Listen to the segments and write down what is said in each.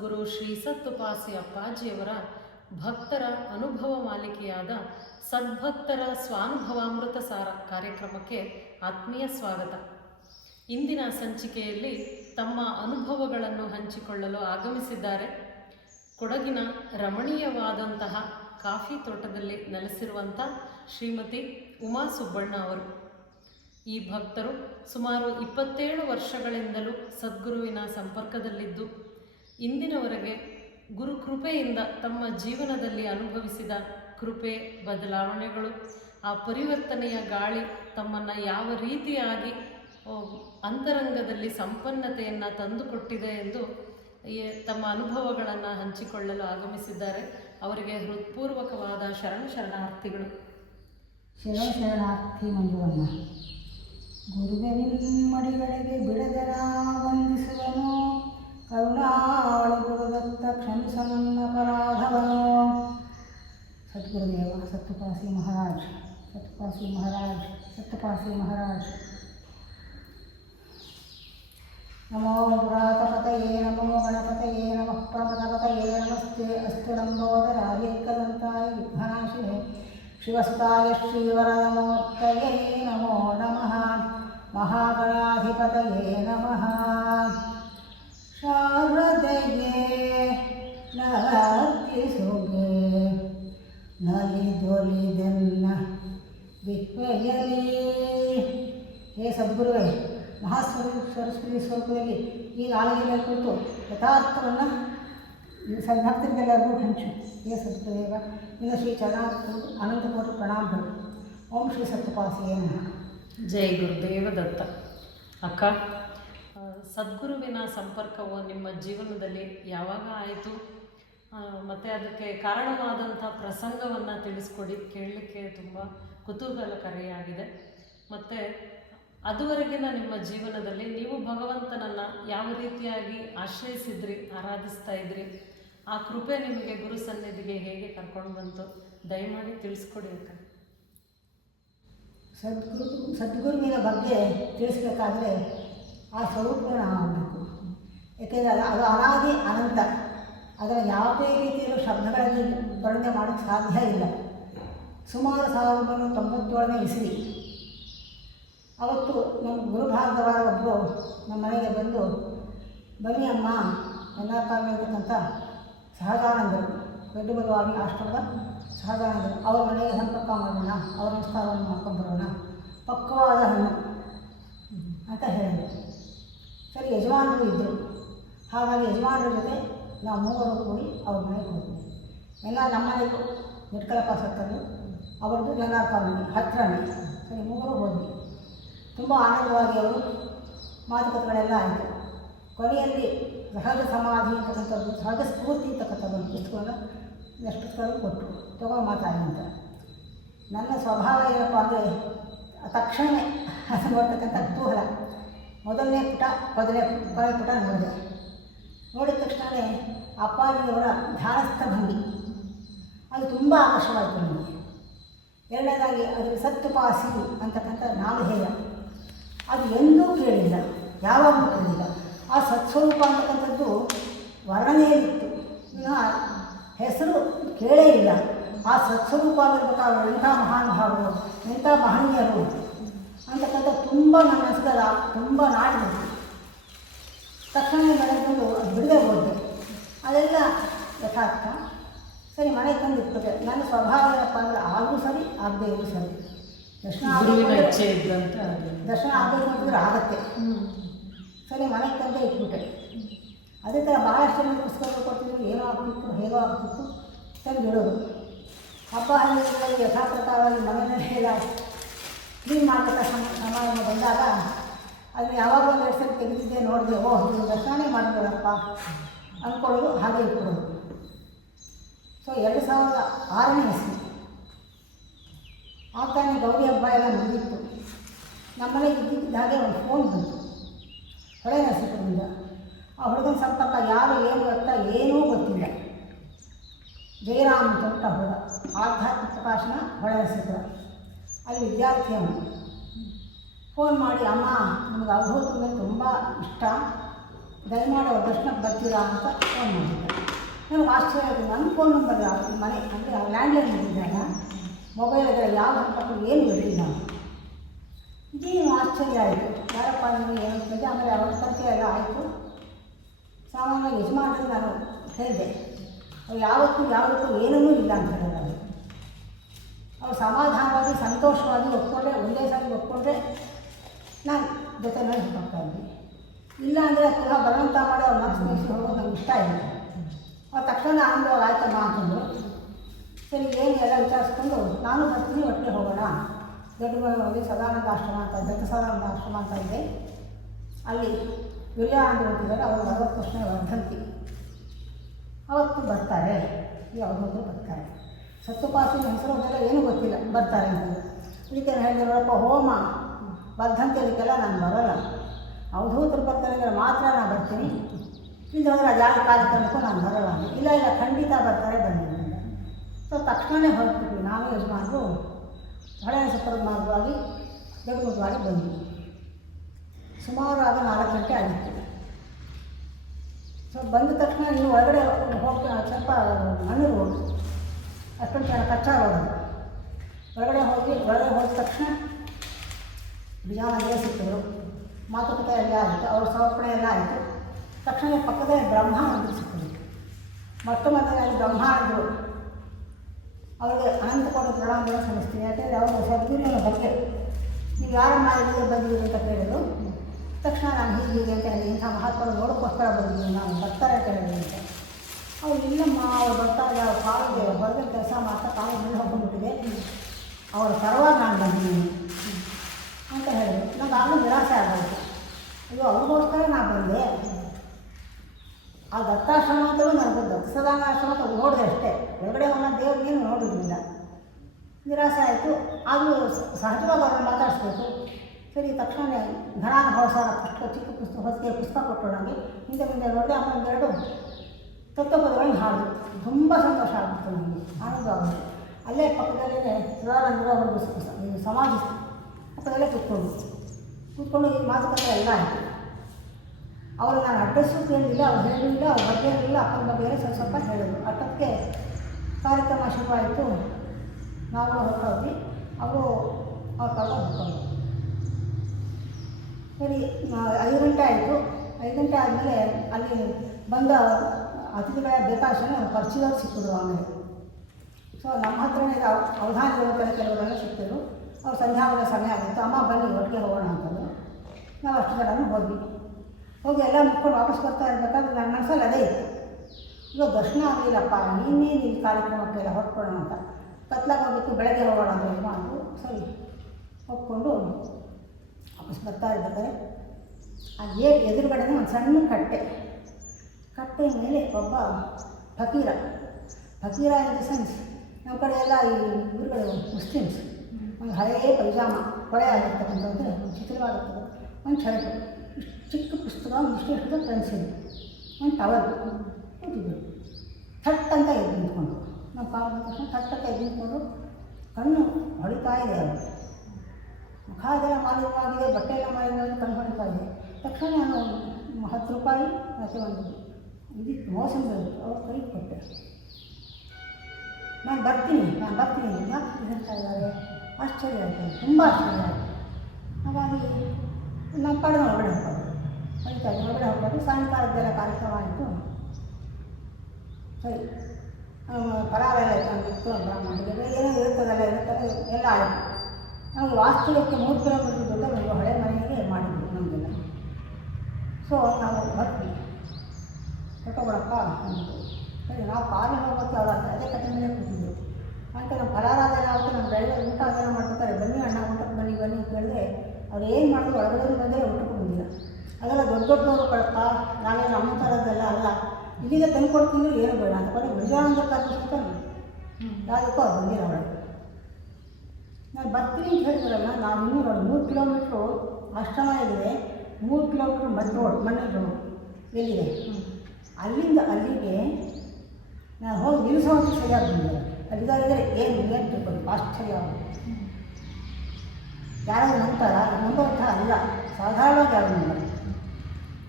ಸದ್ಗುರು ಶ್ರೀ ಸತ್ತುಪಾಸಿ ಅಪ್ಪಾಜಿಯವರ ಭಕ್ತರ ಅನುಭವ ಮಾಲಿಕೆಯಾದ ಸದ್ಭಕ್ತರ ಸ್ವಾನುಭವಾಮೃತ ಸಾರ ಕಾರ್ಯಕ್ರಮಕ್ಕೆ ಆತ್ಮೀಯ ಸ್ವಾಗತ. ಇಂದಿನ ಸಂಚಿಕೆಯಲ್ಲಿ ತಮ್ಮ ಅನುಭವಗಳನ್ನು ಹಂಚಿಕೊಳ್ಳಲು ಆಗಮಿಸಿದ್ದಾರೆ ಕೊಡಗಿನ ರಮಣೀಯವಾದಂತಹ ಕಾಫಿ ತೋಟದಲ್ಲಿ ನೆಲೆಸಿರುವಂಥ ಶ್ರೀಮತಿ ಉಮಾ ಸುಬ್ಬಣ್ಣ ಅವರು. ಈ ಭಕ್ತರು ಸುಮಾರು 27 ವರ್ಷಗಳಿಂದಲೂ ಸದ್ಗುರುವಿನ ಸಂಪರ್ಕದಲ್ಲಿದ್ದು ಇಂದಿನವರೆಗೆ ಗುರು ಕೃಪೆಯಿಂದ ತಮ್ಮ ಜೀವನದಲ್ಲಿ ಅನುಭವಿಸಿದ ಕೃಪೆ, ಬದಲಾವಣೆಗಳು, ಆ ಪರಿವರ್ತನೆಯ ಗಾಳಿ ತಮ್ಮನ್ನು ಯಾವ ರೀತಿಯಾಗಿ ಅಂತರಂಗದಲ್ಲಿ ಸಂಪನ್ನತೆಯನ್ನು ತಂದುಕೊಟ್ಟಿದೆ ಎಂದು ತಮ್ಮ ಅನುಭವಗಳನ್ನು ಹಂಚಿಕೊಳ್ಳಲು ಆಗಮಿಸಿದ್ದಾರೆ. ಅವರಿಗೆ ಹೃತ್ಪೂರ್ವಕವಾದ ಶರಣಾರ್ಥಿಗಳು. ಶರಣಾರ್ಥಿ ಮಂಜುವಮ್ಮ. ಗುರುವೆ ನಿಮ್ಮಡಿಗಳಿಗೆ ಬಿಡದರ ವಂದಿಸುವನು, ಕರುಣಾಳು ಗುರುದತ್ತ ಕ್ಷಮಿಸ ನನ್ನ ಅಪರಾಧವನು. ಸದ್ಗುರುದೇವ ಸತ್ತುಪಾಸಿ ಮಹಾರಾಜ್, ಸತ್ತುಪಾಸಿ ಮಹಾರಾಜ್, ಸತ್ತುಪಾಸಿ ಮಹಾರಾಜ್. ನಮೋ ವ್ರಾತಪತಯೇ ನಮೋ ಗಣಪತಯೇ ನಮಃ ಪ್ರಮದಪತಯೇ ನಮಸ್ತೆ ಅಸ್ತು ಲಂಬೋದರಾಯ ಏಕದಂತಾಯ ವಿಘ್ನಾಶಿನೇ ಶಿವಸುತಾಯ ಶ್ರೀವರದಮೂರ್ತಯೇ ನಮೋ ನಮಃ. ಮಹಾಗಣಾಧಿಪತಯೇ ನಮಃ. ಶಾರದೆಯೇ ನರ್ತಿಸುಗೆ ನಲಿದೊಲಿದೆನ್ನ ವಿಶ್ವಯಲಿ. ಹೇ ಸದ್ಗುರುವೇ, ಮಹಾಸ್ವರೂಪಿ ಸ್ವರೂಪದಲ್ಲಿ ಈ ನಾಲಿಗೆ ಕುರಿತು ಯಥಾರ್ಥವನ್ನು ಸದ್ಭಕ್ತರಿಗೆಲ್ಲರಿಗೂ ಹಂಚು. ಹೇ ಸದ್ಗುರುದೇವ, ನಿನ್ನ ಶ್ರೀ ಚರಣಾರ್ಥಗಳು ಅನಂತಕೋಟಿ ಪ್ರಣಾಮಗಳು. ಓಂ ಶ್ರೀ ಸತ್ತುಪಾಸಿಯೇ ನಮಃ. ಜೈ ಗುರುದೇವ ದತ್ತ. ಅಕ್ಕ, ಸದ್ಗುರುವಿನ ಸಂಪರ್ಕವು ನಿಮ್ಮ ಜೀವನದಲ್ಲಿ ಯಾವಾಗ ಆಯಿತು ಮತ್ತು ಅದಕ್ಕೆ ಕಾರಣವಾದಂಥ ಪ್ರಸಂಗವನ್ನು ತಿಳಿಸ್ಕೊಡಿ. ಕೇಳಲಿಕ್ಕೆ ತುಂಬ ಕುತೂಹಲಕಾರಿಯಾಗಿದೆ. ಮತ್ತು ಅದುವರೆಗಿನ ನಿಮ್ಮ ಜೀವನದಲ್ಲಿ ನೀವು ಭಗವಂತನನ್ನು ಯಾವ ರೀತಿಯಾಗಿ ಆಶ್ರಯಿಸಿದ್ರಿ, ಆರಾಧಿಸ್ತಾ ಇದ್ರಿ, ಆ ಕೃಪೆ ನಿಮಗೆ ಗುರು ಸನ್ನಿಧಿಗೆ ಹೇಗೆ ಕರ್ಕೊಂಡು ಬಂತು, ದಯಮಾಡಿ ತಿಳಿಸ್ಕೊಡಿ ಅಕ್ಕ. ಸದ್ಗುರುವಿನ ಬಗ್ಗೆ ತಿಳಿಸ್ಬೇಕಾದ್ರೆ ಆ ಸ್ವರೂಪವನ್ನು ನಾವು ಆಗಬೇಕು. ಏಕೆಂದರೆ ಅದು ಅನಾದಿ ಅನಂತ. ಅದರ ಯಾವುದೇ ರೀತಿಯಲ್ಲೂ ಶಬ್ದಗಳಲ್ಲಿ ವರ್ಣನೆ ಮಾಡೋಕ್ಕೆ ಸಾಧ್ಯ ಇಲ್ಲ. ಸುಮಾರು 1997ನೇ ಇಸವಿ ಅವತ್ತು ನಮ್ಮ ಗುರುಭಾಗದವರ ಒಬ್ಬರು ನಮ್ಮ ಮನೆಗೆ ಬಂದು, ಬನ್ನಿ ಅಮ್ಮ, ಎಲ್ಲ ಕಾಲದಕ್ಕಂಥ ಸಹಜಾನಂದರು, ದೊಡ್ಡ ಬದುವಾಗಿ ಆಶ್ರಮದ ಸಹಜಾನಂದರು, ಅವರ ಮನೆಗೆ ಸಂಪರ್ಕ ಮಾಡೋಣ, ಅವರ ನಮಸ್ಕಾರವನ್ನು ಮಾಡ್ಕೊಂಡ್ಬರೋಣ, ಪಕ್ವವಾದ ಹಣ್ಣು ಅಂತ ಹೇಳಿದರು. ಸರಿ, ಯಜಮಾನರು ಇದ್ದರು. ಹಾಗಾಗಿ ಯಜಮಾನರ ಜೊತೆ ನಾವು ಮೂವರು ಕೂಡಿ ಅವ್ರ ಮನೆಗೆ ಹೋದ್ವಿ. ಎಲ್ಲ ನಮ್ಮ ಮನೆಗೂ ನೆಟ್ಕಲಪ್ಪ ಸತ್ತರು, ಅವರದ್ದು ಎಲ್ಲರ ಕಾಲೋನಿ ಹತ್ತಿರನೇ. ಸರಿ, ಮೂವರು ಹೋದ್ವಿ. ತುಂಬ ಆನಂದವಾಗಿ ಅವರು ಮಾತುಕತೆಗಳೆಲ್ಲ ಆಯಿತು. ಕೊನೆಯಲ್ಲಿ ಸಹಜ ಸಮಾಧಿ ಅಂತಕ್ಕಂಥದ್ದು, ಸಹಜ ಸ್ಫೂರ್ತಿ ಅಂತಕ್ಕಂಥದ್ದು ಪುಸ್ತಕವನ್ನು ಎಷ್ಟು ಪುಸ್ತಕಗಳು ಕೊಟ್ಟರು, ತಗೊಂಡು ಮಾತಾಡಿ ಅಂತ. ನನ್ನ ಸ್ವಭಾವ ಏನಪ್ಪ ಅಂದರೆ ತಕ್ಷಣವೇ ಅದು ಬರ್ತಕ್ಕಂಥ ಕುತೂಹಲ. ಮೊದಲನೇ ಪುಟ ಕೊನೆ ಪುಟ ನೋಡಿದೆ. ನೋಡಿದ ತಕ್ಷಣವೇ ಅಪ್ಪಾಜಿಯವರ ಧ್ಯಾನಸ್ಥ ಭಂಗಿ ಅದು ತುಂಬ ಆಕರ್ಷವಾಯಿತು ನನಗೆ. ಎರಡನೇದಾಗಿ ಅದರ ಸತ್ತುಪಾಸಿ ಅಂತಕ್ಕಂಥ ನಾಮಧೇಯ ಅದು ಎಂದೂ ಕೇಳಿಲ್ಲ, ಯಾವಾಗಲೂ ಕೇಳಿಲ್ಲ. ಆ ಸತ್ಸ್ವರೂಪ ಅಂತಕ್ಕಂಥದ್ದು ವರ್ಣನೆಯಲ್ಲಿತ್ತು, ಇನ್ನು ಹೆಸರು ಕೇಳೇ ಇಲ್ಲ. ಆ ಸತ್ಸ್ವರೂಪ ಆಗಿರ್ಬೇಕಾದ್ರೆ ಎಂಥ ಮಹಾನುಭಾವರು, ಎಂಥ ಮಹನೀಯರು ಅಂತಕ್ಕಂಥ ತುಂಬ ನನ್ನ ಮನಸ್ಸಿಗೆ ತುಂಬ ನಾಡಿಬಿಡ್ತು. ತಕ್ಷಣ ಬೆಳೆದು ಅದು ಬಿಡದೆ ಹೋದೆ. ಅದೆಲ್ಲ ಯಥಾರ್ಥ. ಸರಿ, ಮನೆಗೆ ತಂದು ಇಟ್ಬಿಟ್ಟೆ. ನನ್ನ ಸ್ವಭಾವ ಏನಪ್ಪ ಅಂದರೆ ಆದರೂ ಸರಿ, ಆಗದೆ ಇರು ಸರಿ. ದರ್ಶನ ಆಗಬೇಕು ಅಂತಂದ್ರೆ ಆಗತ್ತೆ. ಸರಿ, ಮನೆಗೆ ತಂದೆ ಇಟ್ಬಿಟ್ಟೆ. ಅದೇ ಥರ ಭಾಳಷ್ಟು ಜನ ಪುಸ್ತಕಗಳು ಕೊಡ್ತಿದ್ರು, ಏನೋ ಆಗ್ತಿತ್ತು, ಹೇಗೋ ಆಗ್ತಿತ್ತು, ತಂದು ಬಿಡೋದು. ಹಬ್ಬ ಹರಿದಿನಗಳಲ್ಲಿ ಯಥಾಪ್ರಕಾರವಾಗಿ ಮನೆಯಲ್ಲೆಲ್ಲ ಕ್ಲೀನ್ ಮಾಡ್ತಕ್ಕ ಸಮಾರಂಭ ಬಂದಾಗ ಅಲ್ಲಿ ಯಾವಾಗ ಒಂದು 2 ಸಲ ತೆಗೆದಿದ್ದೆ, ನೋಡಿದೆ, ಓಹ್ ಇದು ದರ್ಶನ ಮಾಡ್ಬೋದಪ್ಪ ಅಂದ್ಕೊಳ್ಳೋದು, ಹಾಗೆ ಇಟ್ಕೊಡೋದು. ಸೊ 2006ನೇ ಇಸ್ವಿ ಆಗ್ತಾನೆ ಗೌರಿ ಹಬ್ಬ ಎಲ್ಲ ಮುಗಿದಿತ್ತು. ನಮ್ಮನೆಗೆ ಇದ್ದಿದ್ದ ಹಾಗೆ ಒಂದು ಫೋನ್ ಬಂತು ಹೊಳೆ ನರಸೀಪುರದಿಂದ. ಆ ಹುಡುಗನ ಸಂಪರ್ಕ ಯಾರು ಏನು ಅಂತ ಏನೂ ಗೊತ್ತಿಲ್ಲ. ಜಯರಾಮ್ ಅಂತ ಹುಡುಗ, ಆಧ್ಯಾತ್ಮಿಕ ಪ್ರಕಾಶನ ಹೊಳೆ ನರಸೀಪುರ, ಅಲ್ಲಿ ವಿದ್ಯಾರ್ಥಿ ಅವನು. 4 ಫೋನ್ ಮಾಡಿ, ಅಮ್ಮ ನಮಗೆ ಅವಧೂತರ ಮೇಲೆ ತುಂಬ ಇಷ್ಟ, ದಯಮಾಡಿ ಅವ್ರ ದರ್ಶನಕ್ಕೆ ಬರ್ತೀರಾ ಅಂತ ಫೋನ್ ಮಾಡಿದ್ದೆ. ನನಗೆ ಆಶ್ಚರ್ಯ ಆಯಿತು. ನನ್ನ ಫೋನ್ ನಂಬರ್ ಮನೆ ಅಂದರೆ ಅವ್ರು ಲ್ಯಾಂಡ್ಲೈನ್ ಇದ್ದಿದ್ದಾಗ ಮೊಬೈಲ್ ಇದ್ದರೆ ಯಾವ ಸಂಪರ್ಕ ಏನು ಹೇಳಿಲ್ಲ. ಇದೇನು ಆಶ್ಚರ್ಯ ಆಯಿತು. ಯಾರಪ್ಪ ನೀವು ಏನು ಅಂತಂದರೆ ಆಮೇಲೆ ಅವ್ರ ಪರಿಚಯ ಎಲ್ಲ ಆಯಿತು. ಸಾಮಾನ್ಯವಾಗಿ ಯಜಮಾನರಿಗೆ ನಾನು ಹೇಳಿದೆ, ಅವ್ರು ಯಾವತ್ತೂ ಯಾವುದಕ್ಕೂ ಏನನ್ನೂ ಇಲ್ಲ ಅಂತ ಹೇಳಿದ್ರು. ಅವ್ರು ಸಮಾಧಾನವಾಗಿ ಸಂತೋಷವಾಗಿ ಒಪ್ಕೊಂಡ್ರೆ, ಒಂದೇ ಸಾರಿ ಒಪ್ಕೊಂಡ್ರೆ ನಾನು ಜೊತೆನಲ್ಲಿ ಹೋಗ್ತಾ ಇದ್ವಿ. ಇಲ್ಲ ಅಂದರೆ ಪುನಃ ಬಲವಂತ ಮಾಡಿ ಅವ್ರು ಮನಸ್ಸು ಮುಗಿಸಿ ಹೋಗೋದು ನಂಗೆ ಇಷ್ಟ ಇಲ್ಲ. ಅವ್ರು ತಕ್ಷಣ ಆನಂದವಾಗ ಆಯ್ತಮ್ಮ ಅಂತಂದರು. ಸರಿ ಏನು ಎಲ್ಲ ವಿಚಾರಿಸ್ಕೊಂಡು ನಾನು ಬರ್ತೀನಿ, ಒಟ್ಟಿಗೆ ಹೋಗೋಣ. ದೊಡ್ಡಮನೆಯಲ್ಲಿ ಸದಾನಂದ ಆಶ್ರಮ ಅಂತ ದತ್ತ ಸದಾನಂದ ಆಶ್ರಮ ಅಂತ ಇದೆ. ಅಲ್ಲಿ ವಿರ್ಯಾನಂದ ಹೋಗಿದ್ದಾರೆ. ಅವರು 40 ವರ್ಷದ ವರ್ಧಂತಿ. ಅವತ್ತು ಬರ್ತಾರೆ, ಯಾವಾಗಲೂ ಬರ್ತಾರೆ. ಸತ್ತುಪಾಸಿನ ಹೆಸರು ಅದೆಲ್ಲ ಏನೂ ಗೊತ್ತಿಲ್ಲ, ಬರ್ತಾರೆ ಅಂತ. ಇದಕ್ಕೆ ನಾನು ಹೇಳಿದೆ, ನೋಡಪ್ಪ ಹೋಮ ವರ್ಧಂತಿ ಅದಕ್ಕೆಲ್ಲ ನಾನು ಬರೋಲ್ಲ, ಅವಧೂತರು ಬರ್ತಾರೆ ಅಂದರೆ ಮಾತ್ರ ನಾನು ಬರ್ತೀನಿ, ಇಲ್ಲ ಹೋದರೆ ಅದು ಯಾವ ಕಾರ್ಯಕ್ರಮಕ್ಕೂ ನಾನು ಬರೋಲ್ಲ. ಇಲ್ಲ ಇಲ್ಲ ಖಂಡಿತ ಬರ್ತಾರೆ, ಬನ್ನಿ ಅಂತ. ಸೊ ತಕ್ಷಣವೇ ಹೊರಟ್ಬಿಟ್ವಿ. ನಾನು ಯಜಮಾನರು ಹಳೆಯ ಸಪ್ಪರದ ಮಾರ್ಗವಾಗಿ ದೊಡ್ಡಮುಖವಾಗಿ ಬಂದ್ವಿ. ಸುಮಾರು ಆಗ 4 ಗಂಟೆ ಆಗಿತ್ತು. ಸೊ ಬಂದ ತಕ್ಷಣ ಇನ್ನು ಒಳಗಡೆ ಹೋಗ್ತಾ ಸ್ವಲ್ಪ ಮಣ್ಣು ರೋಡ್, ಅಷ್ಟೊಂದು ಜನ ಕಚ್ಚಾ ರೋಡ್. ಒಳಗಡೆ ಹೋದ ತಕ್ಷಣ ವಿಜಯನಗರ ಸಿಕ್ಕಿದ್ರು. ಮಾತುಕತೆ ಎಲ್ಲ ಆಯಿತು, ಅವ್ರ ಸಮರ್ಪಣೆ ಎಲ್ಲ ಆಯಿತು. ತಕ್ಷಣ ಪಕ್ಕದೇ ಬ್ರಹ್ಮ ಅಂತ ಸಿಕ್ಕಿದ್ರು. ಮೊಟ್ಟ ಮೊದಲಾಗಿ ಬ್ರಹ್ಮ ಅಂದರು. ಅವ್ರಿಗೆ ಅನಂತ ಕೋಟಿ ಪ್ರಣಾಮಗಳು ಸಲ್ಲಿಸ್ತೀನಿ. ಯಾಕೆಂದರೆ ಅವರು ಸದ್ಗುರುವಿನ ಬಗ್ಗೆ ನೀವು ಯಾರನ್ನ ಇಲ್ಲಿಗೆ ಬಂದಿದ್ದೀರಿ ಅಂತ ಕೇಳಿದ್ರು. ತಕ್ಷಣ ನಾನು ಹೀಗೆ ಅಂತ ಹೇಳಿ, ಇಂಥ ಮಹಾತ್ಮರು ನೋಡೋಕ್ಕೋಸ್ಕರ ಬಂದಿದ್ದೀನಿ, ನಾನು ಬರ್ತಾರೆ ಅಂತ ಹೇಳಿ ಅಂತ. ಅವ್ರು ಇಲ್ಲಮ್ಮ, ಅವ್ರು ಬರ್ತಾರೆ, ಅವ್ರು ಕಾಲಿದೆ, ಹೊರಗೆ ಕೆಲಸ ಮಾಡ್ತಾ ಕಾಲು ಮೇಲೆ ಹೋಗ್ಬಿಟ್ಟಿದೆ, ಅವ್ರ ಪರವಾಗಿ ನಾನು ಬಂದಿದ್ದೀನಿ ಅಂತ ಹೇಳಿದ್ರು. ನನಗೆ ಆಗಲೂ ನಿರಾಸೆ ಆಗೋದು. ಇದು ಅವ್ರಿಗೋಸ್ಕರ ನಾನು ಬಂದೆ. ಆ ದತ್ತಾಶ್ರಮ ಅಂತಲೂ ನನಗೆ ದತ್ತ ಸದಾನಂದ ಆಶ್ರಮ ಅಂತ ನೋಡಿದೆ ಅಷ್ಟೇ, ಹೊರಗಡೆ ಒಂದೊಂದು ದೇವ್ರಿಗೇನು ನೋಡಿರಲಿಲ್ಲ. ನಿರಾಸೆ ಆಯಿತು. ಆದರೂ ಸಹಜವಾಗಿ ಅವ್ರನ್ನ ಮಾತಾಡಿಸ್ಬೇಕು. ಸರಿ, ತಕ್ಷಣ ಘನಾನುಭವ ಸಾರ ಪುಸ್ತಕ, ಚಿಕ್ಕ ಪುಸ್ತಕ, ಹೊತ್ತಿಗೆ ಪುಸ್ತಕ ಕೊಟ್ಟರು ನನಗೆ. ಹಿಂದೆ ನೋಡಿದೆ. ಆಮೇಲೆ ಒಂದೆರಡು ತತ್ವಪದಗಳನ್ನು ಹಾಡಿದ್ರು. ತುಂಬ ಸಂತೋಷ ಆಗ್ಬಿಡ್ತು ನನಗೆ, ಆನಂದ ಆಗುತ್ತೆ. ಅಲ್ಲೇ ಪಕ್ಕದಲ್ಲೇ ಸದಾನಂದರ ಒಂದು ಸಮಾಧಿ ಪಕ್ಕದಲ್ಲೇ ಕೂತ್ಕೊಂಡು ಈ ಮಾತುಕತೆ ಎಲ್ಲ ಆಯಿತು. ಅವರು ನಾನು ಅಡ್ರೆಸ್ಸು ಕೇಳಲಿಲ್ಲ, ಅವ್ರು ಹೇಳಲಿಲ್ಲ, ಅವ್ರ ಬಗ್ಗೆ ಇರಲಿಲ್ಲ, ಅಪ್ಪನ ಬಗ್ಗೆ ಸ್ವಲ್ಪ ಹೇಳಿದ್ರು. ಅಷ್ಟಕ್ಕೆ ಕಾರ್ಯಕ್ರಮ ಶುರುವಾಯಿತು. ನಾವು ಹೊರಟೋದ್ವಿ, ಅವರು ಅವ್ರ ಕರ್ಕೊಂಡು ಹೊರಟೋದ್ರು. ಸರಿ, 5 ಗಂಟೆ ಆಯಿತು. 5 ಗಂಟೆ ಆದಮೇಲೆ ಅಲ್ಲಿ ಬಂದ ಅತಿಥಿಗಳ ಬೇಕಾದಷ್ಟು ಅವ್ರು ಪರಿಚಯದವ್ರು ಸಿಕ್ಕಿದ್ರು. ಆಮೇಲೆ ಸೊ ನಮ್ಮ ಹತ್ರನೇ ಅವಧಾನ ದೇವತೆಲ್ಲ ಕೆಲವರೆಲ್ಲ ಸಿಕ್ಕಿದ್ರು. ಅವ್ರು ಸಂಧ್ಯಾವನ ಸಮಯ ಆಗಿತ್ತು. ಅಮ್ಮ ಬನ್ನಿ ಒಟ್ಟಿಗೆ ಹೋಗೋಣ ಅಂತಂದರು. ನಾವು ಅಷ್ಟು ಜನನೂ ಹೋಗಿ ಎಲ್ಲ ಮುಟ್ಕೊಂಡು ವಾಪಸ್ ಬರ್ತಾ ಇರಬೇಕಾದ್ರೆ ನನ್ನ ಮನಸ್ಸಲ್ಲಿ ಅದೇ ಇತ್ತು, ಈಗ ದರ್ಶನ ಆಗಲಿಲ್ಲಪ್ಪ, ನೀನೇನು ಇಲ್ಲಿ ಕಾರ್ಯಕ್ರಮಕ್ಕೆಲ್ಲ ಹೊರಟ್ಕೊಳ್ಳೋಣ ಅಂತ. ಕತ್ಲಾಗ ಹೋಗಿತ್ತು, ಬೆಳಗ್ಗೆ ಹೋಗೋಣ ಅಂತ ಅಂದರು. ಸರಿ ಹೋಗ್ಕೊಂಡು ವಾಪಸ್ ಬರ್ತಾ ಇರ್ಬೇಕಾದ್ರೆ ಆ ಗೇಟ್ ಎದುರುಗಡೆನೇ ಒಂದು ಸಣ್ಣ ಕಟ್ಟೆ ಮೇಲೆ ಒಬ್ಬ ಫಕೀರ ಇನ್ ದ ಸೆನ್ಸ್, ನಮ್ಮ ಕಡೆ ಎಲ್ಲ ಈ ಊರುಗಳು ಮುಸ್ಲಿಮ್ಸ್, ಒಂದು ಹಳೆಯ ಪೈಜಾಮ, ಕೊಳೆ ಆಗಿರ್ತಕ್ಕಂಥದ್ದು, ಚಿತ್ರವಾಗಿರ್ತದೆ, ಒಂದು ಶರ್ಟು, ಚಿಕ್ಕ ಪುಸ್ತಕ, ಇಷ್ಟು ಪೆನ್ಸಿಲ್, ಒಂದು ಟವಲ್ ಕೂತಿದ್ದರು. ಥಟ್ ಅಂತ ಎದ್ದು ನಿಂತ್ಕೊಂಡು, ನಮ್ಮ ಕಾಲ ತಕ್ಷಣ ಥಟ್ ಅಂತ ಎದ್ದು ನಿಂತ್ಕೊಂಡು ಕಣ್ಣು ಹೊಡಿತಾ ಇದೆ. ಅವರು ಮುಖ ಅದೆಲ್ಲ ಮಾಲಿನ್ಯವಾಗಿದೆ, ಬಟ್ಟೆ ಎಲ್ಲ ಮಾಲಿನ್ಯವಾಗಿ ಕಣ್ಣು ಹೊಡಿತಾ ಇದೆ. ತಕ್ಷಣ ನಾನು 10 ರೂಪಾಯಿ ಮತ್ತು ಒಂದು ಇದಿತ್ತು ಮೋಸಂಬಿ ಅವ್ರ ಕೈಗೆ ಕೊಟ್ಟೆ. ನಾನು ಬರ್ತೀನಿ ಯಾಕೆ ಹೇಳ್ತಾ ಇದ್ದಾರೆ, ಆಶ್ಚರ್ಯ ಆಯಿತು, ತುಂಬ ಆಶ್ಚರ್ಯ ಆಯಿತು. ಹಾಗಾಗಿ ನಮ್ಮ ಕಡೆ ಹೊರಗಡೆ ಹೋಗ್ಬೋದು. ಸಾಯಂಕಾಲದ್ದೆಲ್ಲ ಕಾರ್ಯಕ್ರಮ ಆಯಿತು. ಸರಿ, ಫಲಾರ ಎಲ್ಲ ತಂದಿತ್ತು, ಬ್ರಾಹ್ಮಣರಿಗೆ ಏನೋ ಇರ್ತದಲ್ಲ ಎಲ್ಲ ಆಯಿತು. ನಮಗೆ ವಾಸ್ತವಕ್ಕೆ 3 ಕಿಲೋಮೀಟ್ರ್ ದೊಡ್ಡ ಒಂದು ಹಳೆ ಮನೆಗೆ ಮಾಡಿದ್ವಿ ನಮಗೆಲ್ಲ. ಸೊ ನಾವು ಬರ್ತೀವಿ, ಕೊಟ್ಟೋಗ್ಬಿಡಪ್ಪ ಅಂದ್ಬಿಟ್ಟು. ಸರಿ, ನಾವು ಕಾರಲ್ಲಿ ಹೋಗೋಕ್ಕೆ ಅವ್ರು ಅದೇ ಕಟ್ಟೆ ಮೇಲೆ ಕೂತಿದ್ರು. ಅದಕ್ಕೆ ನಮ್ಮ ಫಲಾರ ಅದೆಲ್ಲ ಆಗುತ್ತೆ, ನಮ್ಮ ಡ್ರೈವರ್ ಊಟ ಅದೆಲ್ಲ ಮಾಡ್ತಾರೆ. ಬನ್ನಿ ಅಣ್ಣ ಊಟಕ್ಕೆ ಬನ್ನಿ ಅಂತ ಹೇಳಿದ್ರೆ ಅವ್ರು ಏನು ಮಾಡಿದ್ರು, ಒಳಗಡೆ ಬಂದರೆ ಊಟಕ್ಕೆ ಬಂದಿಲ್ಲ. ಅದೆಲ್ಲ ದೊಡ್ಡವರು ಕಳಪ್ಪ, ನಾವೇ ನಮ್ಮ ಥರದ್ದೆಲ್ಲ ಅಲ್ಲ, ಇಲ್ಲಿಗೆ ತಂದು ಕೊಡ್ತೀನಿ, ಏನು ಬೇಡ ಅಂತ ಬರೀ ವಿಜಯಾನಂದ ಕರ್ಕೊಂಡು ಯಾವುದಕ್ಕೂ ಅವ್ರು ಬಂದಿಲ್ಲ ಒಳಗೆ. ನಾನು ಬರ್ತೀನಿ ಅಂತ ಹೇಳಿದ್ರಲ್ಲ, ನಾವು ಇನ್ನೂ 3 ಕಿಲೋಮೀಟ್ರು ಆಶ್ರಮ ಇದೆ, 3 ಕಿಲೋಮೀಟ್ರ್ ಮಣ್ಣು ರೋಡ್ ಎಲ್ಲಿದೆ, ಅಲ್ಲಿಂದ ಅಲ್ಲಿಗೆ ನಾನು ಹೋಗಿ ನಿಲ್ಲಿಸೋವಂಥ ಸರಿಯಾಗಿ ಬಂದಿಲ್ಲ. ಅಲ್ಲಿದ್ದಾರೆ ಏನು ತಿಳ್ಕೊಂಡು ಆಶ್ಚರ್ಯ ಆಗುತ್ತೆ. ಯಾರಾದರೂ ನಂಬೋಂಥ ಅಲ್ಲ, ಸಾಧಾರಣವಾಗಿ ಯಾರು ನಂಬಲ್ಲ.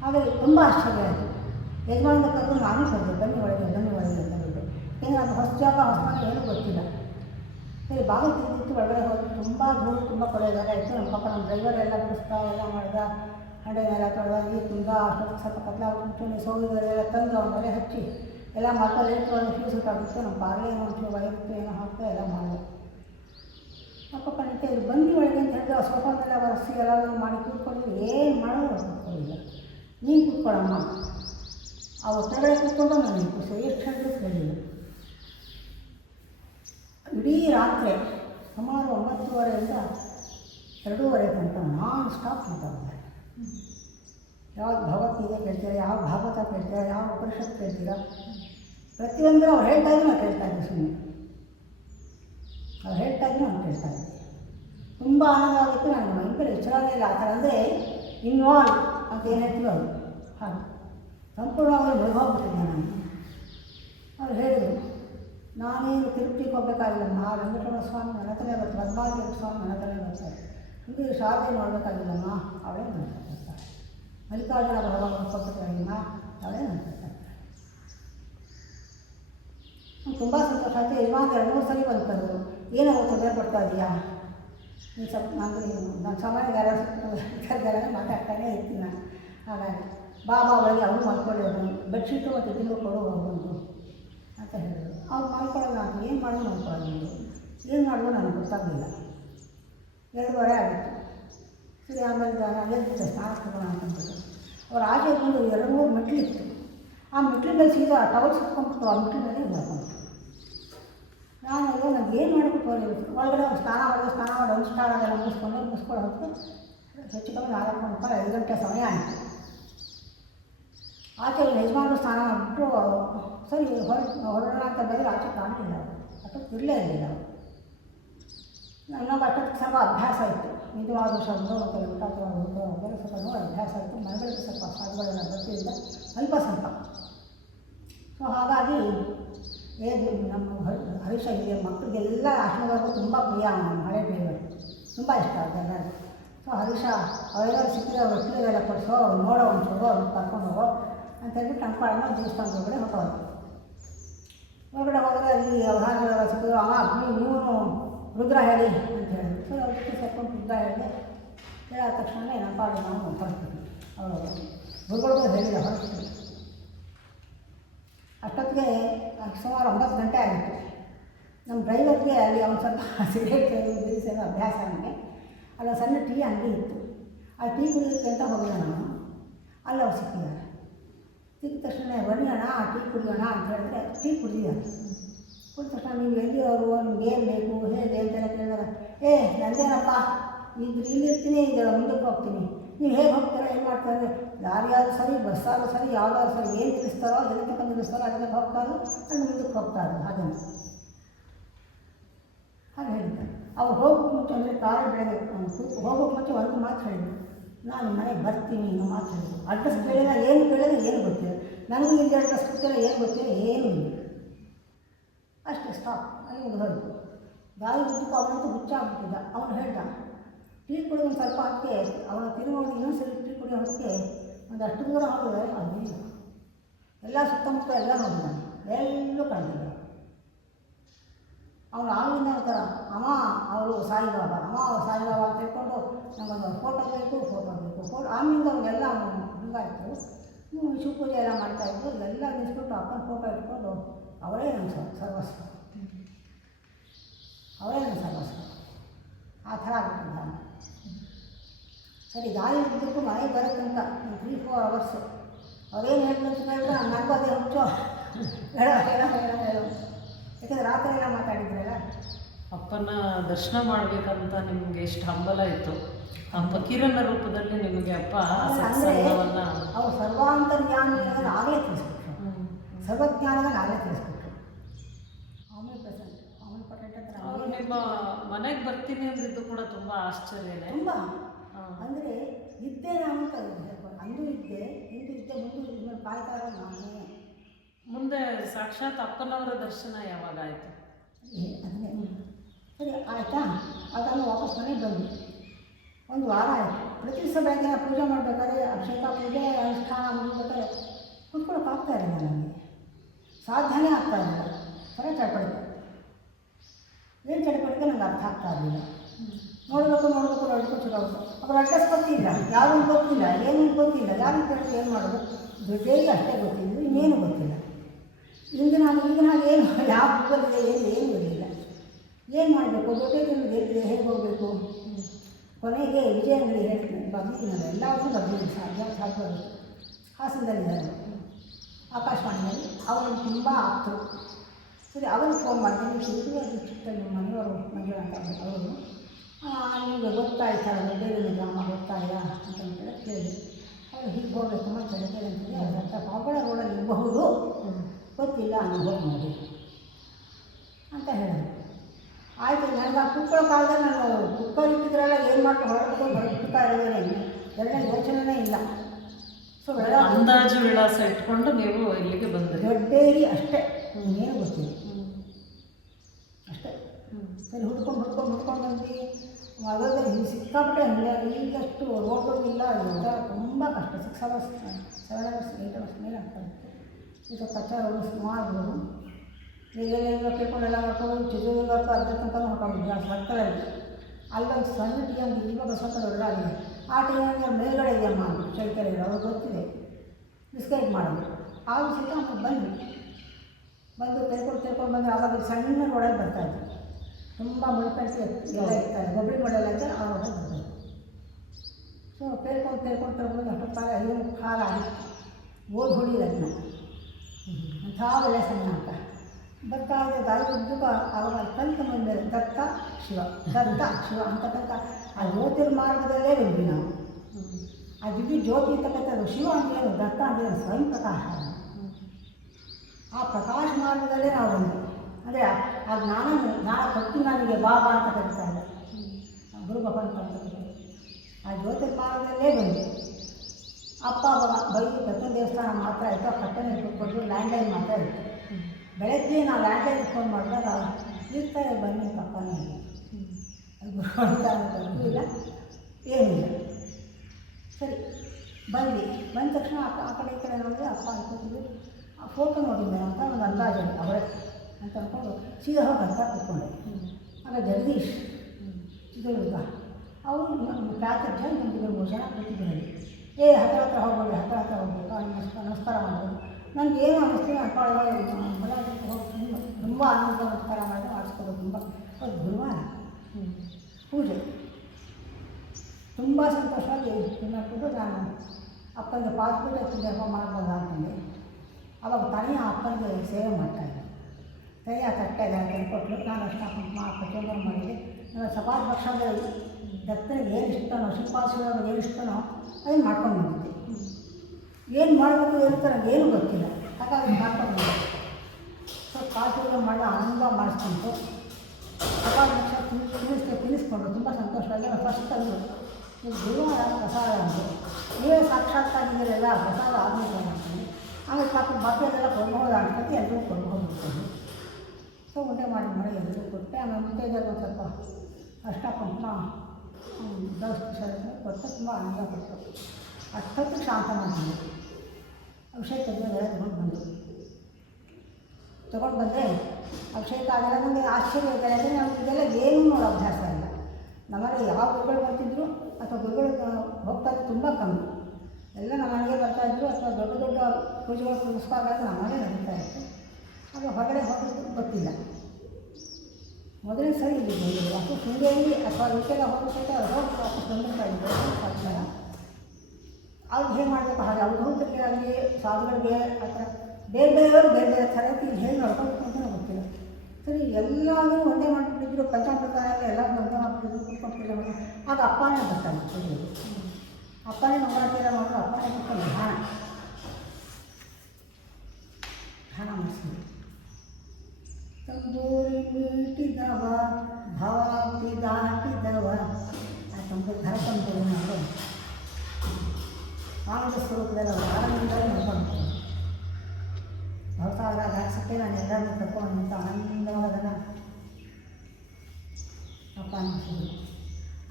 ಹಾಗಾಗಿ ತುಂಬ ಆಶ್ಚರ್ಯ ಆಯಿತು. ಯಜಮಾನದ ಕರ್ಕೊಂಡು ನಾನು ಕರೆದೆ, ಬನ್ನಿ ಒಳಗೆ ಅಂತ ಹೇಳಿದೆ. ಏಕೆಂದರೆ ಅದು ಹೊಸ ಜಾಗ ಹೊಸ ಮನೆ ಏನೂ ಗೊತ್ತಿಲ್ಲ. ಸರಿ ಬಾಗಿಲು ತೆಗೆದಿತ್ತು, ಒಳಗಡೆ ಹೋಗಿ ತುಂಬ ದೂರ ತುಂಬ ಕೊಳೆ ಜಾಗ ಇತ್ತು. ನಮ್ಮ ಪಾಪ ನಮ್ಮ ಡ್ರೈವರ್ ಎಲ್ಲ ಬಿಡಿಸ್ತಾ ಎಲ್ಲ ಮಾಡಿದ, ಹಂಡೆ ಮೇಲೆ ತೊಳೆದ, ನೀರು ತುಂಬ ಅಷ್ಟೊತ್ತು ಸ್ವಲ್ಪ ಕತ್ಲಾಗ್ಬಿಟ್ಟು ಸೋಲಿಗಳೆಲ್ಲ ತಂದು ಅವನ ಮೇಲೆ ಹಚ್ಚಿ ಎಲ್ಲ ಮಾಡ್ತಾ ಲೇಟು ಅಲ್ಲಿ ಫ್ಯೂಸ್ ಊಟಾಗಿತ್ತು. ನಮ್ಮ ಪಾರ್ಲೆ ಏನೋ ಒಂಚೂರು ವೈರ್ತು ಏನೋ ಹಾಕ್ತಾ ಎಲ್ಲ ಮಾಡಿದೆ. ನಮ್ಮ ಪಾಪ ನಿಂತಿದ್ರು, ಬನ್ನಿ ಒಳಗೆ ಅಂತ ಹೇಳಿದ್ರೆ ಆ ಸೋಫಾ ಮೇಲೆ ಒರೆಸಿ ಎಲ್ಲರೂ ಮಾಡಿ ಕೂತ್ಕೊಂಡಿದ್ರು. ಏನು ಮಾಡೋದು ಕೂತ್ಕೊಂಡಿಲ್ಲ. ನೀನು ಕೂತ್ಕೊಳ್ಳಮ್ಮ, ಆ ಒತ್ತಡಗಳೇ ಕೂತ್ಕೊಂಡು ನಾನು ಖುಷಿ ಎಷ್ಟು ಹೇಳಿದ್ರು ಕೇಳಿಲ್ಲ. ಇಡೀ ರಾತ್ರಿ ಸುಮಾರು 9:30ಯಿಂದ 2:30 ತನಕ ನಾನ್ ಸ್ಟಾಪ್ ಮಾತಾಡ್ತಾರೆ. ಯಾವ್ದು ಭಗವದ್ಗೀತೆ ಕೇಳ್ತೀರಾ, ಯಾವ ಭಾಗವತ ಕೇಳ್ತೀರಾ, ಯಾವ ಉಪನಿಷತ್ ಕೇಳ್ತೀರಾ, ಪ್ರತಿಯೊಂದರೂ ಅವ್ರು ಹೇಳ್ತಾ ಇದ್ರು ನಾನು ಕೇಳ್ತಾ ಇದ್ದೆ. ಸುಮ್ಮನೆ ಅವ್ರು ಹೇಳ್ತಾ ಇದ್ರು ನಾನು ಕೇಳ್ತಾ ಇದ್ದೆ. ತುಂಬ ಆನಂದ ಆಗಿತ್ತು. ನಾನು ಮೈಕಲ್ಲಿ ಎಚ್ಚರನೇ ಇಲ್ಲ. ಆ ಥರ ಅಂದರೆ ಇನ್ವಾಲ್ವ್ ಅಂತ ಏನು ಹೇಳ್ತೀವಿ ಅವರು ಹಾಗೆ ಸಂಪೂರ್ಣವಾಗಿ ಮುಳುಗೋಗ್ಬಿಟ್ಟಿದ್ದೆ ನಾನು. ಅವ್ರು ಹೇಳಿದರು, ನಾನೇನು ತಿರುಪತಿಗೆ ಹೋಗ್ಬೇಕಾಗಿಲ್ಲಮ್ಮ, ವೆಂಕಟರಮಣ ಸ್ವಾಮಿ ನನ್ನ ಹತ್ರನೇ ಬರ್ತಾರೆ, ಪದ್ಮಾವತಿ ಸ್ವಾಮಿ ನನ್ನ ಹತ್ರನೇ ಬರ್ತಾರೆ, ಹಿಂಗೆ ಶಾರದೆ ನೋಡಬೇಕಾಗಿಲ್ಲಮ್ಮ, ಅವಳೇ ನನ್ನ ಹತ್ರ ಬರ್ತಾರೆ, ಮಲ್ಲಿಕಾರ್ಜುನ ಭಗವಾನ್ ಕೊಟ್ಟಿದ್ದಾಳಮ್ಮ, ಅವಳೇ ನನ್ನ ಹತ್ರ ಬರ್ತಾರೆ. ನಂಗೆ ತುಂಬ ಸಂತೋಷ ಆಯಿತು. ಯಜಮಾನ್ 2-3 ಸರಿ ಬಂದ್ಕಂದ್ರು, ಏನಾದ್ರು ತೊಂದರೆ ಕೊಡ್ತಾ ಇದೆಯಾ, ನೀನು ಸ್ವಲ್ಪ ನನ್ನ ಸಮಯ ಯಾರು ಮಾತಾಡ್ತಾನೇ ಇರ್ತೀನಿ ನಾನು. ಹಾಗಾಗಿ ಬಾಬಾ ಒಳಗೆ ಅವನು ಮಲ್ಕೊಳ್ಳೋದು, ಬೆಡ್ಶೀಟು ಮತ್ತು ತಿಂಗಳು ಕೊಡು ಹೋಗುವಂತು ಅಂತ ಹೇಳಿದ್ರು. ಅವ್ರು ಮಲ್ಕೊಳ್ಳೋದು, ನಾನು ಏನು ಮಾಡೋದು ಮಲ್ಕೊಳ್ಳೋದು, ಏನು ಮಾಡೋದು ನನಗೆ ಗೊತ್ತಾಗಲಿಲ್ಲ. 2:30 ಆಗಿತ್ತು. ಸರಿ ಆಮೇಲೆ ನಾನು ಎದ್ದಿದ್ದೆ ಸ್ನಾನ ತಗೋಣ ಅಂತಂದ್ಬಿಟ್ಟು. ಅವ್ರು ಆಚೆ ಬಂದು 2-3 ಮೆಟ್ಲಿತ್ತು. ಆ ಮೆಟ್ಲ ಮೇಲೆ ಸೀದಾ ಟವಲ್ ಸುತ್ಕೊಂಡ್ಬಿಟ್ಟು ಆ ಮೆಟ್ಲ ಮೇಲೆ ಬರ್ಕೊಂಡ್ಬಿಟ್ಟು ನಾನು ನನಗೆ ಏನು ಮಾಡಬೇಕು ಒಳಗಡೆ ಸ್ನಾನ ಮಾಡಿ ಅನುಷ್ಠಾನದೆಲ್ಲ ಮುಗಿಸ್ಕೊಳ್ಳೋ ಹೊತ್ತು ಹೆಚ್ಚು ಕಮ್ಮಿ 4:30 5 ಗಂಟೆ ಸಮಯ ಆಯಿತು. ಆಚೆ ಯಜಮಾನರು ಸ್ನಾನ ಮಾಡಿಬಿಟ್ಟು ಸರಿ ಹೊರಡೋಣ ಅಂತ ಬಂದರೆ ಆಚೆ ಕಾಣಲಿಲ್ಲ ಅವರು, ಅಷ್ಟೊತ್ತು ಇರಲೇ ಇರಲಿಲ್ಲ ಅವರು. ನನಗೆ ಅಷ್ಟೊತ್ತಿಗೆ ಸ್ವಲ್ಪ ಅಭ್ಯಾಸ ಇತ್ತು, ನಿಜವಾದ ಶಬ್ದ ಮತ್ತು ಊಟವಾದ ಅದೆಲ್ಲ ಸ್ವಲ್ಪ ನೋಡಿ ಅಭ್ಯಾಸ ಇತ್ತು. ಮನೆಗಳಿಗೆ ಸ್ವಲ್ಪ ಸಾಧುಗಳೆಲ್ಲ ಬರ್ತಿದ್ದ ಸ್ವಲ್ಪ. ಸೊ ಹಾಗಾಗಿ ನಮ್ಮ ಹರೀಶ ಇದೆ ಮಕ್ಕಳಿಗೆಲ್ಲ ಆಶ್ರಮದವರು ತುಂಬ ಪ್ರಿಯ. ನಮ್ಮ ಹಳೆ ಪ್ರಿಯರು ತುಂಬ ಇಷ್ಟ ಅದೆಲ್ಲ. ಸೊ ಹರೀಶ ಅವರೆಲ್ಲರೂ ಸಿಕ್ಕಿದ್ರೆ ಒಟ್ಟಿಗೆಲ್ಲ ಕೊಡಿಸೋ, ಅವ್ರು ನೋಡೋ ಒಂಚೂರು ಅವ್ರು ಕರ್ಕೊಂಡು ಹೋಗೋ ಅಂತ ಹೇಳ್ಬಿಟ್ಟು ಟಂಕಾಳನ್ನ ದೇವಸ್ಥಾನದ ಒಳಗಡೆ ಹೊರಟೋದು. ಹೊರಗಡೆ ಹೋದರೆ ಅಲ್ಲಿ ಅವ್ರ ಸಿಕ್ಕಿದ್ರು, ನೀವು ರುದ್ರ ಹೇಳಿ ಅಂತ ಹೇಳಿದ್ರು. ಸೊ ಅವ್ರ ಜೊತೆ ಸೇರ್ಕೊಂಡು ರುದ್ರ ಹೇಳಿದೆ. ಹೇಳಾದ ತಕ್ಷಣ ಏನಪ್ಪ ಅದು ನಾವು ಹೊರಡ್ತೀವಿ, ಅವರು ಗುರುಗಳಿಗೂ ಹೇಳಿಲ್ಲ ಹೊರಡ್ತೀವಿ. ಅಷ್ಟೊತ್ತಿಗೆ ಸುಮಾರು 9 ಗಂಟೆ ಆಗಿತ್ತು. ನಮ್ಮ ಡ್ರೈವರ್ಗೆ ಅಲ್ಲಿ ಅವ್ನು ಸ್ವಲ್ಪ ಸಿಗರೇಟ್ ಬಿಡಿಸೋ ಅಭ್ಯಾಸ ನನಗೆ. ಅಲ್ಲಿ ಸಣ್ಣ ಟೀ ಅಂಗಡಿ ಇತ್ತು. ಆ ಟೀ ಕುಡಿಯೋಕ್ಕೆ ಅಂತ ಹೋಗಿಲ್ಲ ನಾನು. ಅಲ್ಲಿ ಅವ್ರು ಸಿಕ್ಕಿದ್ದಾರೆ. ಸಿಕ್ಕಿದ ತಕ್ಷಣ ಬನ್ನಿ ಅಣ್ಣ ಟೀ ಕುಡಿಯೋಣ ಅಂತ ಹೇಳಿದ್ರೆ ಟೀ ಕುಡಿದಿದ್ದಾರೆ. ಕುಡಿದ ತಕ್ಷಣ ನೀವು ಎಲ್ಲಿಯವರು, ನಿಮ್ಗೆ ಏನು ಬೇಕು ಹೇಗೆ ಅಂತೆಲ್ಲ ಕೇಳಿದಾಗ, ನಂದೇನಪ್ಪ ಇಲ್ಲಿರ್ತೀನಿ, ಈಗ ಮುಂದಕ್ಕೆ ಹೋಗ್ತೀನಿ, ನೀವು ಹೇಗೆ ಹೋಗ್ತೀರಾ, ಏನು ಮಾಡ್ತಾರೆ, ಲಾರಿಯಾದ್ರೂ ಸರಿ ಬಸ್ಸಾದ್ರೂ ಸರಿ ಯಾವುದಾದ್ರು ಸರಿ ಏನು ತಿಳಿಸ್ತಾರೋ ಎಲ್ಲಿ ತಗೊಂಡು ನಿಲ್ಲಿಸ್ತಾರೋ ಅದನ್ನ ಹೋಗ್ತಾರೋ ಅಲ್ಲಿ ಮುಂದಕ್ಕೆ ಹೋಗ್ತಾರೆ. ಹಾಗೆ ಹೇಳಿದ್ದಾರೆ. ಅವ್ರು ಹೋಗೋಕ್ಕೆ ಮುಂಚೆ ಅಂದರೆ ಕಾರೇ ಬೆಳಗ್ಗೆ ಹೋಗೋಕ್ಕೆ ಮುಂಚೆ ಒಂದು ಮಾತು ಹೇಳಿದ್ರು, ನಾನು ಮನೆಗೆ ಬರ್ತೀನಿ ಅನ್ನೋ ಮಾತು ಹೇಳಿದ್ರು. ಅಡ್ರೆಸ್ ಕೇಳಿಲ್ಲ, ಏನು ಕೇಳಿಲ್ಲ, ಏನು ಗೊತ್ತಿಲ್ಲ ನನಗೂ. ಇಲ್ಲಿ ಅಡ್ರೆಸ್ ಗೊತ್ತಿಲ್ಲ, ಏನು ಗೊತ್ತಿಲ್ಲ, ಏನೂ ಇಲ್ಲ. ಅಷ್ಟೇ ಸ್ಟಾಪ್. ಅಲ್ಲಿ ಮುಗಿದೋಯ್ತು. ಗಾಳಿ ಬಿದ್ದಕ್ಕೆ ಅವನಂತೂ ಹುಚ್ಚಾಗ್ಬಿಟ್ಟಿದ್ದ. ಅವನು ಹೇಳ್ದ, ಟೀ ಕುಡಿದು ಒಂದು ಸ್ವಲ್ಪ ಹೊತ್ತಿಗೆ ಅವನ ತಿರುಗಿ ಇನ್ನೊಂದು ಸರಿ ಟೀ ಕುಡಿಯೋ ಹೊತ್ತಿಗೆ ಒಂದು ಅಷ್ಟು ದೂರ ಹೋಗಿದ್ರೆ ಅದಿಲ್ಲ. ಎಲ್ಲ ಸುತ್ತಮುತ್ತ ಎಲ್ಲ ನೋಡಿದ್ದಾನೆ, ಎಲ್ಲೂ ಕಾಣ್ತಿದ್ದ. ಅವನು ಆಗಿಂದ ಒಂಥರ ಅವರು ಸಾಯಿಬಾಬಾ ಅಂತ ಹೇಳ್ಕೊಂಡು ನಮಗೊಂದು ಫೋಟೋ ಬೇಕು. ಆಮೇಲಿಂದ ಅವ್ರಿಗೆಲ್ಲ ಹಂಗಾಯಿತು. ಶಿವಪೂಜೆ ಎಲ್ಲ ಮಾಡ್ತಾಯಿದ್ರು. ಎಲ್ಲ ನಿಲ್ಲಿಸ್ಬಿಟ್ಟು ಅಪ್ಪನ ಫೋಟೋ ಇಟ್ಕೊಂಡು ಅವರೇ ನನ್ನ ಸರ್ವಸ್ವ, ಆ ಥರ ಆಗ್ಬಿಟ್ಟಿದ್ದಾನೆ. ಸರಿ ಗಾಳಿ ಬಿದ್ದಕ್ಕೂ ಮನೆಗೆ ಬರೋಕ್ಕಂತ 3-4 ಅವರ್ಸು ಅವ್ರೇನು ಹೇಳಿದ್ರು ಅಂತ ಹೇಳಿದ್ರೆ ನನಗೂ ಅದೇ ಹುಚ್ಚು ಹೇಳೋ ಯಾಕೆಂದರೆ ರಾತ್ರಿ ಎಲ್ಲ ಮಾತಾಡಿದ್ರಲ್ಲ. ಅಪ್ಪನ ದರ್ಶನ ಮಾಡಬೇಕಂತ ನಿಮಗೆ ಎಷ್ಟು ಹಂಬಲ ಇತ್ತು. ಆ ಫಕೀರನ ರೂಪದಲ್ಲಿ ನಿಮಗೆ ಅಪ್ಪ ಅಂದರೆ ಅವ್ರು ಸರ್ವಾಂತರ್ಯಾಮಿ ಅನ್ನೋದು ಆಗಲೇ ತಿಳಿಸ್ಬಿಟ್ರು, ಸರ್ವಜ್ಞಾನದ ಆಗಲೇ ತಿಳಿಸ್ಬಿಟ್ರು. ಆಮೇಲೆ ಪ್ರೆಸೆಂಟ್ ಆಮೇಲೆ ಪಟೇಟ್ ಹತ್ರ ಅವರು ನಿಮ್ಮ ಮನೆಗೆ ಬರ್ತೀನಿ ಅಂದಿದ್ದು ಕೂಡ ತುಂಬ ಆಶ್ಚರ್ಯನೇ. ತುಂಬ ಅಂದರೆ ಇದ್ದೇ ನಾನು ಅಂದು ಇದ್ದೆ, ಇಂದು ಇದ್ದೆ, ಮುಂದೆ ಕಾಯ್ತಾ ಇರೋ ನಾನೇ. ಮುಂದೆ ಸಾಕ್ಷಾತ್ ಅಪ್ಪನವರ ದರ್ಶನ ಯಾವಾಗ ಆಯಿತು? ಅದನ್ನೇ ಸರಿ ಆಯಿತಾ. ಅದನ್ನು ವಾಪಸ್ ಮನೆಗೆ ಬಂದು 1 ವಾರ ಆಯಿತು. ಪ್ರತಿ ದಿವಸ ಬೆಳಗ್ಗೆ ಪೂಜೆ ಮಾಡಬೇಕಾದ್ರೆ ಅಕ್ಷತಾ ಪೂಜೆ ಅನುಷ್ಠಾನ ಮಾಡಬೇಕಾದ್ರೆ ಕೂತ್ಕೊಳ್ಳೋಕ್ಕಾಗ್ತಾ ಇರಲಿಲ್ಲ ನನಗೆ, ಸಾಧ್ಯನೇ ಆಗ್ತಾ ಇರಲಿಲ್ಲ. ಥರ ಚಟಪಡಿಕೆ, ಏನು ಚಟಪಡಿಕೆ ನನಗೆ ಅರ್ಥ ಆಗ್ತಾ ಇರಲಿಲ್ಲ. ನೋಡಬೇಕು ನೋಡೋದು ಅವ್ರ ಅಡ್ರೆಸ್ ಗೊತ್ತಿಲ್ಲ, ಯಾರೂ ಗೊತ್ತಿಲ್ಲ, ಏನೂ ಗೊತ್ತಿಲ್ಲ, ಯಾರು ಕೇಳಿದ್ರೆ ಏನು ಮಾಡೋದು, ದುಡ್ಡೇಗೆ ಅಷ್ಟೇ ಗೊತ್ತಿಲ್ಲ, ಇನ್ನೇನು ಗೊತ್ತಿಲ್ಲ. ಈಗಿನ ಏನು ಯಾವ ಬುಕ್ಕಲ್ಲಿದೆ ಏನು ಇರಲಿಲ್ಲ. ಏನು ಮಾಡಬೇಕು, ದುಡ್ಡೇಗೆ ಎಲ್ಲಿದೆ, ಹೇಗೆ ಹೋಗಬೇಕು. ಕೊನೆಗೆ ವಿಜಯ ಅಂಗಡಿ ಹೇಳ್ತೀನಿ, ಬಗ್ಗಿದ್ದೀನಲ್ಲ, ಎಲ್ಲವನ್ನೂ ಬಗ್ಗಿದ್ದೀನಿ, ಸಾಧ್ಯ ಹಾಸನದಲ್ಲಿದ್ದಾರೆ ಆಕಾಶವಾಣಿಯಲ್ಲಿ. ಅವರು ತುಂಬ ಆಪ್ತರು. ಸರಿ, ಅವ್ರಿಗೆ ಫೋನ್ ಮಾಡ್ತೀನಿ, ಶಿಲ್ಪಿ ಅದು ಚಿಕ್ಕ ನಿಮ್ಮ ಮನೆಯವರು ಮಂಜುಳ ಅಂತ ಅವರು, ನಿಮಗೆ ಗೊತ್ತಾಯ್ತಲ್ಲ ಬೇರೆ ಗ್ರಾಮ ಗೊತ್ತಾಯಿಲ್ಲ ಅಂತಂದೇಳಿ ಕೇಳಿ, ಅವರು ಹೀಗೆ ಹೋಗಬೇಕಮ್ಮ ಚಳಿಕೆ ಅಂತಿದೆ, ಅದರಂಥ ಪಾಪಳ ರೋಡಲ್ಲಿ ಇರಬಹುದು, ಗೊತ್ತಿಲ್ಲ ನೀವು ಹೋಗಿ ನೋಡಿ ಅಂತ ಹೇಳಿದ್ರು. ಆಯಿತು, ನನಗೆ ಆ ಕುಕ್ಕಳ ಕಾಲದಲ್ಲಿ ನಾನು ಕುಕ್ಕರ್ ಇಟ್ಟಿದ್ರಲ್ಲ, ಏನು ಮಾಡ್ಕೊಂಡು ಹೊರಡ್ತಾ ಇರೋದೇ ಎರಡನೇ ಯೋಚನೆ ಇಲ್ಲ. ಸೊ ಅಂದಾಜು ವಿಳಾಸ ಇಟ್ಕೊಂಡು ನೀವು ಇಲ್ಲಿಗೆ ಬಂದ್ರಿ. ದೊಡ್ಡೇರಿ ಅಷ್ಟೇ, ಏನು ಗೊತ್ತಿಲ್ಲ ಅಷ್ಟೇ. ಸರಿ, ಹುಡ್ಕೊಂಡು ಬಂದು ಅದರಲ್ಲಿ ಸಿಕ್ಕಾಪಟ್ಟೆ ಈಗಷ್ಟು ರೋಡ್ಗಳಿಲ್ಲ, ತುಂಬ ಕಷ್ಟ. 6 hours 7 hours 8 hours ಮೇಲೆ ಆಗ್ತಾಯಿತ್ತು. ಈಗ ಕಚ್ಚಾ ರೋಡು ಸುಮಾರು ರೋಡು ಈಗ ಕೇಳ್ಕೊಂಡೆಲ್ಲ ಮಾಡ್ಕೊಂಡು ಚಿತ್ರದುರ್ಗಕ್ಕೂ ಅರ್ಧ ತನಕ ಮಾಡ್ಕೊಂಡಿದ್ವಿ. ಆ ಸರ್ಕಲಲ್ಲಿ ಅಲ್ಲೊಂದು ಸಣ್ಣ ಟಿ ಎಮ್ ಇವಾಗ ಸ್ವಲ್ಪ ದೊಡ್ಡದಾಗಿದೆ. ಆ ಟಿ ಎಮ್ ಮೇಲ್ಗಡೆ ಇದೆಯಮ್ಮ ಚೈತನ್ಯ ಅವ್ರಿಗೆ ಗೊತ್ತಿದೆ, ಬಿಸ್ಕೆಟ್ ಮಾಡೋದು. ಆಗ ಸಿಕ್ಕ ಬಂದು ತೆರ್ಕೊಂಡು ಬಂದು ಆವಾಗ ಸಣ್ಣ ರೋಡಲ್ಲಿ ಬರ್ತಾಯಿದ್ರು. ತುಂಬ ಮುಳ್ಕಂಟಿ ಎಲ್ಲ ಇರ್ತಾರೆ, ಗೊಬ್ಬರಿ ಮಳೆಲ್ಲ ಇದ್ದರೆ ಆ ರೋಡಲ್ಲಿ ಬರ್ತಾಯಿದ್ರು. ಸೊ ತೆರ್ಕೊಂಡು ತಗೊಂಡು ಅಷ್ಟೊತ್ತಾಗ 5:15 ಆಗಿತ್ತು. ಓದಿ ಹೊಡಿಯೋದನ್ನ ಅಂಥ ಒಳ್ಳೆ ಸಮಯ ಅಂತ ಬರ್ತಾ ಇದೆ. ದಾರಿ ಉದ್ದಕ್ಕೂ ಆವಾಗ ಕಲಿತ ಮೇಲೆ ದತ್ತ ಶಿವ ಅಂತಕ್ಕಂಥ ಆ ಜ್ಯೋತಿರ್ಮಾರ್ಗದಲ್ಲೇ ಬಂದ್ವಿ ನಾವು. ಆ ದಿವ್ಯ ಜ್ಯೋತಿ ಅಂತಕ್ಕಂಥದ್ದು ಶಿವ ಅಂತೇನು, ದತ್ತ ಅಂತೇನು, ಸ್ವಯಂ ಪ್ರಕಾಶ. ಆ ಪ್ರಕಾಶ ಮಾರ್ಗದಲ್ಲೇ ನಾವು ಬಂದ್ವಿ. ಅಂದರೆ ಆ ಜ್ಞಾನ ಕೊಟ್ಟು ನನಗೆ ಬಾಬಾ ಅಂತ ಕರೀತಾರೆ, ಗುರು ಭಗವಂತ ಅಂತ ಕರೀತಾರೆ. ಆ ಜ್ಯೋತಿರ್ಮಾರ್ಗದಲ್ಲೇ ಬಂದ್ವಿ. ಅಪ್ಪ ಬೈ ದತ್ತನ ದೇವಸ್ಥಾನ ಮಾತ್ರ ಇತ್ತು, ಆ ಕಟ್ಟೆನ ಇಟ್ಕೊಂಡು ಲ್ಯಾಂಡ್ಲೈನ್ ಮಾತ್ರ ಇತ್ತು. ಬೆಳಗ್ಗೆ ನಾವು ಲ್ಯಾಂಡ್ಲೈನ್ ಫೋನ್ ಮಾಡಿದಾಗ ಇರ್ತಾರೆ, ಬನ್ನಿ ಪಪ್ಪನೇ ಗುರುವಂತ ಅನ್ನೋದು ಇಲ್ಲ, ಏನಿಲ್ಲ. ಸರಿ, ಬಂದ ತಕ್ಷಣ ಆ ಕಡೆ ಈ ಕಡೆ ನೋಡಿದ್ರೆ ಅಪ್ಪ ಅನ್ಕೋತಿದ್ರು. ಆ ಫೋಟೋ ನೋಡಿದ್ದೆ ಅಂತ ಒಂದು ಅಂದಾಜು ಅವರೇ ಅಂತ ಅಂದ್ಕೊಂಡು ಸೀದಾ ಹೋಗಿ ಅಂತ ಕೂತ್ಕೊಂಡೆ. ಆಗ ಜಗದೀಶ್ ಚಿತ್ರದುರ್ಗ ಅವರು ನಮ್ಮ ಪ್ಯಾಕೆಟ್ ಜನ ನಮಗೆ 3 ಜನ ಕೂತಿದ್ರಲ್ಲಿ. ಹತ್ರ ಹೋಗ್ಬೇಕು, ನಮಸ್ಕಾರ ಮಾಡ್ಬೋದು. ನನಗೇನು ಅನ್ನಿಸ್ತೀನಿ ಅನ್ಕೊಳ್ಳೋದು, ತುಂಬ ಆನಂದ ನಮಸ್ಕಾರ ಮಾಡಿ ಮಾಡಿಸ್ಕೋಬೋದು. ತುಂಬ ಗುರುವಾರ ಪೂಜೆ ತುಂಬ ಸಂತೋಷವಾಗಿ ತಿನ್ನಕ್ಬಿಟ್ಟು ನಾನು ಅಪ್ಪನಿಗೆ ಪಾಸ್ಪೋರ್ಟ್ ಹಚ್ಚಿದೆ, ಹಬ್ಬ ಮಾಡ್ಬೋದಾ ಅಂತಂದೆ. ಆವಾಗ ತಾನೇ ಅಪ್ಪನಿಗೆ ಸೇವೆ ಮಾಡ್ತಾಯಿದ್ದೆ. ಸರಿ, ಆ ತಟ್ಟೆಗೆ ಕೊಟ್ಟರು. ನಾನು ಅಷ್ಟು ಪ್ರತಿಯೊಂದು ಮಾಡಿದೆ. ನಾನು ಸಪಾಟ್ ಪಕ್ಷದಲ್ಲಿ ದತ್ತನಿಗೆ ಏನು ಇಷ್ಟನೋ, ಶ್ರೀಪಾದ ಏನು ಇಷ್ಟನೋ ಅದನ್ನು ಮಾಡ್ಕೊಂಡು ಬಂದಿದ್ದೆ. ಏನು ಮಾಡಬೇಕು ಅಂತ ನನಗೇನು ಗೊತ್ತಿಲ್ಲ, ಹಾಗಾಗಿ ಮಾಡ್ಕೊಂಡು ಬಂದೆ. ಸೊ ಕಾಸು ಮಾಡೋ ಆನಂದ ಮಾಡಿಸ್ಕೊಂಡು ಸಪಾಟ್ ಪಕ್ಷ ತಿನ್ನಿಸ್ಕೊಂಡು ತುಂಬ ಸಂತೋಷವಾಗಿ ನಾನು ಫಸ್ಟ್ ಅಂದರು, ನೀವು ಗುರುವಾರ ಪ್ರಸಾದ ಅಂದರು, ನೀವೇ ಸಾಕ್ಷಾತ್ತಾಗಿದ್ದೀರೆಲ್ಲ ಪ್ರಸಾದ ಆದ್ಮೇಲೆ ಮಾಡ್ತೀನಿ. ಆಮೇಲೆ ಪಾಪ ಬಾಕಿಯೆಲ್ಲ ಕೊಡ್ಬೋದು ಅನ್ಕೊತಿ ಎಲ್ಲರೂ ಕೊಡ್ಬೋದು. ಸೊ ಊಟ ಮಾಡಿ ಎಲ್ಲರೂ ಕೊಟ್ಟೆ. ಆಮೇಲೆ ಮುತ್ತೈದೆಲ್ಲ ಒಂದು ಸ್ವಲ್ಪ ಅಷ್ಟ ಕುಂಕುಮ ದವಸ್ತಿ ಕೊಟ್ಟು ತುಂಬ ಆನಂದ ಕೊಟ್ಟು ಅಷ್ಟೊತ್ತು ಶಾಂತ ಮಾಡಿದ್ವಿ. ಅಭಿಷೇಕ ತೊಗೊಂಡು ಬಂದರೆ ಅಭಿಷೇಕ ಆಗಲ್ಲ. ನನಗೆ ಆಶ್ಚರ್ಯ ಇದೆ, ಅಂದರೆ ನಮ್ಗೆ ಇದೆಲ್ಲ ಏನೂ ನೋಡೋ ಅಭ್ಯಾಸ ಇಲ್ಲ. ನಮ್ಮಲ್ಲಿ ಯಾವ ಗುರುಗಳು ಬರ್ತಿದ್ರು ಅಥವಾ ಗುರುಗಳು ಹೋಗ್ತಾಯಿದ್ರು ತುಂಬ ಕಮ್ಮಿ. ಎಲ್ಲ ನಮ್ಮ ಮನೆಗೆ ಬರ್ತಾಯಿದ್ರು ಅಥವಾ ದೊಡ್ಡ ದೊಡ್ಡ ಪೂಜೆಗಳು ಪುರಸ್ಕಾರಗಳು ನಮ್ಮನೆ ನಡೀತಾ ಇತ್ತು. ಆಗ ಹೊರಗಡೆ ಹೋಗೋದು ಗೊತ್ತಿಲ್ಲ. ಮೊದಲನೇ ಸರಿ ಇಲ್ಲಿ ಅಥವಾ ಶೃಂಗೇರಿ ಅಥವಾ ಈಕೆಲ್ಲ ಹೋಗ್ಬಿಟ್ಟು ಹೋಗಿ ವಾಪಸ್ ಬಂದಿರ್ತಾ ಇದ್ದರು ಸಾಧ್ಯ. ಅವ್ರು ಹೇಗೆ ಮಾಡಬೇಕು ಹಾಗೆ ಅವಧೂತರಿಗೆ ಆಗಲಿ ಸಾಧುಗಳಿಗೆ ಅಥವಾ ಬೇರೆ ಬೇರೆ ಥರ ಹೇಗೆ ನೋಡ್ಕೊಂಡು ಅಂತ ಗೊತ್ತಿಲ್ಲ. ಸರಿ, ಎಲ್ಲರೂ ಒಂದೇ ಮಾಡಿಬಿಟ್ಟಿದ್ರು, ಪಂಚಾಮೃತ ಎಲ್ಲ ಒಂದೇ ಮಾಡಿಬಿಟ್ಟಿದ್ರು, ಕೂತ್ಕೊಂಡು ಮಾಡಿ. ಆಗ ಅಪ್ಪನೇ ಬರ್ತಾನೆ ಪೂಜೆಗೆ. ಅಪ್ಪನೇ ಮಂಗಳಾರತಿಯೆಲ್ಲ ಮಾಡಿದ್ರು, ಅಪ್ಪನೇ ಕೂತ್ಕೊಂಡು ಧ್ಯಾನ ಮಾಡಿಸ್ತೀನಿ. ತಂದೂರಿ ಮೀಟಿದವ ಭವಾಬ್ದಿ ದಾಟಿದವ ಆ ಘರ ತಂದೂರಿ ನಾವು ಆನಂದ ಸ್ವರೂಪದಲ್ಲ ಆನಂದ ನೋಡ್ಕೊಂಡು ಭವಸಾಗರ ದಾಟ್ಸಕ್ಕೆ ನಾನು ಎಲ್ಲರನ್ನೂ ಕರ್ಕೊಂಡು ನಿಂತು ಆನಂದವಾದನ್ನು ಅಪ್ಪ ಅನಿಸಿದ್ರು.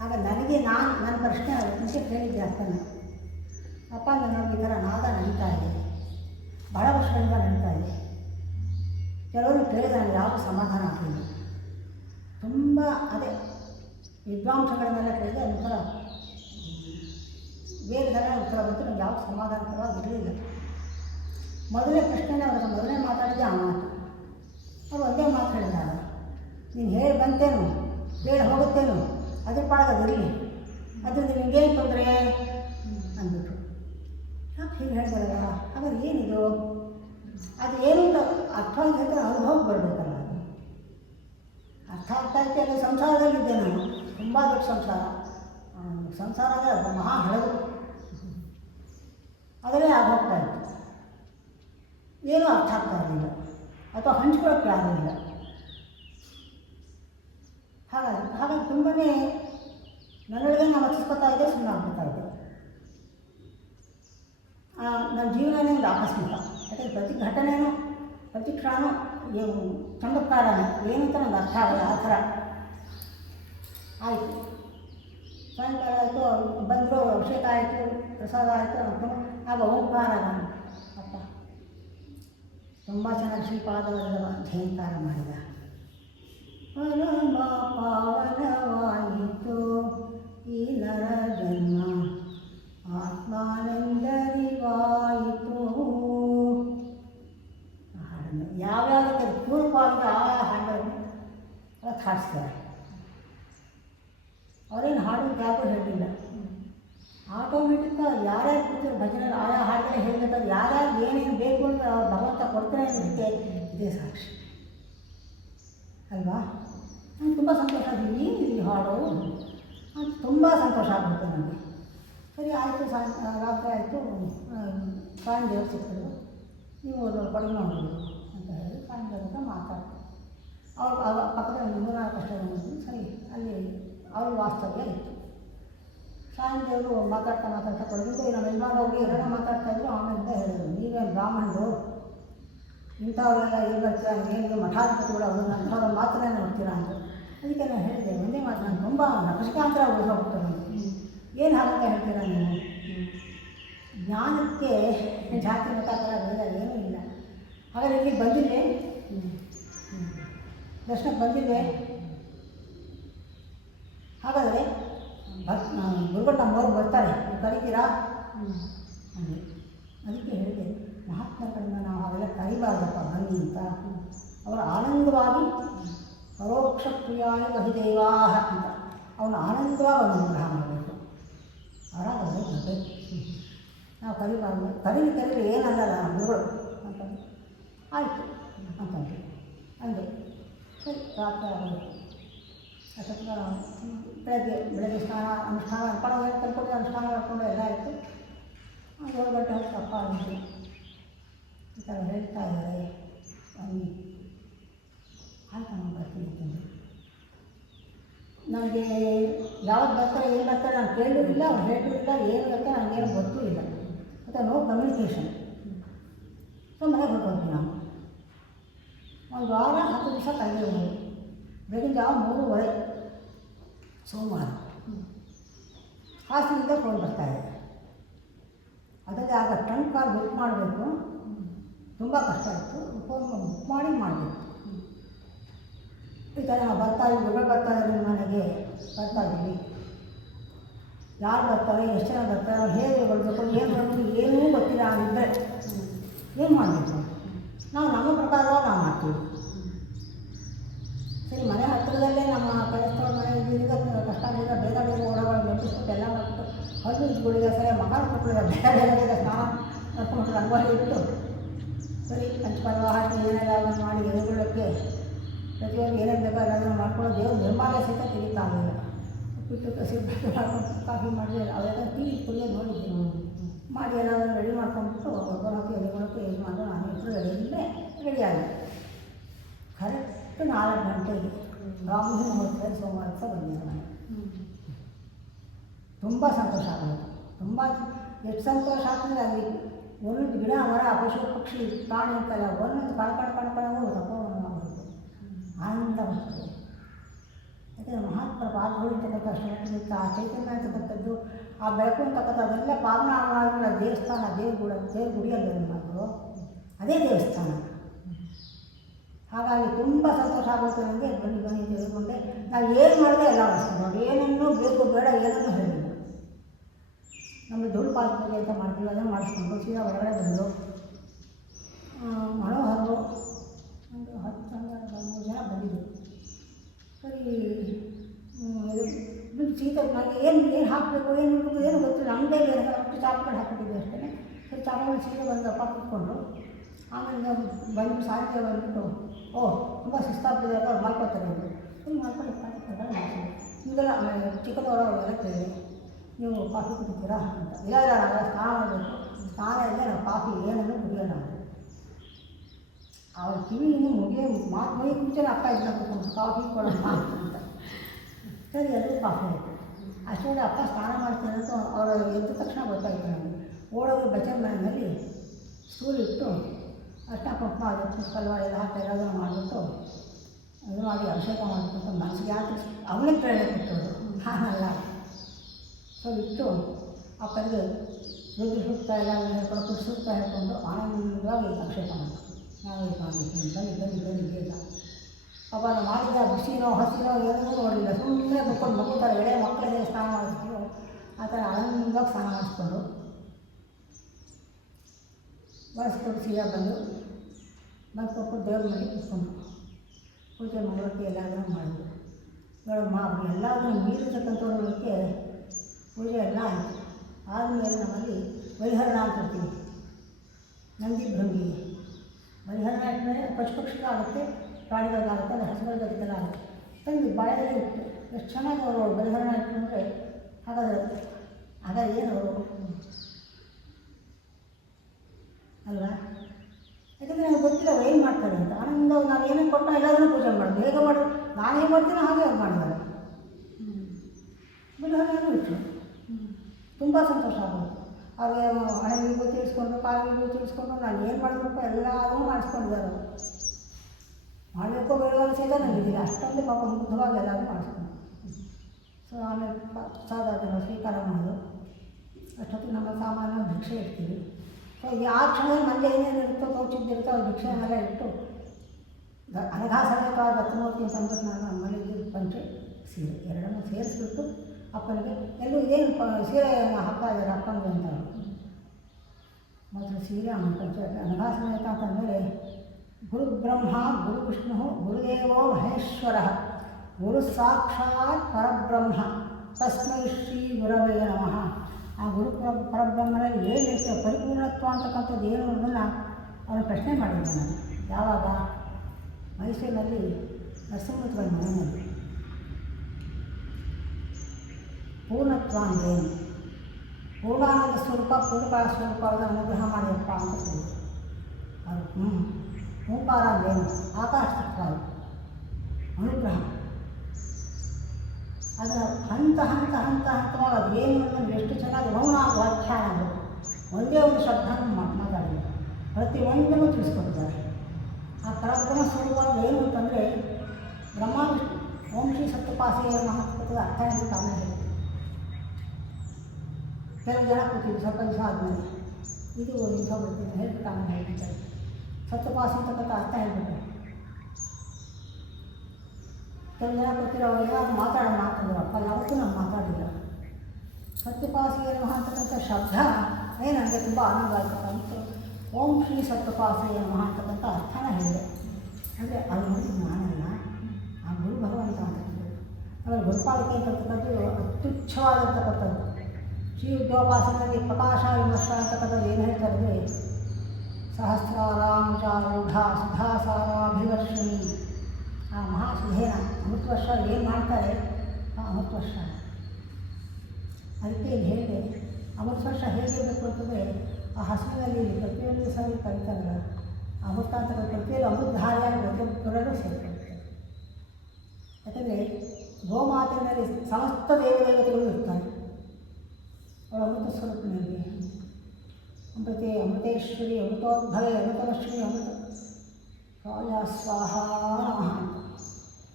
ಆಗ ನನಗೆ ನನ್ನ ಪ್ರಶ್ನೆ ಮುಂಚೆ ಕೇಳಿದ್ದೆ ಅಪ್ಪನ. ಅಪ್ಪ ನನಗೆ ಈ ಥರ ನಾದ ನಡೀತಾ ಇದೆ, ಬಹಳ ವರ್ಷಗಳಿಂದ ನಡೀತಾ ಇದೆ. ಕೆಲವರು ಕೇಳಿದ ನನಗೆ ಯಾವುದು ಸಮಾಧಾನ ಆಗಲಿಲ್ಲ. ತುಂಬ ಅದೇ ವಿದ್ವಾಂಸಗಳನ್ನೆಲ್ಲ ಕೇಳಿದೆ, ಒಂಥರ ಬೇರೆ ಥರ ಉತ್ತರ ಬಂತು. ನನಗೆ ಯಾವುದು ಸಮಾಧಾನಕರವಾಗಿರಲಿಲ್ಲ. ಮೊದಲನೇ ಪ್ರಶ್ನೆ ಅವ್ರ ಮೊದಲನೇ ಮಾತಾಡಿದ್ದೆ ಆ ಮಾತು. ಅವ್ರು ಒಂದೇ ಮಾತು ಹೇಳಿದಾಗ, ನೀನು ಹೇಳಿ ಬಂತೇನು, ಬೇಡ ಹೋಗುತ್ತೇನು, ಅದ್ರ ಪಾಡೋದಿರಲಿ, ಅದರಿಂದ ನಿಮಗೇನು ತೊಂದರೆ ಅಂದ್ಬಿಟ್ರು. ಯಾಕೆ ಹೀಗೆ ಹೇಳ್ತಾರಲ್ಲ, ಹಾಗಾದ್ರೆ ಏನಿದು, ಅದು ಏನು ಅಂತ ಅರ್ಥ ಅಂತ ಅನುಭವಕ್ಕೆ ಬರಬೇಕಲ್ಲ. ಅದು ಅರ್ಥ ಆಗ್ತಾ ಇತ್ತು. ಅದು ಸಂಸಾರದಲ್ಲಿದ್ದೆ ನಾನು, ತುಂಬ ದೊಡ್ಡ ಸಂಸಾರದ ಮಹಾ ಹಳದು, ಅದರೇ ಆಗೋಗ್ತಾ ಇತ್ತು. ಏನೂ ಅರ್ಥ ಆಗ್ತಾ ಇರಲಿಲ್ಲ ಅಥವಾ ಹಂಚ್ಕೊಳ್ಳೋಕ್ಕೆ ಆಗಲಿಲ್ಲ. ಹಾಗಾಗಿ ತುಂಬನೇ ನನ್ನೊಳಗೆ ನಾನು ವರ್ತಿಸ್ಕೊತಾ ಇದ್ದೆ, ಸುಮ್ಮನೆ ಆಗ್ಬಿಡ್ತಾ ಇದ್ದೆ. ನನ್ನ ಜೀವನನೇ ಒಂದು ಆಕಸ್ಮಿಕ. ಯಾಕಂದರೆ ಪ್ರತಿ ಘಟನೆಯೂ ಪ್ರತಿ ಕ್ಷಣವೂ ಚಮತ್ಕಾರನೇ, ಏನಂತ ನನಗೆ ಅರ್ಥ ಆಗಲ್ಲ. ಆ ಥರ ಆಯಿತು. ಸಾಯಂಕಾಲ ಆಯಿತು, ಬಂದರು, ಅಭಿಷೇಕ ಆಯಿತು, ಪ್ರಸಾದ ಆಯಿತು. ಆಗ ಓಂಕಾರ ಅಪ್ಪ ತುಂಬ ಚೆನ್ನಾಗಿ ಶ್ರೀಪಾದವಲ್ಲವ ಝೇಂಕಾರ ಮಾಡಿದ. ಪರಮ ಪಾವನವಾಯಿತು ಈ ನರ ಜನ್ಮ, ಆತ್ಮಾನಂದರಿವಾಯಿತು. ಹಾಡನ್ನು ಯಾವ್ಯಾವುದಕ್ಕೆ ಪೂರ್ವವಾಗಿ ಆ ಹಾಡನ್ನು ಅದಕ್ಕೆ ಹಾಡಿಸ್ತಾರೆ. ಅವರೇನು ಹಾಡು ಯಾಕೂ ಹೇಳಲಿಲ್ಲ. ಆಟೋಮೆಟಿಕ್ಕಾಗಿ ಯಾರ್ಯಾರು ಕೂತಿರೋ ಭಜನೆ ಆಯಾ ಹಾಡುಗಳೇ ಹೇಳಬೇಕಾದ್ರೆ ಯಾರ್ಯಾರು ಏನೇನು ಬೇಕು ಅಂತ ಭಗವಂತ ಕೊಡ್ತಾನೆ ಅನ್ನೋದಕ್ಕೆ ಇದೇ ಸಾಕ್ಷಿ ಅಲ್ವಾ. ನನಗೆ ತುಂಬ ಸಂತೋಷ ಆಗಿದೆ. ಈ ಹಾಡು ಅಂತ ತುಂಬ ಸಂತೋಷ ಆಗ್ಬಿಡ್ತು ನನಗೆ. ಸರಿ ಆಯಿತು. ರಾತ್ರಿ ಆಯಿತು, ಸಾಯಂಕಾಲ ಸಿಕ್ಕಿದ್ರು. ನೀವು ಕೊಡಗು ನೋಡಿದ್ರು ಅಂತ ಹೇಳಿ ಸಾಯಂಕಾಲ ಮಾತಾಡ್ತಾರೆ. ಅವ್ರು ಪಕ್ಕದಲ್ಲಿ 3-4 ಕಷ್ಟ ಬಂದಿದ್ದು. ಸರಿ, ಅಲ್ಲಿ ಅವ್ರ ವಾಸ್ತವ್ಯ ಇತ್ತು. ಸಾಯಂಕಾಲ ಮಾತಾಡ್ತಾ ಕೊಡಗಿದ್ದು ನಮ್ಮ ಯಜಮಾನ ಹೋಗಿ ಎಲ್ಲರೂ ಮಾತಾಡ್ತಾಯಿದ್ರು. ಆಮೇಲಿಂದ ಹೇಳಿದ್ರು, ನೀವೇನು ಬ್ರಾಹ್ಮಣರು, ಇಂಥವ್ರೆಲ್ಲ ಎಲ್ಲಿ ಬರ್ತೀರಾ, ಏನು ಮಠಾಧಿಪತಿಗಳು ಅವ್ರನ್ನ ಅಂಥವ್ರನ್ನ ಮಾತ್ರ ನೋಡ್ತೀರಾ ಅಂತ. ಅದಕ್ಕೆ ನಾನು ಹೇಳಿದೆ, ಒಂದೇ ಮಾತು, ನಾನು ತುಂಬ ನಕ್ಷಕಾಂತರ ಹೋಗ್ಬಿಟ್ಟು ನನಗೆ ಏನು ಹಾಗಂತ ಹೇಳ್ತೀರಾ ನೀವು. ಜ್ಞಾನಕ್ಕೆ ಜಾತಿ ಮತಾಂತರ ಬೇಡ, ಏನೂ ಇಲ್ಲ. ಹಾಗಾದ್ರೆ ಇಲ್ಲಿ ಬಂದಿದೆ, ದರ್ಶನಕ್ಕೆ ಬಂದಿದೆ. ಹಾಗಾದರೆ ಗುರುಗಳು ನಮ್ಮವ್ರು ಬರ್ತಾರೆ, ನೀವು ಕರೀತೀರಾ ಅಂದರೆ. ಅದಕ್ಕೆ ಹೇಳಿದೆ, ಮಹಾತ್ಮರುಗಳನ್ನ ನಾವು ಅವೆಲ್ಲ ಕರಿಬಾರ್ದಪ್ಪ ಬನ್ನಿ ಅಂತ. ಅವರು ಆನಂದವಾಗಿ ಪರೋಕ್ಷ ಪ್ರಿಯಾಯ ಬಹಿದೇವಾಹ ಅಂತ ಅವನು ಆನಂದವಾಗಿ ಅನುಗ್ರಹ ಮಾಡಬೇಕು. ಅವರಾಗ ಬರಬೇಕು, ನಾವು ಕರಿಬಾರ್ದು. ಕರೀಲಿ ಏನಲ್ಲ ಗುರುಗಳು ಅಂತಂದು ಆಯಿತು ಅಂತಂದು ಅಂದೆ. ಸರಿ, ರಾತ್ರಿ ಆಗೋದು. ಅಥವಾ ಬೆಳಗ್ಗೆ ಸ್ನಾನ ಅನುಷ್ಠಾನ ಅಪ್ಪನ ಕಲ್ಕೊಂಡು ಅನುಷ್ಠಾನ ಮಾಡಿಕೊಂಡು ಎಲ್ಲ ಆಯಿತು. 7 ಗಂಟೆ ಹೊತ್ತು ಅಪ್ಪ ಆಗಿದ್ದು ಈ ಥರ ಹೇಳ್ತಾ ಇದ್ದಾರೆ, ಬನ್ನಿ ಆಯ್ತು ನಾನು ಬರ್ತೀನಿ ಅಂತಂದು. ನನಗೆ ಯಾವ್ದು ಬರ್ತಾರೆ ಏನು ಬರ್ತಾರೆ ನಾನು ಕೇಳಿಲ್ಲ, ಅವ್ರು ಹೇಳಿಲ್ಲ, ಏನು ಬರ್ತಾರೆ ನನಗೇನು ಗೊತ್ತೂ ಇಲ್ಲ. ಮತ್ತು ನೋ ಕಮ್ಯುನಿಕೇಷನ್. ಸೊ ಮನೆಗೆ ಹೊರಟೋದ್ವಿ ನಾವು. ಒಂದು ವಾರ 10 ದಿವಸ ಕಳೆದಿರೋದು. ಬೆಳಗಿನ ಜಾವ 3:30 ಸೋಮವಾರ ಹಾಸನದಿಂದ ಫೋನ್ ಬರ್ತಾಯಿದೆ. ಅದಕ್ಕೆ ಆಗ ಟ್ರಂಕ್ ಕಾರ್ ಬುಕ್ ಮಾಡಬೇಕು, ತುಂಬ ಕಷ್ಟ ಇತ್ತು. ಫೋನ್ ಬುಕ್ ಮಾಡಬೇಕು. ಈ ಥರ ನಾವು ಬರ್ತಾಯಿದ್ದೀವಿ ನಿಮ್ಮ ಮನೆಗೆ ಬರ್ತಾಯಿದ್ದೀವಿ, ಯಾರು ಬರ್ತಾರೆ, ಎಷ್ಟು ಜನ ಬರ್ತಾರೆ, ಹೇಗೆ ಬರಬೇಕು, ಏನು ಬರಬೇಕು, ಏನೂ ಗೊತ್ತಿಲ್ಲ ಆಗಿದ್ದರೆ ಏನು ಮಾಡಬೇಕು. ನಾವು ನಮ್ಮ ಪ್ರಕಾರವಾಗಿ ನಾವು ಮಾಡ್ತೀವಿ. ಸರಿ, ಮನೆ ಹತ್ತಿರದಲ್ಲೇ ನಮ್ಮ ಕೆಲಸಗಳ ಮನೆ ಇದೀಗ ಕಷ್ಟ ಆಗಿದ್ದ ಬೇಗ ಓಡಗಳು ನೆಟ್ಟಿಸ್ಬಿಟ್ಟು ಎಲ್ಲ ಮಾಡಿಬಿಟ್ಟು ಹಲ್ಲು ಇದ್ಗಳಿದೆ. ಸರಿ, ಮಕಾನ್ ಕೊಟ್ಟರೆ ಬೇಗ ಸ್ನಾನ ಮಾಡ್ಕೊಂಡ್ಬಿಟ್ಟು ರಂಗೋಲಿ ಇಟ್ಟು ಸರಿ ಪಂಚಪರ್ವ ಹಾಕಿ ಏನೆಲ್ಲ ಮಾಡಿ ಎದುರುಗಳಕ್ಕೆ ಪ್ರತಿಯೊಂದು ಏನೇನು ಬೇಕೋ ಎಲ್ಲ ಮಾಡ್ಕೊಂಡು ದೇವ್ರ ನಿರ್ಮಾಣ ಸಹಿತ ತೆಗಿತಾ ಆಗಲಿಲ್ಲ. ಉಪ್ಪಿಟ್ಟು ಕಸಿಬಿಟ್ಟು ಮಾಡ್ಕೊಂಡು ಕಾಫಿ ಮಾಡಿ ಅವೆಲ್ಲ ಟೀ ಕುಡಿಯೋದು ನೋಡಿದ್ದೀನಿ. ಮಾಡಿ ಏನಾದರೂ ರೆಡಿ ಮಾಡ್ಕೊಂಡ್ಬಿಟ್ಟು ಒಬ್ಬರೊಳಕ್ಕೆ ಎಲೆಗೊಳಕ್ಕೆ ಏನು ಮಾಡೋ ನಾನು ಇಬ್ಬರು ರೆಡಿಯಲ್ಲೇ ರೆಡಿಯಾಗಿದೆ. ಕರೆಕ್ಟ್ 4 ಗಂಟೆಗೆ ಬ್ರಾಹ್ಮಣ ಮುಹೂರ್ತದಲ್ಲಿ ಸೋಮವಾರ ಬಂದಿದ್ದೆ ನಾನು. ತುಂಬ ಸಂತೋಷ ಆಗೋದು. ತುಂಬ ಎಷ್ಟು ಸಂತೋಷ ಆಗ್ತದೆ. ಅಲ್ಲಿ ಒಂದೊಂದು ಗಿಡ ಮರ ಪಶು ಪಕ್ಷಿ ಪ್ರಾಣಿ ಅಂತಲ್ಲ, ಒಂದೊಂದು ಕಣ್ಕಣವು ತಪೋವನ ಆಗೋದು, ಆನಂದ ಬರ್ತದೆ. ಯಾಕೆಂದರೆ ಮಹಾತ್ಮರ ಪಾದಗಳಿರ್ತಕ್ಕಂಥ ಶ್ರಮಕ್ಕಿಂತ ಆ ಚೈತನ್ಯ ಅಂತಕ್ಕಂಥದ್ದು ಆ ಬೆಳಕು ಅಂತಕ್ಕಂಥ ಅದೆಲ್ಲ ಪಾವನ ದೇವಸ್ಥಾನ ದೇವ್ರ ಗುಡಿಯಲ್ಲಿ ಮಾತು ಅದೇ ದೇವಸ್ಥಾನ. ಹಾಗಾಗಿ ತುಂಬ ಸಂತೋಷ ಆಗುತ್ತೆ ನನಗೆ. ಬನ್ನಿ ತಿಳಿದುಕೊಂಡೆ. ನಾವು ಏನು ಮಾಡಿದೆ ಎಲ್ಲ ಮಾಡಿಸ್ಕೊಂಡು ನೋಡಿ, ಏನನ್ನೂ ಬೇಕು ಬೇಡ ಏನನ್ನೂ ಹೇಳಿಲ್ಲ. ನಮಗೆ ದುಡ್ಡು ಪಾಲ್ಪೂಜೆ ಅಂತ ಮಾಡ್ತೀವಿ, ಅದನ್ನು ಮಾಡಿಸ್ಕೊಂಡು ಸೀದಾ ಹೊರಗಡೆ ಬಂದು ಮನೋಹರರು ಒಂದು 10-13 ಜನ ಬಂದಿದ್ದರು. ಸರಿ ಇದು ಸೀದಾ ನನಗೆ ಏನು ಹಾಕಬೇಕು ಏನು ಗೊತ್ತಿಲ್ಲ. ಅಂಗಡಿಯಲ್ಲಿ ಅಷ್ಟು ಚಾಪುಗಳು ಹಾಕಿಬಿಟ್ಟಿದ್ದೆ ಅಷ್ಟೇ. ಸರಿ ಚಾಪುಗಳು ಸೀದಾ ಬಂದು ಅಪ್ಪ ಕೂತ್ಕೊಂಡ್ರು. ಆಮೇಲೆ ಬಂದು ಸಾಧ್ಯ ಬಂದ್ಬಿಟ್ಟು ತುಂಬ ಸುಸ್ತಾಗ್ತಿದೆ ಅಂತ ಅವ್ರು ಮಾಡ್ಕೊತಾರೆ ಅವರು. ಹಿಂಗೆ ಮಾಡ್ಕೊಂಡು ನಿಮಗೆಲ್ಲ ಚಿಕ್ಕದವರು ಎಲ್ಲ ಕೇಳಿ ನೀವು ಕಾಫಿ ಕುಡಿತೀರಾ ಅಂತ. ಇಲ್ಲ ಸ್ನಾನ ಮಾಡಬೇಕು, ಸ್ನಾನ ಇಲ್ಲದೆ ನಾವು ಕಾಫಿ ಏನನ್ನು ಕುಡಿಯೋಣ ಅಂತ. ಅವ್ರ ಕಿವಿ ಇನ್ನೂ ಮಾತು ಮುಂಚೆ ಅಕ್ಕ ಇದನ್ನ ಕೂತ್ಕೊಂಡು ಕಾಫಿ ಕೊಡೋಣ ಅಂತ. ಸರಿ ಅದು ಕಾಫಿ ಆಯಿತು. ಅಷ್ಟೊಂದು ಅಪ್ಪ ಸ್ನಾನ ಮಾಡ್ತೀನಿ ಅಂತ ಅವರು ಎದ್ದ ತಕ್ಷಣ ಗೊತ್ತಾಯಿತು ನನಗೆ. ಓಡೋಗಿ ಬಚ್ಚನ್ ಮನೆಯಲ್ಲಿ ಸ್ಟೂಲ್ ಇಟ್ಟು ಅಷ್ಟ ಕುಂಕುಮ ಅದಕ್ಕೆ ಕಲ್ವ ಎಲ್ಲ ಹಾಕಿ ಎಲ್ಲದನ್ನು ಮಾಡಿಬಿಟ್ಟು ಅದು ಮಾಡಿ ಅಭಿಷೇಕ ಮಾಡಿಬಿಟ್ಟು ಮನಸ್ಸಿಗೆ ಯಾಕೆ ಅವಳೇ ಪ್ರೇರಣೆ ಕೊಟ್ಟರು, ನಾನಲ್ಲ. ಸೊ ಇಟ್ಟು ಅಪ್ಪನಿಗೆ ರುದ್ರ ಸೂಕ್ತ ಎಲ್ಲ ಹೇಳ್ಕೊಂಡು ಸೂಕ್ತ ಹೇಳ್ಕೊಂಡು ಆನಂದವಾಗಿ ಅಭಿಷೇಕ ಮಾಡಬೇಕು. ನಾವು ಬನ್ನಿ ಬೇಗ. ಪಾಪ ಮಾಡಿದ ಬಿಸಿನೋ ಹಸಿನೋ ಏನೂ ನೋಡಲಿಲ್ಲ. ಸುಮ್ಮನೆ ಮುಕ್ಕೊಂಡು ಮಗುತ್ತಾರೆ ಎಳೆ ಮಕ್ಕಳಿಗೆ ಸ್ನಾನ ಮಾಡಿಸ್ಕೊಂಡು ಆ ಥರ ಆನಂದವಾಗಿ ಸ್ನಾನ ಮಾಡಿಸ್ಕೊಂಡು ಸೀದಾ ಬಂದು ಕೊಟ್ಟು ದೇವ್ರ ಮನೆ ಕೂತ್ಕೊಂಡು ಪೂಜೆ ಮಾಡೋಕ್ಕೆ ಎಲ್ಲದನ್ನು ಮಾಡಿದ್ರು. ಇವಾಗ ಎಲ್ಲದನ್ನು ಮೀರಿರ್ತಕ್ಕಂಥವ್ರಿಗೆ ಪೂಜೆ ಎಲ್ಲ ಆಯಿತು. ಆದಮೇಲೆ ನಮ್ಮಲ್ಲಿ ಬಲಿಹರಣ ಅಂತಿರ್ತೀವಿ, ನಂದಿ ಭೃಂಗಿ. ಬಲಿಹರಣ ಇಟ್ಟರೆ ಪಕ್ಷಿಗೆ ಆಗುತ್ತೆ, ಪ್ರಾಣಿಗಳಿಗಾಗುತ್ತೆ, ಅದು ಹಸುಗಳಿಗೆಲ್ಲ ಆಗುತ್ತೆ. ತಂದು ಬಾಯಲ್ಲಿ ಇಟ್ಟು ಎಷ್ಟು ಚೆನ್ನಾಗಿ ಅವರು ಬಲಿಹರಣ ಇಟ್ಕೊಂಡ್ರೆ ಹಾಗಾದ್ರೆ ಏನು ಅವರು ಅಲ್ವಾ? ಯಾಕಂದರೆ ನನಗೆ ಗೊತ್ತಿಲ್ಲ ಅವ್ರು ಏನು ಮಾಡ್ತಾರೆ ಅಂತ. ಆನಂದ ನಾನು ಏನೇನು ಕೊಟ್ಟು ಎಲ್ಲದನ್ನೂ ಪೂಜೆ ಮಾಡೋದು. ಹೇಗೆ ಮಾಡೋದು ನಾನು ಹೇಗೆ ಮಾಡ್ತೀನೋ ಹಾಗೆ ಅವ್ರು ಮಾಡಿದ್ದಾರೆ. ಬಲಿಹರಣೆನೂ ಇತ್ತು. ತುಂಬ ಸಂತೋಷ ಆಗೋದು. ಹಾಗೆ ಹಣೆಗೂ ತಿಳಿಸ್ಕೊಂಡು ಕಾಲಿಗೂ ತಿಳಿಸ್ಕೊಂಡು ನಾನು ಏನು ಮಾಡಬೇಕು ಎಲ್ಲದೂ ಮಾಡಿಸ್ಕೊಂಡಿದ್ದಾರೆ ಅವರು. ಮಾಡಬೇಕು ಬೇಡ ಸಹಿತ ನನಗಿದ್ದಿಲ್ಲ. ಅಷ್ಟೊಂದು ಪಾಪ ಮುಗ್ಧವಾಗಿ ಎಲ್ಲರೂ ಮಾಡಿಸ್ಕೊಂಡು. ಸೊ ಆಮೇಲೆ ಸಾಧಾರಣ ಸ್ವೀಕಾರ ಮಾಡೋದು. ಅಷ್ಟೊತ್ತಿಗೆ ನಮ್ಮ ಸಾಮಾನ್ಯ ಭಿಕ್ಷೆ ಇಡ್ತೀವಿ. ಸೊ ಆ ಕ್ಷಣದಲ್ಲಿ ಮಂದೆ ಏನೇನಿರುತ್ತೋ ತೋಚಿದ್ದಿರುತ್ತೋ ಅವ್ರು ಭಿಕ್ಷೆನೆಲ್ಲ ಇಟ್ಟು ಅನಘಾಸಮೇತವಾದ ದತ್ತಮೂರ್ತಿ ಸಂಪತ್ತು ನಾನು ನಮ್ಮ ಮನೆಗೆ ಪಂಚೆ ಸೀರೆ ಎರಡನ್ನೂ ಸೇರಿಸ್ಬಿಟ್ಟು ಅಪ್ಪನಿಗೆ ಎಲ್ಲೂ ಇದೇನು ಸೀರೆ ಹಾಕ್ತಾ ಇದ್ದಾರೆ ಅಪ್ಪನಿಗೆ ಅಂತ. ಮೊದಲು ಸೀರೆ ಆಮೇಲೆ ಪಂಚೆ ಅನಘಾಸಮೇತ ಅಂತಂದರೆ ಗುರು ಬ್ರಹ್ಮ ಗುರು ವಿಷ್ಣು ಗುರುದೇವೋ ಮಹೇಶ್ವರ ಗುರು ಸಾಕ್ಷಾತ್ ಪರಬ್ರಹ್ಮ ತಸ್ಮೈ ಶ್ರೀ ಗುರವೇ ನಮಃ. ಆ ಗುರು ಪರಬ್ರಹ್ಮನಲ್ಲಿ ಏನಿರುತ್ತೆ ಪರಿಪೂರ್ಣತ್ವ ಅಂತಕ್ಕಂಥದ್ದು ಏನು ಅನ್ನೋದನ್ನು ಅವನು ಪ್ರಶ್ನೆ ಮಾಡಿದ್ದೆ ನಾನು. ಯಾವಾಗ ಮೈಸೂರಿನಲ್ಲಿ ನರಸಿಂಹತ್ವ ಮನೆಯಲ್ಲಿ ಪೂರ್ಣತ್ವ ಅಂದೇನು, ಪೂರ್ಣಾನಂದ ಸ್ವರೂಪ ಪೂರ್ಣಕಾಲ ಸ್ವರೂಪವನ್ನು ಅನುಗ್ರಹ ಮಾಡಿಯಪ್ಪ ಅಂತ ಹೇಳಿದ್ರು ಅವರು. ಓಂಕಾರ ಅಂದೇನು ಆಕಾಶತತ್ವ ಅನುಗ್ರಹ. ಅದರ ಹಂತವಾಗಿ ಅದು ಏನು ಅನ್ನೋದು ಎಷ್ಟು ಚೆನ್ನಾಗಿ ಮೌನ ವ್ಯಾಖ್ಯಾನ ಆಗಬೇಕು. ಒಂದೇ ಒಂದು ಶಬ್ದನ ಮಾತಾಡಿಲ್ಲ, ಪ್ರತಿಯೊಂದನ್ನು ತಿಳಿಸ್ಕೊಟ್ಟಿದ್ದಾರೆ. ಆ ಪರಬ್ರಹ್ಮ ಸ್ವರೂಪ ಏನು ಅಂತಂದರೆ ಬ್ರಹ್ಮ ವಿಷ್ಣು ಓಂ ಶ್ರೀ ಸಪ್ತಪಾಸಿಯ ಮಹತ್ವದ ಅರ್ಥ ಎಂದು ಕಾರಣ ಹೇಳಿ ಕೆಲವು ಜನ ಕೂತಿದ್ದು ಸ್ವಲ್ಪ ದಿವಸ ಆದಮೇಲೆ ಇದು ದಿವಸ ಬರ್ತೀನಿ ಹೇಳ್ಬಿಟ್ಟು ಆಮೇಲೆ ಹೇಳ್ತಿದ್ದಾರೆ. ಸಪ್ತಪಾಸಿ ಅಂತಕ್ಕಂಥ ಅರ್ಥ ಹೇಳ್ಬಿಟ್ಟು ಕೆಲವು ಜನ ಗೊತ್ತಿರೋ ಅವ್ರು ಏನಾದ್ರು ಮಾತಾಡೋಣ ಮಾತಾಡಿದ್ರಪ್ಪ, ಯಾವತ್ತೂ ನಾವು ಮಾತಾಡಿಲ್ಲ. ಸತ್ಯಪಾಸಿಯ ನಮಃ ಅಂತಕ್ಕಂಥ ಶಬ್ದ ಏನಂದರೆ ತುಂಬ ಆನಂದ ಆಗ್ತಕ್ಕಂಥ ಓಂ ಶ್ರೀ ಸತ್ಯಪಾಸಿಯ ನಮಃ ಅಂತಕ್ಕಂಥ ಅರ್ಥನ ಹೇಳಿದೆ. ಅಂದರೆ ಅದು ನೋಡಿ ನಾನಲ್ಲ, ಆ ಗುರು ಭಗವಂತ ಅಂತಕ್ಕಂಥದ್ದು. ಆಮೇಲೆ ಗುರುಪಾಲಿಕೆ ಅಂತಕ್ಕಂಥದ್ದು ಅತ್ಯುಚ್ಛವಾದಂತಕ್ಕಂಥದ್ದು. ಶ್ರೀ ಉದ್ಯೋಪಾಸನಲ್ಲಿ ಪ್ರಕಾಶ ವಿಮರ್ಶ ಅಂತಕ್ಕಂಥದ್ದು ಏನು ಹೇಳ್ತಾರೆ ಅಂದರೆ ಸಹಸ್ರಾರಾಮಚಾರೂಢ ಸುಧಾಸಾರಾಭಿವರ್ಷಿಣಿ. ಆ ಮಹಾಸುಧೇನ ಅಮೃತ ವರ್ಷ ಏನು ಮಾಡ್ತಾರೆ ಆ ಅಮೃತ ವರ್ಷ. ಅದಕ್ಕೆ ಇಲ್ಲಿ ಹೇಳಿದೆ ಅಮೃತ ವರ್ಷ ಹೇಗಿರಬೇಕು ಅಂತಂದರೆ ಆ ಹಸುವಿನಲ್ಲಿ ಪ್ರತಿಯೊಂದು ಸಹ ಕಲಿತಾರಲ್ಲ ಅಮೃತ ಅಂತ ಪ್ರತಿಯೊಂದು ಅಮೃತಧಾರಿಯಾಗಿ ಪ್ರತಿಯೊಬ್ಬರಲ್ಲೂ ಸೇರಿಕೊಳ್ಳುತ್ತೆ. ಯಾಕಂದರೆ ಗೋಮಾತೆಯಲ್ಲಿ ಸಮಸ್ತ ದೇವದೇವತೆಗಳು ಇರ್ತಾರೆ. ಅವರ ಅಮೃತ ಸ್ವರೂಪಿನಲ್ಲಿ ಅಮೃತೇಶ್ವರಿ ಅಮೃತೋದ್ಭವೆ ಅಮೃತಲಕ್ಷ್ಮಿ ಅಮೃತ ರಾಜ ಸ್ವಾಹ ನಮಃ.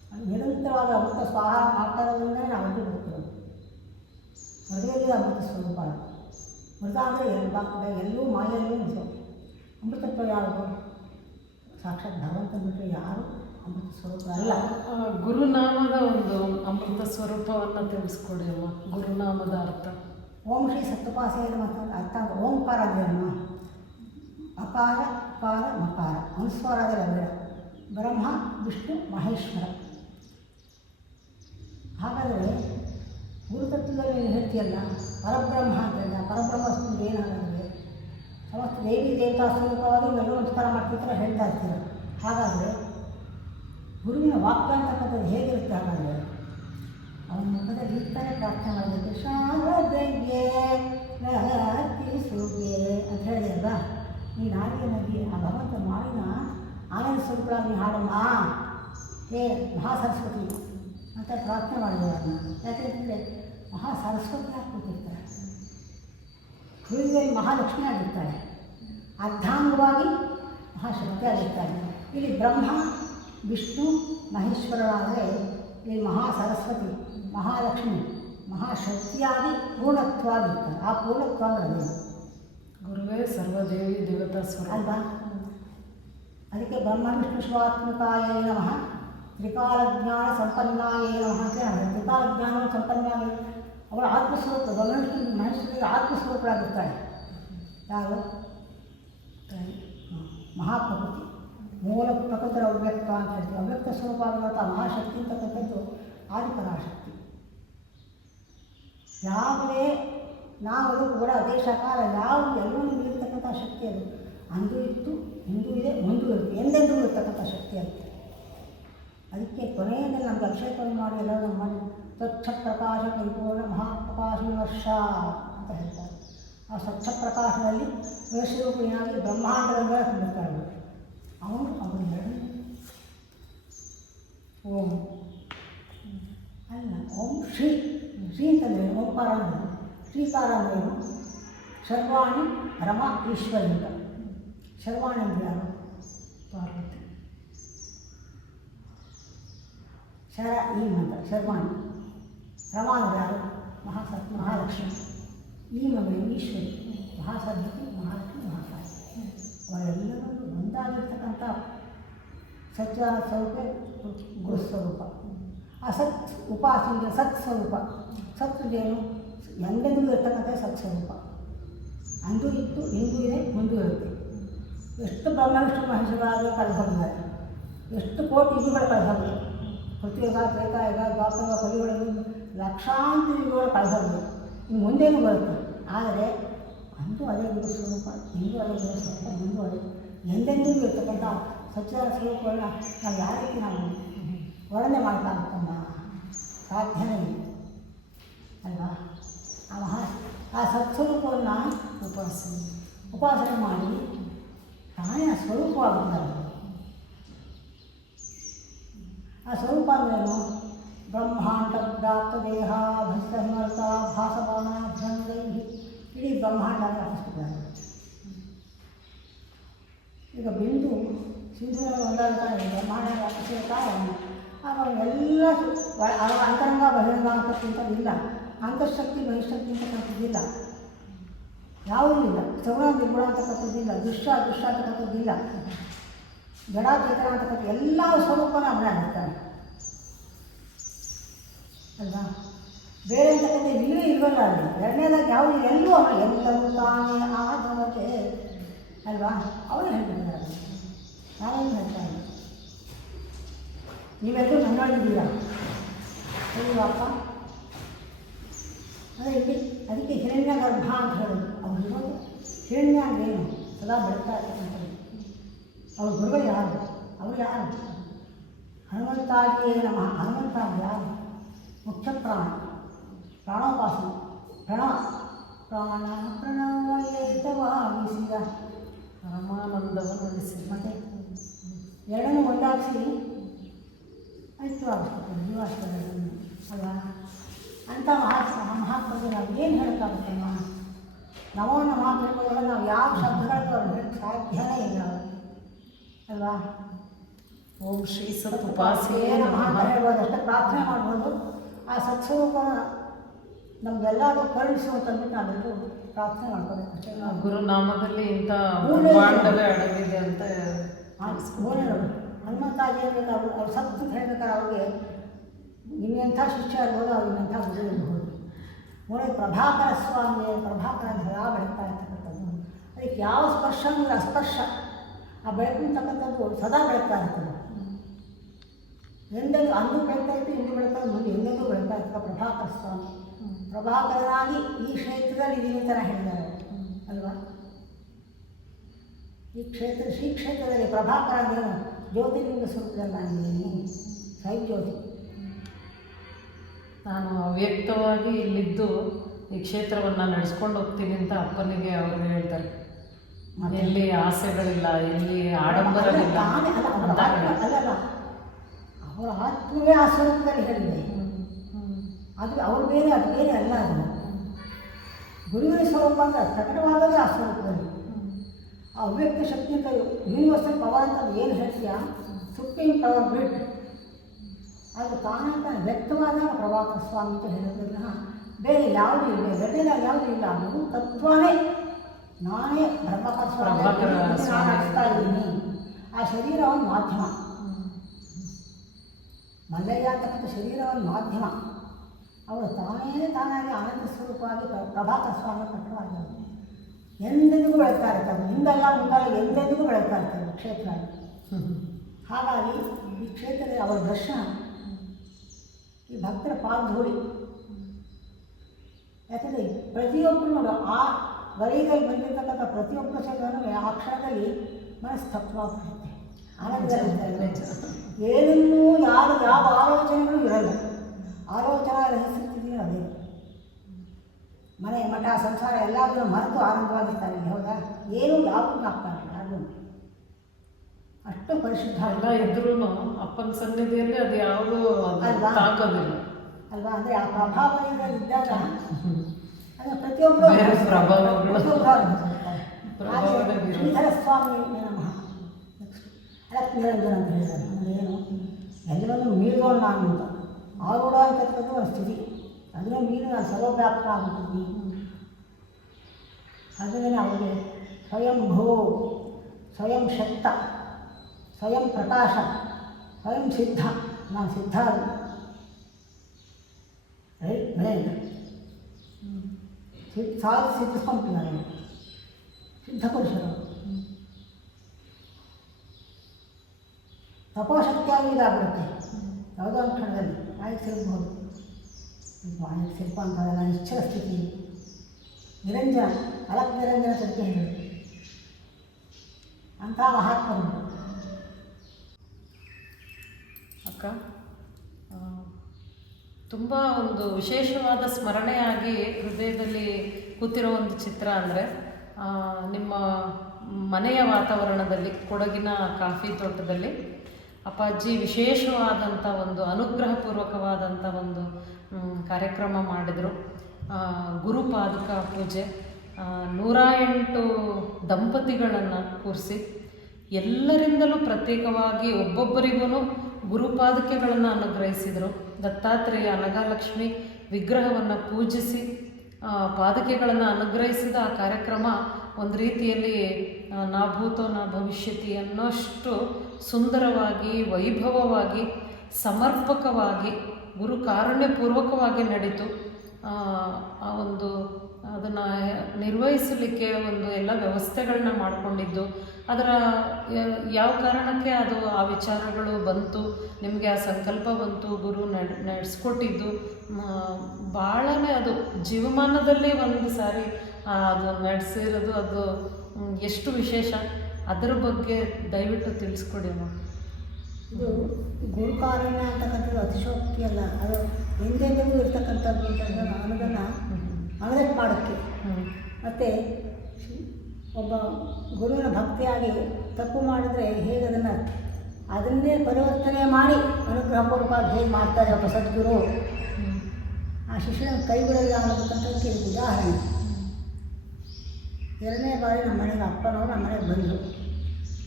ನಿರಂತರವಾದ ಅಮೃತ ಸ್ವಾಹ ಮಾಡ್ತಾ ಇರೋದ್ರಿಂದ ನಾವು ಅಮೃತ ಬರ್ತಿರೋದು. ಮದುವೆಯಲ್ಲಿ ಅಮೃತ ಸ್ವರೂಪ. ಮೃತ ಅಂದರೆ ಎಲ್ಲೂ ಮಾಯಲ್ಲೂ ಅಮೃತತ್ವ ಯಾವುದು? ಸಾಕ್ಷಾತ್ ಭಗವಂತ ಬಿಟ್ಟರೆ ಯಾರು ಅಮೃತ ಸ್ವರೂಪ ಅಲ್ಲ. ಗುರುನಾಮದ ಒಂದು ಅಮೃತ ಸ್ವರೂಪವನ್ನು ತಿಳಿಸ್ಕೊಡಿ ಅಮ್ಮ. ಗುರುನಾಮದ ಅರ್ಥ ಓಂ ಶ್ರೀ ಸಪ್ತಪಾಸೇನ ಮತ್ತು ಅರ್ಥ ಅಂದರೆ ಓಂಕಾರ ಅಂದ್ರೇನು? ಅಕಾರ ಅಕಾರ ಮಕಾರ ಅನುಸ್ವಾರದ ಬೇಡ. ಬ್ರಹ್ಮ ವಿಷ್ಣು ಮಹೇಶ್ವರ. ಹಾಗಾದರೆ ಗುರುತತ್ವದಲ್ಲಿ ನೀನು ಹೇಳ್ತೀಯಲ್ಲ ಪರಬ್ರಹ್ಮ ಅಂತಂದ, ಪರಬ್ರಹ್ಮ ಏನಾಗುತ್ತೆ? ಸಮಸ್ತ ದೇವಿ ದೇವತಾ ಸ್ವರೂಪವಾಗಿ ಎಲ್ಲರೂ ನಮಸ್ಕಾರ ಮಾಡ್ತಿರ್ತಾರೆ, ಹೇಳ್ತಾ ಇರ್ತೀರ. ಹಾಗಾದರೆ ಗುರುವಿನ ವಾಕ್ಯ ಅಂತಕ್ಕಂಥದ್ದು ಹೇಗಿರುತ್ತೆ? ಹಾಗಾದರೆ ಅವನ ಮುಖದಲ್ಲಿ ಇರ್ತಾನೆ ಪ್ರಾರ್ಥನೆ ಮಾಡಬೇಕು. ಶಾರದೆಗೆ ನರ್ತಿಸುವೆ ಅಂತ ಹೇಳಿದೆಯಲ್ಲ, ಈ ನಾಡಿಗೆ ನದಿ ಆ ಭಗವಂತ ಮಾವಿನ ಆನಂದ ಸ್ವರೂಪವಾಗಿ ಹಾಡಮ್ಮ ಹೇ ಮಹಾ ಸರಸ್ವತಿ ಅಂತ ಪ್ರಾರ್ಥನೆ ಮಾಡಿದೆ ಅದನ್ನು. ಯಾಕೆಂದರೆ ಮಹಾ ಸರಸ್ವತಿ ಕೂತಿರ್ತಾರೆ, ಹೃದಯದಲ್ಲಿ ಮಹಾಲಕ್ಷ್ಮಿ ಆಗಿರ್ತಾಳೆ, ಅರ್ಧಾಂಗವಾಗಿ ಮಹಾಶಕ್ತಿಯಾಗಿರ್ತಾಳೆ. ಇಲ್ಲಿ ಬ್ರಹ್ಮ ವಿಷ್ಣು ಮಹೇಶ್ವರರಾದರೆ ಇಲ್ಲಿ ಮಹಾ ಸರಸ್ವತಿ ಮಹಾಲಕ್ಷ್ಮಿ ಮಹಾಶಕ್ತಿಯಾಗಿ ಪೂರ್ಣತ್ವಾಗಿರ್ತಾರೆ. ಆ ಪೂರ್ಣತ್ವ ಅದೇ ಗುರುವೇ ಸರ್ವದೇವಿ ದೇವತಾ ಸ್ವರೂಪ ಅಲ್ವಾ? ಅದಕ್ಕೆ ಬ್ರಹ್ಮ ವಿಷ್ಣು ಶಿವಾತ್ಮಕಾಯ ನಮಃ ತ್ರಿಕಾಲಜ್ಞಾನ ಸಂಪನ್ನಾಯ ನಮಃ ಅಂತ ಹೇಳಿದೆ. ತ್ರಿಕಾಲಜ್ಞಾನ ಸಂಪನ್ನಾಗಿ ಅವಳ ಆತ್ಮಸ್ವರೂಪ ಬ್ರಹ್ಮವಿಷ್ಣು ಮಹೇಶ್ವರಿಗೆ ಆತ್ಮಸ್ವರೂಪರಾಗಿರ್ತಾಳೆ. ಯಾರು? ಮಹಾಪ್ರಕೃತಿ ಮೂಲ ಪ್ರಕೃತಿಯ ಅವ್ಯಕ್ತ ಅಂತ ಹೇಳ್ತೀವಿ. ಅವ್ಯಕ್ತ ಸ್ವರೂಪ ಆಗಿರುವಂಥ ಮಹಾಶಕ್ತಿ ಅಂತಕ್ಕಂಥದ್ದು ಆದಿಪರಾಶಕ್ತಿ. ಯಾವುದೇ ನಾವು ಕೂಡ ದೇಶ ಕಾಲ ಯಾವುದು ಎಲ್ಲವೂ ಇರ್ತಕ್ಕಂಥ ಶಕ್ತಿ ಅದು. ಅಂದು ಇತ್ತು, ಇಂದು ಇದೆ, ಮುಂದೂ ಇರುತ್ತೆ, ಎಂದೆಂದೂ ಇರ್ತಕ್ಕಂಥ ಶಕ್ತಿ ಅದು. ಅದಕ್ಕೆ ಕೊನೆಯಲ್ಲಿ ನಮ್ಗೆ ಅಭಿಷೇಕ ಮಾಡಿ ಎಲ್ಲರೂ ಮಾಡಿ ಸ್ವಚ್ಛ ಪ್ರಕಾಶ ಪರಿಪೂರ್ಣ ಮಹಾಪ್ರಕಾಶ ವರ್ಷ ಅಂತ ಹೇಳ್ತಾರೆ. ಆ ಸ್ವಚ್ಛ ಪ್ರಕಾಶದಲ್ಲಿ ವೇಷರೂಪಿಯಾಗಿ ಬ್ರಹ್ಮಾಂಡಗಳ ತುಂಬಿರ್ತಾರೆ. ಅವನು ಎರಡು ಓಂ ಅಲ್ಲ, ಓಂ ಶ್ರೀ. ಶ್ರೀ ಅಂತಂದರೆ ಓಂಕಾರ ಅಂದರೆ, ಶ್ರೀಕಾರ ಅಂದ್ರೇನು? ಶರ್ವಾಣಿ ರಮ ಈಶ್ವರಿ ಅಂತ. ಶರ್ವಾಣಿ ಅಂದರೆ ಯಾರು? ಪಾರ್ವತಿ. ಶರ ಈಂ ಅಂತ ಶರ್ವಾಣಿ. ರಮ ಅಂದರೆ ಯಾರು? ಮಹಾಲಕ್ಷ್ಮಿ. ಈಂ ಅಂದರೆ ಈಶ್ವರಿ. ಮಹಾಸರಸ್ವತಿ ಮಹಾಲಕ್ಷ್ಮಿ ಮಹಾಕಾಳಿ. ಅವರೆಲ್ಲರೂ ಒಂದಾಗಿರ್ತಕ್ಕಂಥ ಸಚ್ಚಿದಾನಂದ ಸ್ವರೂಪ ಗುರುಸ್ವರೂಪ. ಆ ಸತ್ ಉಪಾಸನೆ ಸತ್ಸ್ವರೂಪ. ಸತ್ ಏನು? ಎಂದೆಂದೂ ಇರ್ತಕ್ಕಂಥ ಸತ್ಸ್ವರೂಪ. ಅಂದು ಇತ್ತು, ಇಂದು ಇದೆ, ಮುಂದೂ ಇರುತ್ತೆ. ಎಷ್ಟು ಬ್ರಹ್ಮವಿಷ್ಣು ಮಹೇಶ್ವರಾಗಿ ಕಳೆದೋಗಿದ್ದಾರೆ, ಎಷ್ಟು ಕೋಟಿ ಯುಗಗಳು ಕಳೆದೋಗಿದೆ. ಕೃತಿಯುಗ ತ್ರೇತಾಯುಗ ದ್ವಾಪರ ಕಲಿಗಳಲ್ಲಿ ಲಕ್ಷಾಂತರ ಯುಗಗಳು ಕಳೆದೋಗಿದೆ. ಇನ್ನು ಮುಂದೇನೂ ಬರುತ್ತೆ. ಆದರೆ ಅಂದು ಅದೇ ಗುರು ಸ್ವರೂಪ, ಇಂದು ಅದೇ ಗುರು ಸ್ವರೂಪ, ಮುಂದೂ ಅದೇ ಎಂದೆಂದಿಗೂ ಇರ್ತಕ್ಕಂಥ ಸಚ್ಚಿದಾನಂದ ಸ್ವರೂಪಗಳನ್ನ ನಾವು ಯಾವ ರೀತಿ ನಾವು ವರ್ಣನೆ ಮಾಡೋಕ್ಕಾಗುತ್ತಮ್ಮ? ಸಾಧ್ಯನೇ ಇಲ್ಲ ಅಲ್ವಾ? ಆ ಸತ್ಸ್ವರೂಪವನ್ನು ಉಪಾಸನೆ ಮಾಡಿ ತಾನೇ ಆ ಸ್ವರೂಪವಾಗುತ್ತಾರೆ. ಆ ಸ್ವರೂಪ ಅಂದ್ರೇನು? ಬ್ರಹ್ಮಾಂಡ ಪ್ರಾಪ್ತ ದೇಹ ಭಸ್ತ ಹಿಮರ್ತ ಭಾಸಮಾನ ಭಂಗೈ ಇಡೀ ಬ್ರಹ್ಮಾಂಡ ವ್ಯಾಪಿಸ್ತಿದ್ದಾರೆ. ಈಗ ಬಿಂದು ಸಿಂಧುವಿನ ಒಂದಾಗ್ತಾನೆ ಬ್ರಹ್ಮಾಂಡ ವ್ಯಾಪಿಸಿರ್ತಾರೆ. ಆವಾಗ ಎಲ್ಲ ಅಂತರಂಗ ಬಹಿರಂಗ ಅಂತಕ್ಕಂಥದ್ದಿಲ್ಲ, ಅಂತಃಶಕ್ತಿ ಬಹಿಶಕ್ತಿ ಅಂತಕ್ಕಂಥದ್ದಿಲ್ಲ, ಯಾವುದೂ ಇಲ್ಲ. ಸಗುಣ ನಿರ್ಗುಣ ಅಂತಕ್ಕಂಥದ್ದಿಲ್ಲ, ದೃಶ್ಯ ಅದೃಶ್ಯ ಅಂತಕ್ಕಂಥದ್ದಿಲ್ಲ, ಜಡ ಚೇತನ ಅಂತಕ್ಕಂಥ ಎಲ್ಲ ಸ್ವರೂಪನ ಅವನೇ ಆಗಿರ್ತಾನೆ ಅಲ್ವಾ? ಬೇರೆ ಅಂತಕ್ಕಂಥ ಇಲ್ಲವೇ ಇಲ್ವಲ್ಲ ಅಲ್ಲಿ. ಎರಡನೇದಾಗಿ ಯಾವುದು ಎಲ್ಲೂ ಅವನು ಎಲ್ಲರೂ ತಾನೇ ಆದವತೆ ಅಲ್ವಾ? ಅವನು ಹೇಳ್ತಿದ್ದಾರೆ, ನಾವೇನು ಹೇಳ್ತಾ ಇಲ್ಲ. ನೀವೆಲ್ಲರೂ ನನ್ನೊಳಗಿದ್ದೀರಾ ಅಪ್ಪ ಅಂದರೆ ಇಲ್ಲಿ ಅದಕ್ಕೆ ಹಿರಣ್ಯ ಗರ್ಭ ಅಂತ ಹೇಳೋದು. ಅವ್ರು ಇರೋದು ಹಿರಣ್ಯ ಅಂದ್ರೇನು? ಸದಾ ಬೆಳಗ್ತಾ ಇರ್ತಕ್ಕಂಥದ್ದು. ಅವ್ರ ಗುರುಗಳು ಯಾರು? ಅವರು ಯಾರು? ಹನುಮಂತಾಗಿಯೇ ನಮಃ. ಹನುಮಂತ ಯಾರು? ಮುಖ್ಯ ಪ್ರಾಣ, ಪ್ರಾಣೋಪಾಸನೆ, ಪ್ರಾಣ ಪ್ರಣವಯತವಾಗಿಸಿದ ಪರಮಾನಂದವನ್ನು ಉಳಿಸಿ. ಮತ್ತು ಎರಡನ್ನೂ ಒಂದಾಗಿಸಿ ಐಕ್ಯವಾಗಿಸ್ಬೇಕು ಜೀವಾಶ್ವರಗಳನ್ನು ಅಲ್ವಾ? ಅಂಥ ಮಹಾತ್ಮರು ನಾವು ಏನು ಹೇಳೋಕ್ಕಾಗುತ್ತಮ್ಮ? ನಮೋ ನಮಃ ತಿಳ್ಕೊಳ್ಳೋವಾಗ ನಾವು ಯಾವ ಶಬ್ದಗಳಿಗೂ ಅವ್ರು ಹೇಳಕ್ಕೆ ಸಾಧ್ಯನೇ ಇಲ್ಲ ಅಲ್ವಾ? ಓಂ ಶ್ರೀ ಸತ್ ಉಪಾಸೆ ನಮಃ ಅಂತ ಹೇಳ್ಬೋದು, ಅಷ್ಟೇ ಪ್ರಾರ್ಥನೆ ಮಾಡ್ಬೋದು. ಆ ಸತ್ಸ್ವರೂಪನ ನಮಗೆಲ್ಲರೂ ಕರುಣಿಸುವಂತಂದ್ಬಿಟ್ಟು ನಾವೆಲ್ಲರೂ ಪ್ರಾರ್ಥನೆ ಮಾಡ್ಕೋಬೇಕು ಅಷ್ಟೇ. ಗುರುನಾಮದಲ್ಲಿ ಇಂಥ ಬ್ರಹ್ಮಾಂಡವೇ ಅಡಗಿದೆ ಅಂತ ಹನುಮಂತಾಜಿ ಹೇಳ್ಬೇಕು. ಅವ್ರು ಸತ್ತು ಹೇಳ್ಬೇಕಾದ್ರೆ ಅವ್ರಿಗೆ ಇನ್ನೆಂಥ ಶಿಷ್ಯ ಇರ್ಬೋದು, ಅವ್ರು ಇನ್ನೆಂಥ ಗುರು ಇರ್ಬೋದು. ನೋಡಿ ಪ್ರಭಾಕರ ಸ್ವಾಮಿ, ಪ್ರಭಾಕರ ಸದಾ ಬೆಳಗ್ತಾ ಇರ್ತಕ್ಕಂಥದ್ದು. ಅದಕ್ಕೆ ಯಾವ ಸ್ಪರ್ಶ ಅಂದರೆ ಅಸ್ಪರ್ಶ, ಆ ಬೆಳಕಿರ್ತಕ್ಕಂಥದ್ದು ಸದಾ ಬೆಳಗ್ತಾ ಇರ್ತದೆ. ಎಂದೆಂದು ಅಂದು ಬೆಳಗ್ತಾ ಇತ್ತು, ಇಂದು ಬೆಳಗ್ತಾ ಇತ್ತು, ಮುಂದೆ ಎಂದೆಂದೂ ಬೆಳಗ್ತಾ ಇರ್ತದೆ ಪ್ರಭಾಕರ ಸ್ವಾಮಿ. ಪ್ರಭಾಕರನಾಗಿ ಈ ಕ್ಷೇತ್ರದಲ್ಲಿ ಇದೀನಿ ಥರ ಹೇಳಿದ್ದಾರೆ ಅಲ್ವಾ. ಈ ಶ್ರೀ ಕ್ಷೇತ್ರದಲ್ಲಿ ಪ್ರಭಾಕರ ಅಂದರೆ ಜ್ಯೋತಿರ್ಲಿಂಗ ಸ್ವರೂಪದಲ್ಲಿ ನಾನಿದ್ದೀನಿ, ಸೈ ಜ್ಯೋತಿ. ನಾನು ಅವ್ಯಕ್ತವಾಗಿ ಇಲ್ಲಿದ್ದು ಈ ಕ್ಷೇತ್ರವನ್ನು ನಡೆಸ್ಕೊಂಡು ಹೋಗ್ತೀನಿ ಅಂತ ಅಪ್ಪನಿಗೆ ಅವರು ಹೇಳ್ತಾರೆ. ಎಲ್ಲಿ ಆಸೆಗಳಿಲ್ಲ, ಎಲ್ಲಿ ಆಡಂಬರವಿಲ್ಲ ಅಂತ ಅಲ್ಲಲ್ಲ, ಅವರ ಆತ್ಮವೇ ಆ ಸ್ವರೂಪದಲ್ಲಿ ಹೇಳಿದೆ. ಅದು ಅವ್ರು ಬೇರೆ, ಅದು ಬೇರೆ ಅಲ್ಲ. ಅದು ಗುರುವಿನ ಸ್ವರೂಪ ಅಂದರೆ ಪ್ರಕಟವಾಗದೇ ಆ ಸ್ವರೂಪದಲ್ಲಿ. ಆ ಅವ್ಯಕ್ತ ಶಕ್ತಿ ಅಂತ ಯೂನಿವರ್ಸಲ್ ಪವರ್ ಅಂತ ಏನು ಹೇಳ್ತೀಯ, ಸುಪ್ರೀಂ ಪವರ್ ಬಿಟ್, ಅದು ತಾನೇ ವ್ಯಕ್ತವಾದಾಗ ಪ್ರಭಾಕರ ಸ್ವಾಮಿ ಅಂತ ಹೇಳೋದ್ರಿಂದ ಬೇರೆ ಯಾವುದೂ ಇಲ್ಲ, ಜೊತೆಯಲ್ಲಿ ಯಾವುದೂ ಇಲ್ಲ. ಅದು ತತ್ವನೇ, ನಾನೇ ಪ್ರಭಾಕರ ಸ್ವಾಮಿ ನಾನು ಆಗ್ತಾ ಇದ್ದೀನಿ. ಆ ಶರೀರ ಒಂದು ಮಾಧ್ಯಮ, ಮಲ್ಲಯ್ಯ ಅಂತಕ್ಕಂಥ ಶರೀರ ಒಂದು ಮಾಧ್ಯಮ. ಅವರು ತಾನಾಗಿ ಆನಂದ ಸ್ವರೂಪವಾಗಿ ಪ್ರಭಾಕರ ಸ್ವಾಮಿ ಪ್ರಕಟವಾಗಿದ್ದಾರೆ. ಎಂದೆಂದಿಗೂ ಬೆಳಗ್ತಾ ಇರ್ತಾರೆ, ಹಿಂದಲ್ಲ ಮುಂದಲ್ಲ ಎಂದೆಂದಿಗೂ ಬೆಳಗ್ತಾ ಇರ್ತಾರೆ ಕ್ಷೇತ್ರ. ಹಾಗಾಗಿ ಈ ಕ್ಷೇತ್ರದಲ್ಲಿ ಅವರ ದರ್ಶನ ಈ ಭಕ್ತರ ಪಾದಧೂಳಿ. ಯಾಕಂದರೆ ಪ್ರತಿಯೊಬ್ಬರು ನೋಡು, ಆ ವಲಯದಲ್ಲಿ ಬಂದಿರತಕ್ಕಂಥ ಪ್ರತಿಯೊಬ್ಬ ಕ್ಷೇತ್ರನೂ ಆ ಕ್ಷಣದಲ್ಲಿ ಮನಸ್ತತ್ವಾಗುತ್ತೆ, ಆನಂದದಲ್ಲಿ ಏನನ್ನೂ ಯಾವ ಆಲೋಚನೆಗಳು ಇರಲ್ಲ. ಆಲೋಚನಾ ರಹಿಸಿರ್ತಿದ್ದೀವಿ ಅದೇ. ಮನೆ ಮಠ ಸಂಸಾರ ಎಲ್ಲಾದರೂ ಮರೆತು ಆನಂದವಾಗಿರ್ತಾರೆ. ಹೌದಾ? ಏನೂ ಯಾವುದು ಆಗ್ತಾರೆ ಯಾರು ಅಷ್ಟು ಪರಿಶುದ್ಧ ಎಲ್ಲ ಇದ್ರೂ ಅಪ್ಪನ ಸನ್ನಿಧಿಯಲ್ಲಿ ಅದು ಯಾವುದೂ ತಾಕೋದಿಲ್ಲ ಅಲ್ವಾ. ಅಂದರೆ ಆ ಪ್ರಭಾವದಲ್ಲಿ ಇದ್ದಾಗ ಅಂದರೆ ಪ್ರತಿಯೊಬ್ಬರು ಶ್ರೀಧರ ಸ್ವಾಮಿ ನಮಃ ಅಲಕ್ ನಿರಂಜನ ಅಂತ ಹೇಳಿದ್ದಾರೆ. ಅಂದರೆ ಏನು, ಎಲ್ಲವನ್ನೂ ಮೀರೋಣ ನಾನು ಅಂತ ಆರೂಢ ಅಂತಕ್ಕಂಥ ಒಂದು ಸ್ಥಿತಿ. ಅದನ್ನು ಮೀರಿ ನಾನು ಸರ್ವವ್ಯಾಪ್ತ ಆಗ್ಬಿಟ್ಟಿದ್ದೀನಿ. ಅದನ್ನೇ ಅವರಿಗೆ ಸ್ವಯಂ ಭೋ, ಸ್ವಯಂ ಶಕ್ತ, ಸ್ವಯಂ ಪ್ರಕಾಶ, ಸ್ವಯಂ ಸಿದ್ಧ. ನಾನು ಸಿದ್ಧ ಸಿದ್ಧಿಸ್ಕೊಂತೀನಿ. ಸಿದ್ಧ ಪುರುಷರು ತಪೋಶಕ್ತಿಯಾಗಿ ಇದಾಗ್ಬಿಡುತ್ತೆ ಯಾವುದೋ ಒಂದು ಕ್ಷಣದಲ್ಲಿ. ಆಯ್ತು ಸಿರ್ಬೋದು, ಆಯ್ತು ಶಿಲ್ಪ ಅಂತದಲ್ಲ, ನಿಶ್ಚಲ ಸ್ಥಿತಿ, ನಿರಂಜನ, ಅಲಕ್ ನಿರಂಜನ ಸತ್ಯ ಹೇಳಿದರು ಅಂಥ ಮಹಾತ್ಮರು. ಅಕ್ಕ, ತುಂಬ ಒಂದು ವಿಶೇಷವಾದ ಸ್ಮರಣೆಯಾಗಿ ಹೃದಯದಲ್ಲಿ ಕೂತಿರೋ ಒಂದು ಚಿತ್ರ ಅಂದರೆ ನಿಮ್ಮ ಮನೆಯ ವಾತಾವರಣದಲ್ಲಿ, ಕೊಡಗಿನ ಕಾಫಿ ತೋಟದಲ್ಲಿ ಅಪ್ಪಾಜಿ ವಿಶೇಷವಾದಂಥ ಒಂದು ಅನುಗ್ರಹಪೂರ್ವಕವಾದಂಥ ಒಂದು ಕಾರ್ಯಕ್ರಮ ಮಾಡಿದರು. ಗುರುಪಾದುಕ ಪೂಜೆ, 108 ದಂಪತಿಗಳನ್ನು ಕೂರಿಸಿ ಎಲ್ಲರಿಂದಲೂ ಪ್ರತ್ಯೇಕವಾಗಿ ಒಬ್ಬೊಬ್ಬರಿಗೂ ಗುರುಪಾದುಕೆಗಳನ್ನು ಅನುಗ್ರಹಿಸಿದರು. ದತ್ತಾತ್ರೇಯ ಅನಘಾಲಕ್ಷ್ಮಿ ವಿಗ್ರಹವನ್ನು ಪೂಜಿಸಿ ಪಾದುಕೆಗಳನ್ನು ಅನುಗ್ರಹಿಸಿದ ಆ ಕಾರ್ಯಕ್ರಮ ಒಂದು ರೀತಿಯಲ್ಲಿ ನಾ ಭೂತೋ ನಾ ಭವಿಷ್ಯತಿ ಅನ್ನೋಷ್ಟು ಸುಂದರವಾಗಿ, ವೈಭವವಾಗಿ, ಸಮರ್ಪಕವಾಗಿ, ಗುರು ಕಾರುಣ್ಯಪೂರ್ವಕವಾಗಿ ನಡೀತು. ಆ ಒಂದು ಅದನ್ನು ನಿರ್ವಹಿಸಲಿಕ್ಕೆ ಒಂದು ಎಲ್ಲ ವ್ಯವಸ್ಥೆಗಳನ್ನ ಮಾಡಿಕೊಂಡಿದ್ದು, ಅದರ ಯಾವ ಕಾರಣಕ್ಕೆ ಅದು ಆ ವಿಚಾರಗಳು ಬಂತು, ನಿಮಗೆ ಆ ಸಂಕಲ್ಪ ಬಂತು, ಗುರು ನಡೆಸ್ಕೊಟ್ಟಿದ್ದು ಭಾಳನೇ ಅದು ಜೀವಮಾನದಲ್ಲಿ ಒಂದು ಸಾರಿ ಅದು ನಡೆಸಿರೋದು, ಅದು ಎಷ್ಟು ವಿಶೇಷ, ಅದರ ಬಗ್ಗೆ ದಯವಿಟ್ಟು ತಿಳಿಸ್ಕೊಡಿ ಅಮ್ಮ. ಇದು ಗುರುಕಾರುಣ್ಯ ಅಂತಕ್ಕಂಥದ್ದು ಅತಿಶೋಕ್ತಿ ಅಲ್ಲ, ಅದು ಎಂದೆಂದಿಗೂ ಇರ್ತಕ್ಕಂಥದ್ದು ಅಂತಂದರೆ ಅನ್ನೋದನ್ನು ಅನದಟ್ ಮಾಡೋಕ್ಕೆ. ಮತ್ತು ಒಬ್ಬ ಗುರುವಿನ ಭಕ್ತಿಯಾಗಿ ತಪ್ಪು ಮಾಡಿದರೆ ಹೇಗೆ ಅದನ್ನೇ ಪರಿವರ್ತನೆ ಮಾಡಿ ಅನುಗ್ರಹಪೂರ್ವಕವಾಗಿ ಹೇಗೆ ಮಾಡ್ತಾರೆ ಒಬ್ಬ ಸದ್ಗುರು, ಆ ಶಿಷ್ಯನ ಕೈ ಬಿಡಲ್ಲ ಅನ್ನೋದಕ್ಕಂಥದ್ದಕ್ಕೆ ಇದು ಉದಾಹರಣೆ. 2ನೇ ಬಾರಿ ನಮ್ಮ ಮನೆಗೆ ಅಪ್ಪನವರು ನಮ್ಮ ಮನೆಗೆ ಬಂದರು.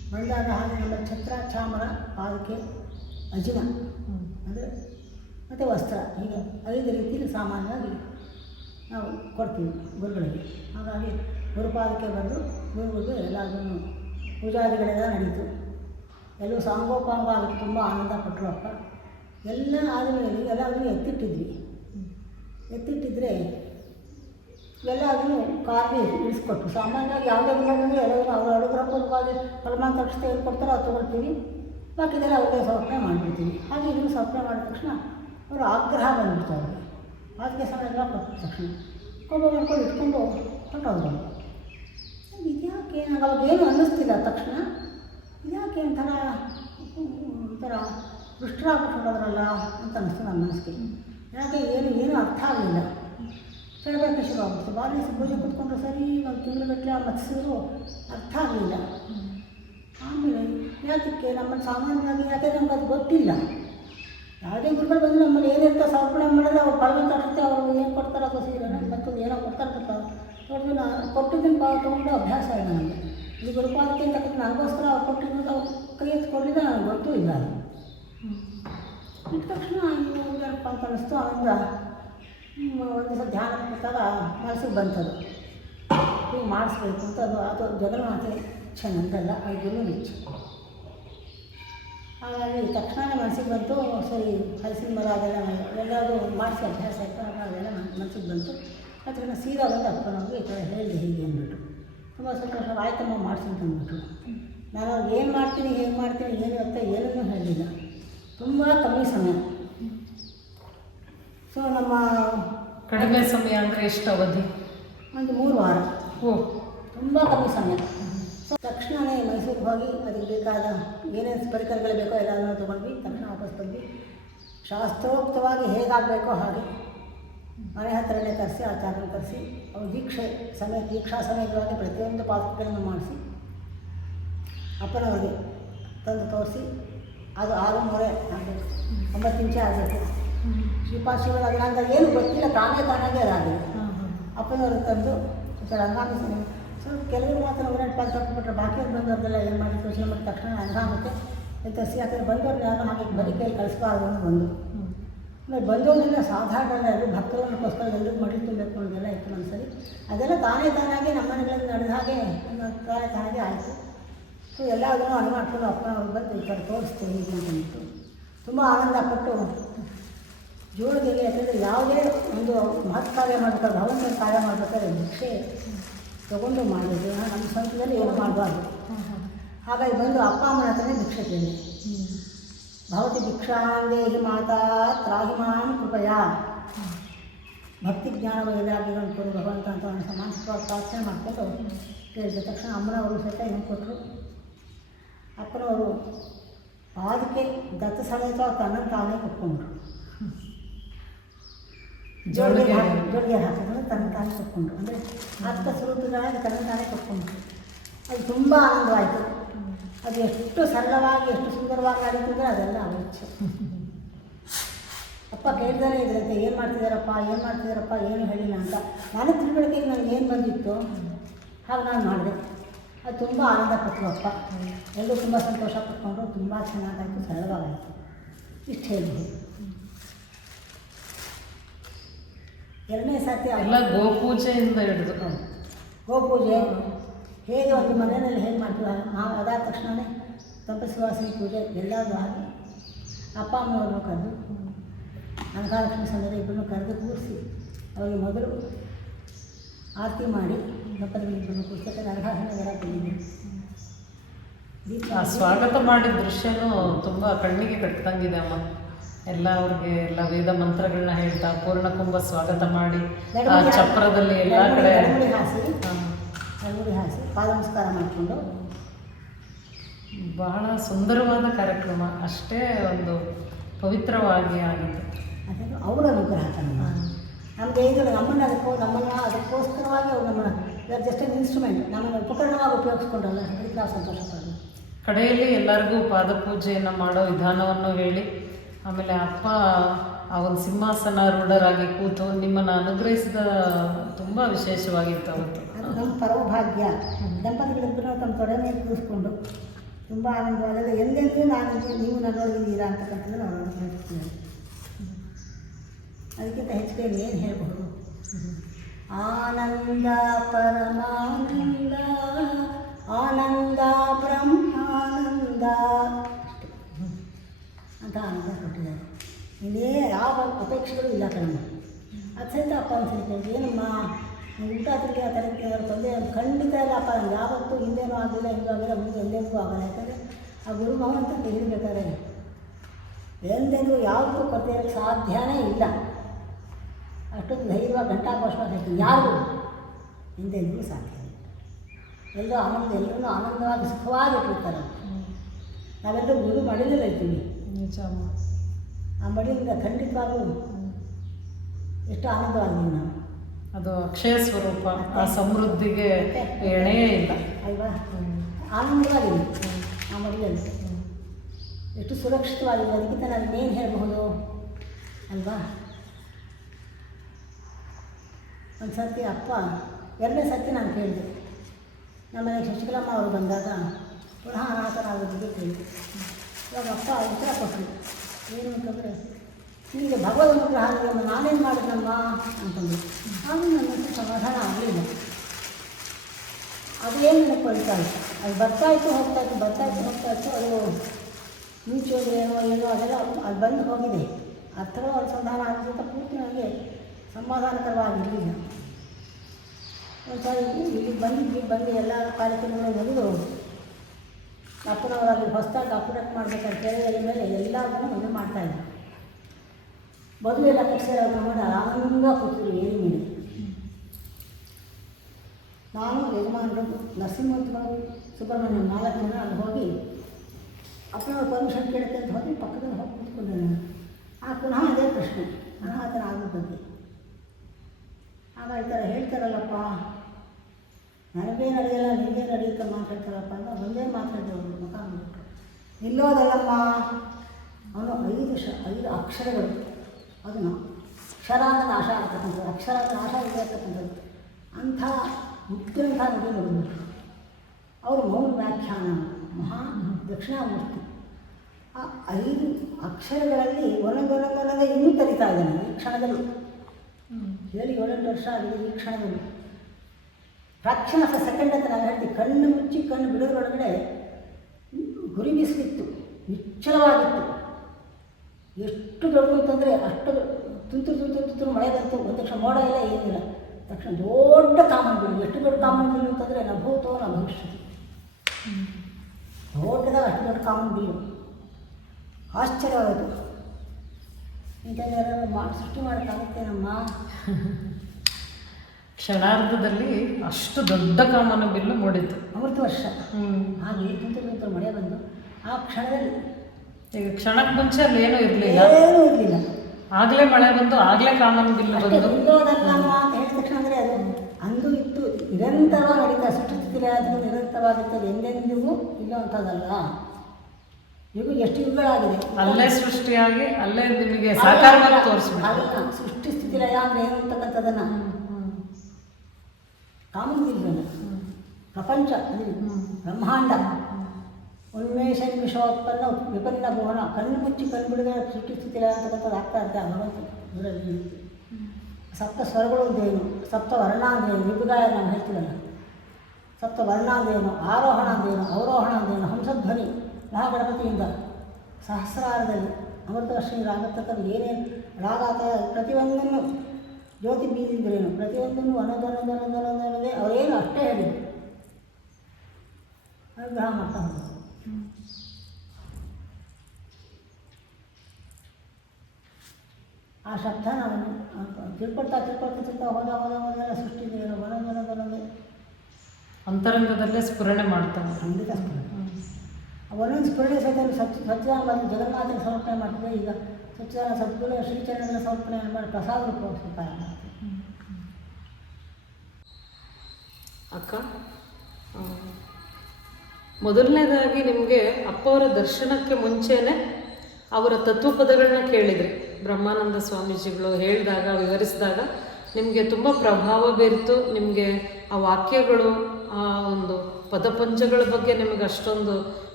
ಬಂದಾಗ ಹಾಗೆ ನಮ್ಮ ಛತ್ರ ಚಾಮರ ಪಾದಕೆ ಅಜಿನ ಅಂದರೆ ಮತ್ತು ವಸ್ತ್ರ ಹೀಗೆ 5 ರೀತಿಯಲ್ಲಿ ಸಾಮಾನ್ಯವಾಗಿ ನಾವು ಕೊಡ್ತೀವಿ ಗುರುಗಳಿಗೆ. ಹಾಗಾಗಿ ಗುರುಪಾದಕ್ಕೆ ಬಂದು ಗುರುಗಳಿಗೆ ಎಲ್ಲದನ್ನು ಪೂಜಾದಿಗಳೆಲ್ಲ ನಡೀತು. ಎಲ್ಲರೂ ಸಾಂಗೋಪಾಂಗವಾಗಿ ತುಂಬ ಆನಂದ ಪಟ್ಟರು ಅಪ್ಪ. ಎಲ್ಲ ಆದಮೇಲೆ ಎಲ್ಲದನ್ನು ಎತ್ತಿಟ್ಟಿದ್ರೆ ಎಲ್ಲದನ್ನು ಕಾಲಿಗೆ ಇಳಿಸ್ಕೊಟ್ರು. ಸಾಮಾನ್ಯವಾಗಿ ಯಾವುದೇ ಗುರುಗಳು ಎಲ್ಲರೂ ಅವರು ಅನುಗ್ರಹಪೂರ್ವಕವಾಗಿ ಪರಮಾಂತ ಏನು ಕೊಡ್ತಾರೋ ಅದು ತೊಗೊಳ್ತೀವಿ, ಬಾಕಿದೆಲ್ಲ ಅವ್ರಿಗೆ ಸಮರ್ಪಣೆ ಮಾಡಿಬಿಡ್ತೀವಿ. ಹಾಗೆ ಇದನ್ನು ಸಮರ್ಪಣೆ ಮಾಡಿದ ತಕ್ಷಣ ಅವರು ಆಗ್ರಹ ಬಂದ್ಬಿಡ್ತು ಅವ್ರಿಗೆ. ಅದಕ್ಕೆ ಸಮಯ ಕೊಟ್ಟ ತಕ್ಷಣ ಕೋಪ ಮಾಡ್ಕೊಂಡು ಇಟ್ಕೊಂಡು ಹೊರಟೋದ್ರು. ಇದ್ಯಾಕೆ ನನಗೆ ಅವಾಗ ಏನು ಅನ್ನಿಸ್ತಿಲ್ಲ ತಕ್ಷಣ, ಇದ್ಯಾಕೆ ಒಂಥರ ದುಷ್ಟರಾಗ್ಬಿಟ್ಟೋದ್ರಲ್ಲ ಅಂತ ಅನ್ನಿಸ್ತು ನನ್ನ ಮನಸ್ಸಿಗೆ. ಯಾಕೆ ಏನು ಅರ್ಥ ಆಗಲಿಲ್ಲ. ಚಳವಳಿಕೆ ಶುರು ಆಗ್ಬಿಡ್ತು. ಬಾರಿ ಪೂಜೆ ಕೂತ್ಕೊಂಡ್ರು ಸರಿ ಒಂದು ತಿಂಗಳುಗಟ್ಟಲೆ ಮತ್ಸಿದ್ರು ಅರ್ಥ ಆಗಲಿಲ್ಲ. ಆಮೇಲೆ ಯಾತಕ್ಕೆ ನಮ್ಮನ್ನು ಸಾಮಾನ್ಯವಾಗಿ ಯಾಕೆ ನಮ್ಗೆ ಅದು ಗೊತ್ತಿಲ್ಲ. ಯಾವುದೇ ಗುರುಗಳು ಬಂದು ನಮ್ಮಲ್ಲಿ ಏನಿರ್ತೋ ಸಮರ್ಪಣೆ ಮಾಡಿದ್ರೆ ಅವ್ರು ಪರವಂತ ಅಷ್ಟೇ ಅವರು ಏನು ಕೊಡ್ತಾರೋ ಅದು ಸೀರೆ ಮತ್ತು ಏನೋ ಕೊಡ್ತಾರೆ ನೋಡಿದ್ರೆ ನಾನು ಕೊಟ್ಟಿದ್ದನ್ನು ತೊಗೊಂಡು ಅಭ್ಯಾಸ ಇದೆ ನನಗೆ. ಈ ಗುರುಪಾದಕ್ಕೆ ಅಂತ ನನಗೋಸ್ಕರ ಅವ್ರು ಕೊಟ್ಟಿದ್ದು ಅವ್ರು ಕೈ ಎತ್ಕೊಂಡಿದ್ದೆ ನನಗೆ ಗೊತ್ತೂ ಇಲ್ಲ. ಅದು ಇಟ್ಟ ತಕ್ಷಣ ಏನಪ್ಪ ಅಂತ ಅನ್ನಿಸ್ತು. ಅಲ್ಲಿಂದ ಒಂದು ದಿವಸ ಧ್ಯಾನ ಕೊಟ್ಟಾಗ ಮನಸ್ಸಿಗೆ ಬಂತದು ಹೀಗೆ ಮಾಡಿಸ್ಬೇಕು ಅಂತ. ಅದು ಜಗನ್ಮಾತೆ ಚೆನ್ನಾಗಲ್ಲ, ಅದು ನಿಚ್ಚ. ಹಾಗಾಗಿ ತಕ್ಷಣವೇ ಮನಸ್ಸಿಗೆ ಬಂತು. ಸರಿ ಹಲಸಿನ ಮರ ಅದೆಲ್ಲ ಎಲ್ಲರೂ ಮಾಡಿಸಿ ಅಭ್ಯಾಸ ಆಯಿತು. ಅದೆಲ್ಲ ಮನಸ್ಸಿಗೆ ಬಂತು. ಅದನ್ನು ಸೀದಾ ಬಂದು ಅಪ್ಪನವ್ರಿಗೆ ಈ ಥರ ಹೇಳಿದೆ ಹೀಗೆ ಅಂದ್ಬಿಟ್ಟು. ತುಂಬ ಸಂತೋಷ ಆಯ್ತಮ್ಮ ಮಾಡಿಸಿ ಅಂತ ಅಂದ್ಬಿಟ್ರು. ನಾನು ಅವ್ರಿಗೆ ಏನು ಮಾಡ್ತೀನಿ ಹೇಗೆ ಮಾಡ್ತೀನಿ ಏನು ಅಂತ ಏನನ್ನೂ ಹೇಳಲಿಲ್ಲ. ತುಂಬ ಕಮ್ಮಿ ಸಮಯ. ಸೊ ನಮ್ಮ ಕಡಿಮೆ ಸಮಯ ಅಂದರೆ ಎಷ್ಟು ಅವಧಿ? ಒಂದು 3 ವಾರ. ಓ, ತುಂಬ ಕಮ್ಮಿ ಸಮಯ. ಸೊ ತಕ್ಷಣವೇ ಮೈಸೂರಿಗೆ ಹೋಗಿ ಅದಕ್ಕೆ ಬೇಕಾದ ಏನೇನು ಪರಿಕರಗಳು ಬೇಕೋ ಎಲ್ಲದನ್ನು ತೊಗೊಂಡ್ವಿ. ತಕ್ಷಣ ವಾಪಸ್ ಬಂದ್ವಿ. ಶಾಸ್ತ್ರೋಕ್ತವಾಗಿ ಹೇಗಾಗಬೇಕೋ ಹಾಗೆ ಮನೆ ಹತ್ತಿರನೇ ತರಿಸಿ ಆಚಾರ್ಯನ ತರಿಸಿ ಅವ್ರು ದೀಕ್ಷಾ ಸಮಯಗಳಲ್ಲಿ ಪ್ರತಿಯೊಂದು ಪಾತ್ರಗಳನ್ನು ಮಾಡಿಸಿ ಅಪ್ಪನವ್ರಿಗೆ ತಂದು ತೋರಿಸಿ ಅದು 6 ಮೂರೆ ಆಗಬೇಕು, 9 ಇಂಚೆ ಆಗಬೇಕು. ಶ್ರೀಪಾದ ಅದರಿಂದ ಏನು ಗೊತ್ತಿಲ್ಲ, ತಾನಾಗೆ ಅದಾಗಿದೆ. ಅಪ್ಪನವ್ರಿಗೆ ತಂದು ರಂಗಾಮಿ ಸ್ವಲ್ಪ ಕೆಲವರು ಮಾತ್ರ 1 ಪಾದ ತಗೊಂಡ್ಬಿಟ್ರೆ ಬಾಕಿಯವ್ರು ಬಂದವ್ರದ್ದೆಲ್ಲ ಏನು ಮಾಡಿ ಯೋಚನೆ ಮಾಡಿ ತಕ್ಷಣ ರಂಗಾಮತ್ತೆ ತರಿಸಿ. ಯಾಕಂದರೆ ಬಂದವ್ರನ್ನ ಯಾರು ಹಾಗೆ ಬರೀ ಕೈಯಲ್ಲಿ ಕಳಿಸ್ಬಾರ್ದು ಅನ್ನೋ ಒಂದು. ಆಮೇಲೆ ಬಂದವರೆಲ್ಲ ಸಾಧಾರಣ ಎಲ್ಲರೂ ಭಕ್ತರನ್ನಕ್ಕೋಸ್ಕರ ಎಲ್ಲರಿಗೂ ಮಡಿ ತುಂಬಬೇಕು ಅನ್ನೋದೆಲ್ಲ ಇತ್ತು ಮನಸ್ಸಲ್ಲಿ. ಅದೆಲ್ಲ ತಾನಾಗಿ ನಮ್ಮ ಮನೆಗಳಲ್ಲಿ ನಡೆದ ಹಾಗೆ ತಾನಾಗೆ ಆಯಿತು. ಸೊ ಎಲ್ಲದನ್ನು ಅನು ಮಾಡ್ಕೊಂಡು ಅಪ್ಪನವ್ರು ಬಂದು ಈ ಥರ ತೋರಿಸ್ತೀವಿ ಹೀಗೆ ಅಂತಂದಿತ್ತು. ತುಂಬ ಆನಂದಪಟ್ಟು ಜೋಳಿಗೆಗೆ, ಯಾಕಂದರೆ ಯಾವುದೇ ಒಂದು ಮಹತ್ ಕಾರ್ಯ ಮಾಡಬೇಕಾದ್ರೆ ಭಗವಂತನ ಕಾರ್ಯ ಮಾಡಬೇಕಾದ್ರೆ ಭಿಕ್ಷೆ ತೊಗೊಂಡು ಮಾಡಿದ್ರು. ನಮ್ಮ ಸ್ವಂತದಲ್ಲಿ ಏನು ಮಾಡಬಾರ್ದು. ಹಾಗಾಗಿ ಬಂದು ಅಪ್ಪ ಅಮ್ಮನ ಹತ್ರನೇ ಭಿಕ್ಷೆ ಕೇಳಿ, ಭವತಿ ಭಿಕ್ಷಾಂದೇಹಿ ಮಾತಾ ತ್ರಾಹಿ ಮಾಂ ಕೃಪಯಾ, ಭಕ್ತಿ ಜ್ಞಾನ ವೈರಾಗ್ಯಗಳನ್ನು ಕೊಡು ಭಗವಂತ ಅಂತ ಒಂದು ಮಾನಸಿಕವಾಗಿ ಪ್ರಾರ್ಥನೆ ಮಾಡಿಕೊಂಡು ಕೇಳಿದ ತಕ್ಷಣ ಅಮ್ಮನವರು ಸಹಿತ ಏನು ಕೊಟ್ಟರು. ಅಪ್ಪನವರು ಪಾದಕ್ಕೆ ದತ್ತ ಸಮೇತ ತನ್ನನ್ನು ತಾನೇ ಕೊಟ್ಕೊಂಡ್ರು. ಜೋಳಿಗೆ ಹಾಕಿದ್ರು ತನ್ನ ತಾನೇ ಕೊಟ್ಕೊಂಡ್ರು. ಅಂದರೆ ಆತ್ಮ ಸ್ವರೂಪಗಳಾಗಿ ತನ್ನ ತಾನೇ ಕೊಟ್ಕೊಂಡ್ರು. ಅದು ತುಂಬ ಆನಂದವಾಯಿತು. ಅದು ಎಷ್ಟು ಸರಳವಾಗಿ ಎಷ್ಟು ಸುಂದರವಾಗಿ ಆಯಿತು ಅಂದರೆ ಅದೆಲ್ಲ ಅಗತ್ಯ. ಅಪ್ಪ ಕೇಳ್ತಾನೆ ಇದ್ರಂತೆ, ಏನು ಮಾಡ್ತಿದ್ದಾರಪ್ಪ ಏನು ಹೇಳಿಲ್ಲ ಅಂತ. ನಾನು ತಿಳುವಳಿಕೆಗೆ ನನಗೆ ಏನು ಬಂದಿತ್ತು ಹಾಗೆ ನಾನು ಮಾಡಿದೆ. ಅದು ತುಂಬ ಆನಂದ ಪಟ್ಟರು ಅಪ್ಪ. ಎಲ್ಲರೂ ತುಂಬ ಸಂತೋಷ ಪಟ್ಕೊಂಡ್ರು. ತುಂಬ ಚೆನ್ನಾಗಾಯಿತು, ಸರಳವಾಗಾಯಿತು. ಇಷ್ಟು ಹೇಳಿದೆ. 2ನೇ ಸಾತಿ ಎಲ್ಲ ಗೋಪೂಜೆಯಿಂದ ಹಿಡಿದು ಗೋಪೂಜೆ ಹೇಗೆ ಒಂದು ಮನೆಯಲ್ಲಿ ಹೇಗೆ ಮಾಡ್ತೀವಿ ನಾವು ಅದಾದ ತಕ್ಷಣವೇ ತಪಸ್ವಾಸಿನಿ ಪೂಜೆ ಎಲ್ಲರೂ ಆಗಿ ಅಪ್ಪ ಅಮ್ಮನವ್ರನ್ನೂ ಕರೆದು ಅನಘಾಲಕ್ಷ್ಮಿ ಸಂದರ್ಭ ಇಬ್ಬರನ್ನು ಕರೆದು ಕೂರಿಸಿ ಅವರಿಗೆ ಮೊದಲು ಆರತಿ ಮಾಡಿ ದಂಪತಿಗಳಿಬ್ಬರನ್ನು ಕೂರಿಸಿ ಅನಘಾಲಕ್ಷ್ಮಿ ಬಂದಿದ್ದೆ. ಆ ಸ್ವಾಗತ ಮಾಡಿದ ದೃಶ್ಯನೂ ತುಂಬ ಕಣ್ಣಿಗೆ ಕಟ್ಟಂಗಿದೆ ಅಮ್ಮ. ಎಲ್ಲ ಅವ್ರಿಗೆ ಎಲ್ಲ ವೇದ ಮಂತ್ರಗಳನ್ನ ಹೇಳ್ತಾ ಪೂರ್ಣಕುಂಭ ಸ್ವಾಗತ ಮಾಡಿ ಆ ಚಪ್ರದಲ್ಲಿ ಎಲ್ಲ ಕಡೆ ರಂಗೋಲಿ ಹಾಸಿ ಪಾದ ನಮಸ್ಕಾರ ಮಾಡಿಕೊಂಡು ಬಹಳ ಸುಂದರವಾದ ಕಾರ್ಯಕ್ರಮ. ಅಷ್ಟೇ ಒಂದು ಪವಿತ್ರವಾಗಿ ಆಗಿತ್ತು. ಅದನ್ನು ಅವರ ಅನುಗ್ರಹ ನಮ್ಗೆ ಏನು ನಮ್ಮನ್ನು ಅದಕ್ಕೋಸ್ಕರವಾಗಿ ಅವ್ರು ನಮ್ಮನ್ನು ಜಸ್ಟ್ ಅನ್ ಇನ್ಸ್ಟ್ರೂಮೆಂಟ್ ನಮ್ಮನ್ನು ಉಪಕರಣವಾಗಿ ಉಪಯೋಗಿಸ್ಕೊಂಡಲ್ಲ, ಅದಕ್ಕೆ ನಾವು ಸಂತೋಷ ಪಡೋದು. ಕಡೆಯಲ್ಲಿ ಎಲ್ಲರಿಗೂ ಪಾದಪೂಜೆಯನ್ನು ಮಾಡೋ ವಿಧಾನವನ್ನು ಹೇಳಿ ಆಮೇಲೆ ಅಪ್ಪ ಆ ಒಂದು ಸಿಂಹಾಸನ ರೂಢರಾಗಿ ಕೂತು ನಿಮ್ಮನ್ನು ಅನುಗ್ರಹಿಸಿದ ತುಂಬ ವಿಶೇಷವಾಗಿತ್ತು ಅವತ್ತು. ಅದು ನಮ್ಮ ಪರಮಭಾಗ್ಯ. ದಂಪತಿಗಳಿಬ್ಬರು ತಮ್ಮ ತೊಡೆ ಮೇಲೆ ಕೂರಿಸ್ಕೊಂಡು ತುಂಬ ಆನಂದವಾಗಿದೆ. ಎಂದೆಂದೂ ನೀವು ನನ್ನೊಳಗಿದ್ದೀರಾ ಅಂತಕ್ಕಂಥದ್ದು ನಾವು ಹೇಳ್ತೀವಿ. ಅದಕ್ಕಿಂತ ಹೆಚ್ಚಿಗೆ ಏನು ಹೇಳ್ಬೋದು? ಆನಂದ ಪರಮಾನಂದ, ಆನಂದ ಬ್ರಹ್ಮಾನಂದ ಅಂತ ಆನಂದ ಕೊಟ್ಟಿದ್ದಾರೆ. ಇನ್ನೇ ಯಾವ ಅಪೇಕ್ಷೆಗಳು ಇಲ್ಲ ಕಣಮ್ಮ. ಅದು ಸಹಿತ ಅಪ್ಪ ಅನ್ಸಲಿಕ್ಕೆ ಏನಮ್ಮ ಊಟ ತಿಂಡಿ ಆ ಥರಕ್ಕೆ ತೊಂದರೆ ಖಂಡಿತ ಇಲ್ಲ ಅಪ್ಪ. ನನಗೆ ಯಾವತ್ತೂ ಹಿಂದೇನೂ ಆಗಿಲ್ಲ, ಹಿಂದೂ ಆಗಿಲ್ಲ, ಮುಂದೆ ಎಂದೆಂದೂ ಆಗಲ್ಲ. ಯಾಕಂದರೆ ಆ ಗುರು ಭಗವಂತ ತಿಳಿಬೇಕಾರೆ ಎಂದೆಂದೂ ಯಾವುದಕ್ಕೂ ಕೊರತೆ ಇರೋಕ್ಕೆ ಸಾಧ್ಯನೇ ಇಲ್ಲ. ಅಷ್ಟೊಂದು ಧೈರ್ಯವಾಗಿ ಗಂಟಾಘೋಷವಾಗಿ ಹೇಳ್ತೀನಿ, ಯಾರು ಹಿಂದೆಂದೂ ಸಾಧ್ಯ ಇಲ್ಲ. ಎಲ್ಲರೂ ಆನಂದ, ಎಲ್ಲರೂ ಆನಂದವಾಗಿ ಸುಖವಾಗಿಟ್ಟಿರ್ತಾರೆ. ನಾವೆಲ್ಲರೂ ಗುರು ಮಡಿಲಲ್ಲಿ ಇರ್ತೀವಿ. ನಿಜ. ಆ ಮಡಿಯಿಂದ ಖಂಡಿತವಾಗೂ ಎಷ್ಟು ಆನಂದವಾಗಿದ್ದೀವಿ ನಾವು. ಅದು ಅಕ್ಷಯ ಸ್ವರೂಪ, ಆ ಸಮೃದ್ಧಿಗೆ ಎಣೆ ಇಲ್ಲ ಅಲ್ವಾ? ಆನಂದವಾಗಿದ್ದೀವಿ ಆ ಮಡಿಯಲ್ಲಿ, ಎಷ್ಟು ಸುರಕ್ಷಿತವಾಗಿದೆ. ಅದಕ್ಕಿಂತ ನಾನು ಇನ್ನೇನು ಹೇಳಬಹುದು ಅಲ್ವಾ? ಒಂದು ಸರ್ತಿ ಅಪ್ಪ, ಎರಡನೇ ಸರ್ತಿ ನಾನು ಕೇಳಿದೆ. ನಮ್ಮ ಮನೆಗೆ ಶಶಿಕಲಮ್ಮ ಅವರು ಬಂದಾಗ ಪುನಃ ಅನಾಥರಾಗೋದಿಗೆ ಕೇಳಿದೆ. ಇವಾಗ ಅಪ್ಪ ಉತ್ತರ ಕೊಟ್ಟರು. ಏನು ಅಂತಂದರೆ, ನಿಮಗೆ ಭಗವದ್ ಅನುಗ್ರಹ ಆಗಲಿಲ್ಲ, ನಾನೇನು ಮಾಡಿದ್ನಮ್ಮ ಅಂತಂದರು. ಆಗ ನನ್ನ ಸಮಾಧಾನ ಆಗಲಿಲ್ಲ. ಅದೇನು ನನಗೆ ಕೊಡ್ತಾ ಇತ್ತು, ಅದು ಬರ್ತಾಯಿತ್ತು ಹೋಗ್ತಾಯಿತ್ತು. ಅದು ಮುಂಚೆ ಏನೋ ಅದೆಲ್ಲ ಅದು ಬಂದು ಹೋಗಿದೆ. ಅರ್ಥಗಳು ಅನುಸಂಧಾನ ಆಗಿದ್ದಂಥ ಪೂರ್ತಿ ನನಗೆ ಸಮಾಧಾನಕರವಾಗಿರಲಿಲ್ಲ. ಒಂದು ಸಾರಿ ಇಲ್ಲಿ ಬಂದು ಎಲ್ಲ ಕಾರ್ಯಕ್ರಮಗಳು ಮುಗಿದು ಅಪ್ಪನವರಲ್ಲಿ ಹೊಸದಾಗಿ ಅಪ್ಡೇಟ್ ಮಾಡಬೇಕಾದ್ರೆ ಕೇಳಿದ ಮೇಲೆ ಎಲ್ಲದನ್ನು ಒಂದು ಮಾಡ್ತಾಯಿದ್ದರು. ಮೊದಲೆಲ್ಲ ಕಟ್ಸಿರೋ ನೋಡಿ ಆನಂದ ಕೂತಿದ್ರು ಏರಿ ಮೇಲೆ. ನಾನು ಯಜಮಾನರು ನರಸಿಂಹಮೂರ್ತಿಗಳು ಸುಬ್ರಹ್ಮಣ್ಯ 4 ಜನ ಅಲ್ಲಿ ಹೋಗಿ ಅಪ್ಪನವ್ರ ಪರ್ಮಿಷನ್ ಕೇಳಕ್ಕೆ ಅಂತ ಹೋಗಿ ಪಕ್ಕದಲ್ಲಿ ಹೋಗಿ ಕೂತ್ಕೊಂಡೆ ನಾನು. ಪುನಃ ಅದೇ ಪ್ರಶ್ನೆ ಅನಾಥನ ಆಗೋ ಬಗ್ಗೆ. ಆಗ ಈ ಥರ ಹೇಳ್ತಾರಲ್ಲಪ್ಪ, ನನಗೇ ನಡೆಯಲ್ಲ ನಿನಗೇ ನಡೆಯುತ್ತೆ ಮಾತಾಡ್ತಾರಪ್ಪ ಅಂತ ಒಂದೇ ಮಾತಾಡಿದವರು ಮುಖ ಅಂದ್ಬಿಟ್ರು. ನಿಲ್ಲೋದಲ್ಲಮ್ಮ, ಅವನು 5 ಅಕ್ಷರಗಳು, ಅದನ್ನು ಅಕ್ಷರಾಂತ ನಾಶ ಆಗ್ತಕ್ಕಂಥದ್ದು, ಅಕ್ಷರಾಂತ ನಾಶ ಆಗಿರ್ತಕ್ಕಂಥದ್ದು ಅಂಥ ಮುಖ್ಯಂಥ ನುಡಿ ನೋಡಿಬಿಟ್ರು. ಅವರು ಮೌನ ವ್ಯಾಖ್ಯಾನ ಮಹಾ ದಕ್ಷಿಣಾಮೂರ್ತಿ. ಆ 5 ಅಕ್ಷರಗಳಲ್ಲಿ ಒಂದೊಂದೊಂದೊಂದೇ ಇನ್ನೂ ಕಲಿತಾ ಇದ್ದಾನೆ ಈ ಕ್ಷಣದಲ್ಲಿ. ಹೇಳಿ 7-8 ವರ್ಷ ಆಗಿದೆ. ಈ ಕ್ಷಣದಲ್ಲಿ ಫ್ರಾಕ್ಷನ್ ಆಫ್ ಅ ಸೆಕೆಂಡ್ ಅಂತ ನಾನು ಹೇಳ್ತೀವಿ. ಕಣ್ಣು ಮುಚ್ಚಿ ಕಣ್ಣು ಬಿಡೋದ್ರೊಳಗಡೆ ಗುರಿ ಬೀಸಲಿತ್ತು, ನಿಶ್ಚಲವಾಗಿತ್ತು. ಎಷ್ಟು ದೊಡ್ಡದು ಅಂತಂದರೆ ಅಷ್ಟು ತುಂತುರು ಮಳೆ ಬಂತು. ಒಂದು ತಕ್ಷಣ ಮೋಡ ಇಲ್ಲ, ಏನಿಲ್ಲ. ತಕ್ಷಣ ದೊಡ್ಡ ಕಾಮನ್ ಬಿಲ್ಲು. ಎಷ್ಟು ದೊಡ್ಡ ಕಾಮನ್ ಬಿಲ್ಲು ಅಂತಂದರೆ ನ ಭೂತೋ ನ ಭವಿಷ್ಯತಿ. ದೊಡ್ಡದಾಗ ಅಷ್ಟು ದೊಡ್ಡ ಕಾಮನ್ ಬಿಲ್ಲು. ಆಶ್ಚರ್ಯವಾಯಿತು. ಇಂಥದ್ದು ಯಾರು ಸೃಷ್ಟಿ ಮಾಡೋಕ್ಕಾಗುತ್ತೇನಮ್ಮ? ಕ್ಷಣಾರ್ಧದಲ್ಲಿ ಅಷ್ಟು ದೊಡ್ಡ ಕಾಮನ ಬಿಲ್ಲು ಮೂಡಿತ್ತು. ಅಮೃತ ವರ್ಷ ಹಾಗೆ ತುಂತುರು ಮಳೆ ಬಂದು ಆ ಕ್ಷಣದಲ್ಲಿ, ಈಗ ಕ್ಷಣಕ್ಕೆ ಮುಂಚೆ ಅಲ್ಲಿ ಏನೂ ಇರಲಿಲ್ಲ, ಆಗಲೇ ಮಳೆ ಬಂದು ಆಗಲೇ ಕಾಮನ್ ಬಿಲ್ಲು ಬಂದು ಇಲ್ಲೋದಲ್ಲಮ್ಮ ಅಂತ ಹೇಳಿದ ತಕ್ಷಣ ಅಂದರೆ ಅದು ಅಂದು ಇತ್ತು ನಿರಂತರವಾಗಿ ನಡೀತಾ ಸೃಷ್ಟಿಸ್ತಿಲ್ಲ. ಅದು ನಿರಂತರವಾಗಿರ್ತದೆ, ಎಂದೆಂದಿಗೂ ಇಲ್ಲವಂಥದ್ದಲ್ಲ. ಈಗ ಎಷ್ಟು ಯುಗಗಳಾಗಿದೆ, ಅಲ್ಲೇ ಸೃಷ್ಟಿಯಾಗಿ ಅಲ್ಲೇ ನಿಮಗೆ ಸಾಕಾರವಾಗಿ ತೋರಿಸ್ಬೇಕು. ಸೃಷ್ಟಿ ಸ್ಥಿತಿಲಯ ಅಂದರೆ ಏನು ಅಂತಕ್ಕಂಥದ್ದನ್ನು ಕಾಮನ್ ಬಿಲ್ಲು ಪ್ರಪಂಚ ಬ್ರಹ್ಮಾಂಡ ಉನ್ಮೇಷ ನಿಮಿಷೋತ್ಪನ್ನ ವಿಪನ್ನ ಭುವನ. ಕಣ್ಣು ಮುಚ್ಚಿ ಕಣ್ಣು ಬಿಡದೆ ಸೃಷ್ಟಿ ಸ್ಥಿತಿಲಯ ಅಂತಕ್ಕಂಥದ್ದು ಆಗ್ತಾ ಇರ್ತೆ ಭಗವಂತ ಇದರಲ್ಲಿ. ಸಪ್ತ ಸ್ವರಗಳು ಅಂದೇನು, ಸಪ್ತ ವರ್ಣ ಅಂದೇನು, ವಿಭುಗಾಯ ನಾವು ಹೇಳ್ತೀವಲ್ಲ, ಸಪ್ತ ವರ್ಣ ಅಂದೇನು, ಆರೋಹಣ ಅಂದೇನು, ಅವರೋಹಣ ಅಂದೇನು, ಹಂಸಧ್ವನಿ ಮಹಾಗಣಪತಿಯಿಂದ ಸಹಸ್ರಾರದಲ್ಲಿ ಅಮೃತವರ್ಷಿಣಿ ಆಗತಕ್ಕದ್ದು ಏನೇನು ರಾಗ ಪ್ರತಿಯೊಂದನ್ನು ಜ್ಯೋತಿ ಬೀದಿದ್ರೇನು, ಪ್ರತಿಯೊಂದನ್ನು ಒಂದೊಂದೊಂದೊಂದೊಂದೊಂದೇ ಅವರೇನು ಅಷ್ಟೇ ಹೇಳಿದರು. ಅನುಗ್ರಹ ಮಾಡ್ತಾ ಹೋದರು. ಆ ಶಬ್ದ ನಾವು ತಿಳ್ಕೊಳ್ತಾ ಹೋದ ಸೃಷ್ಟಿದೇನು ಒಂದೊಂದೊಂದೊಂದೇ ಅಂತರಂಗದಲ್ಲೇ ಸ್ಫುರಣೆ ಮಾಡ್ತಾನೆ. ಖಂಡಿತ ಒಂದೊಂದು ಸ್ಫುರಣೆ ಸಹಿತ ಸ್ವಚ್ಛದಾನ ಜಗನ್ನಾಥನ ಸಮರ್ಪಣೆ ಮಾಡ್ತಿದ್ದೆ. ಈಗ ಸ್ವಚ್ಛದಾನ ಸದ್ಗುರು ಶ್ರೀಚರಣಗಳ ಸಮರ್ಪಣೆ ಮಾಡಿ ಪ್ರಸಾದ ರೂಪ ಸ್ವೀಕಾರ ಮಾಡ್ತೀವಿ. ಅಕ್ಕ, ಮೊದಲನೇದಾಗಿ ನಿಮಗೆ ಅಪ್ಪವರ ದರ್ಶನಕ್ಕೆ ಮುಂಚೆನೇ ಅವರ ತತ್ವಪದಗಳನ್ನ ಕೇಳಿದ್ರಿ. ಬ್ರಹ್ಮಾನಂದ ಸ್ವಾಮೀಜಿಗಳು ಹೇಳಿದಾಗ, ವಿವರಿಸಿದಾಗ ನಿಮಗೆ ತುಂಬ ಪ್ರಭಾವ ಬೀರಿತು. ನಿಮಗೆ ಆ ವಾಕ್ಯಗಳು, ಆ ಒಂದು ಪದಪಂಚಗಳ ಬಗ್ಗೆ ನಿಮಗೆ ಅಷ್ಟೊಂದು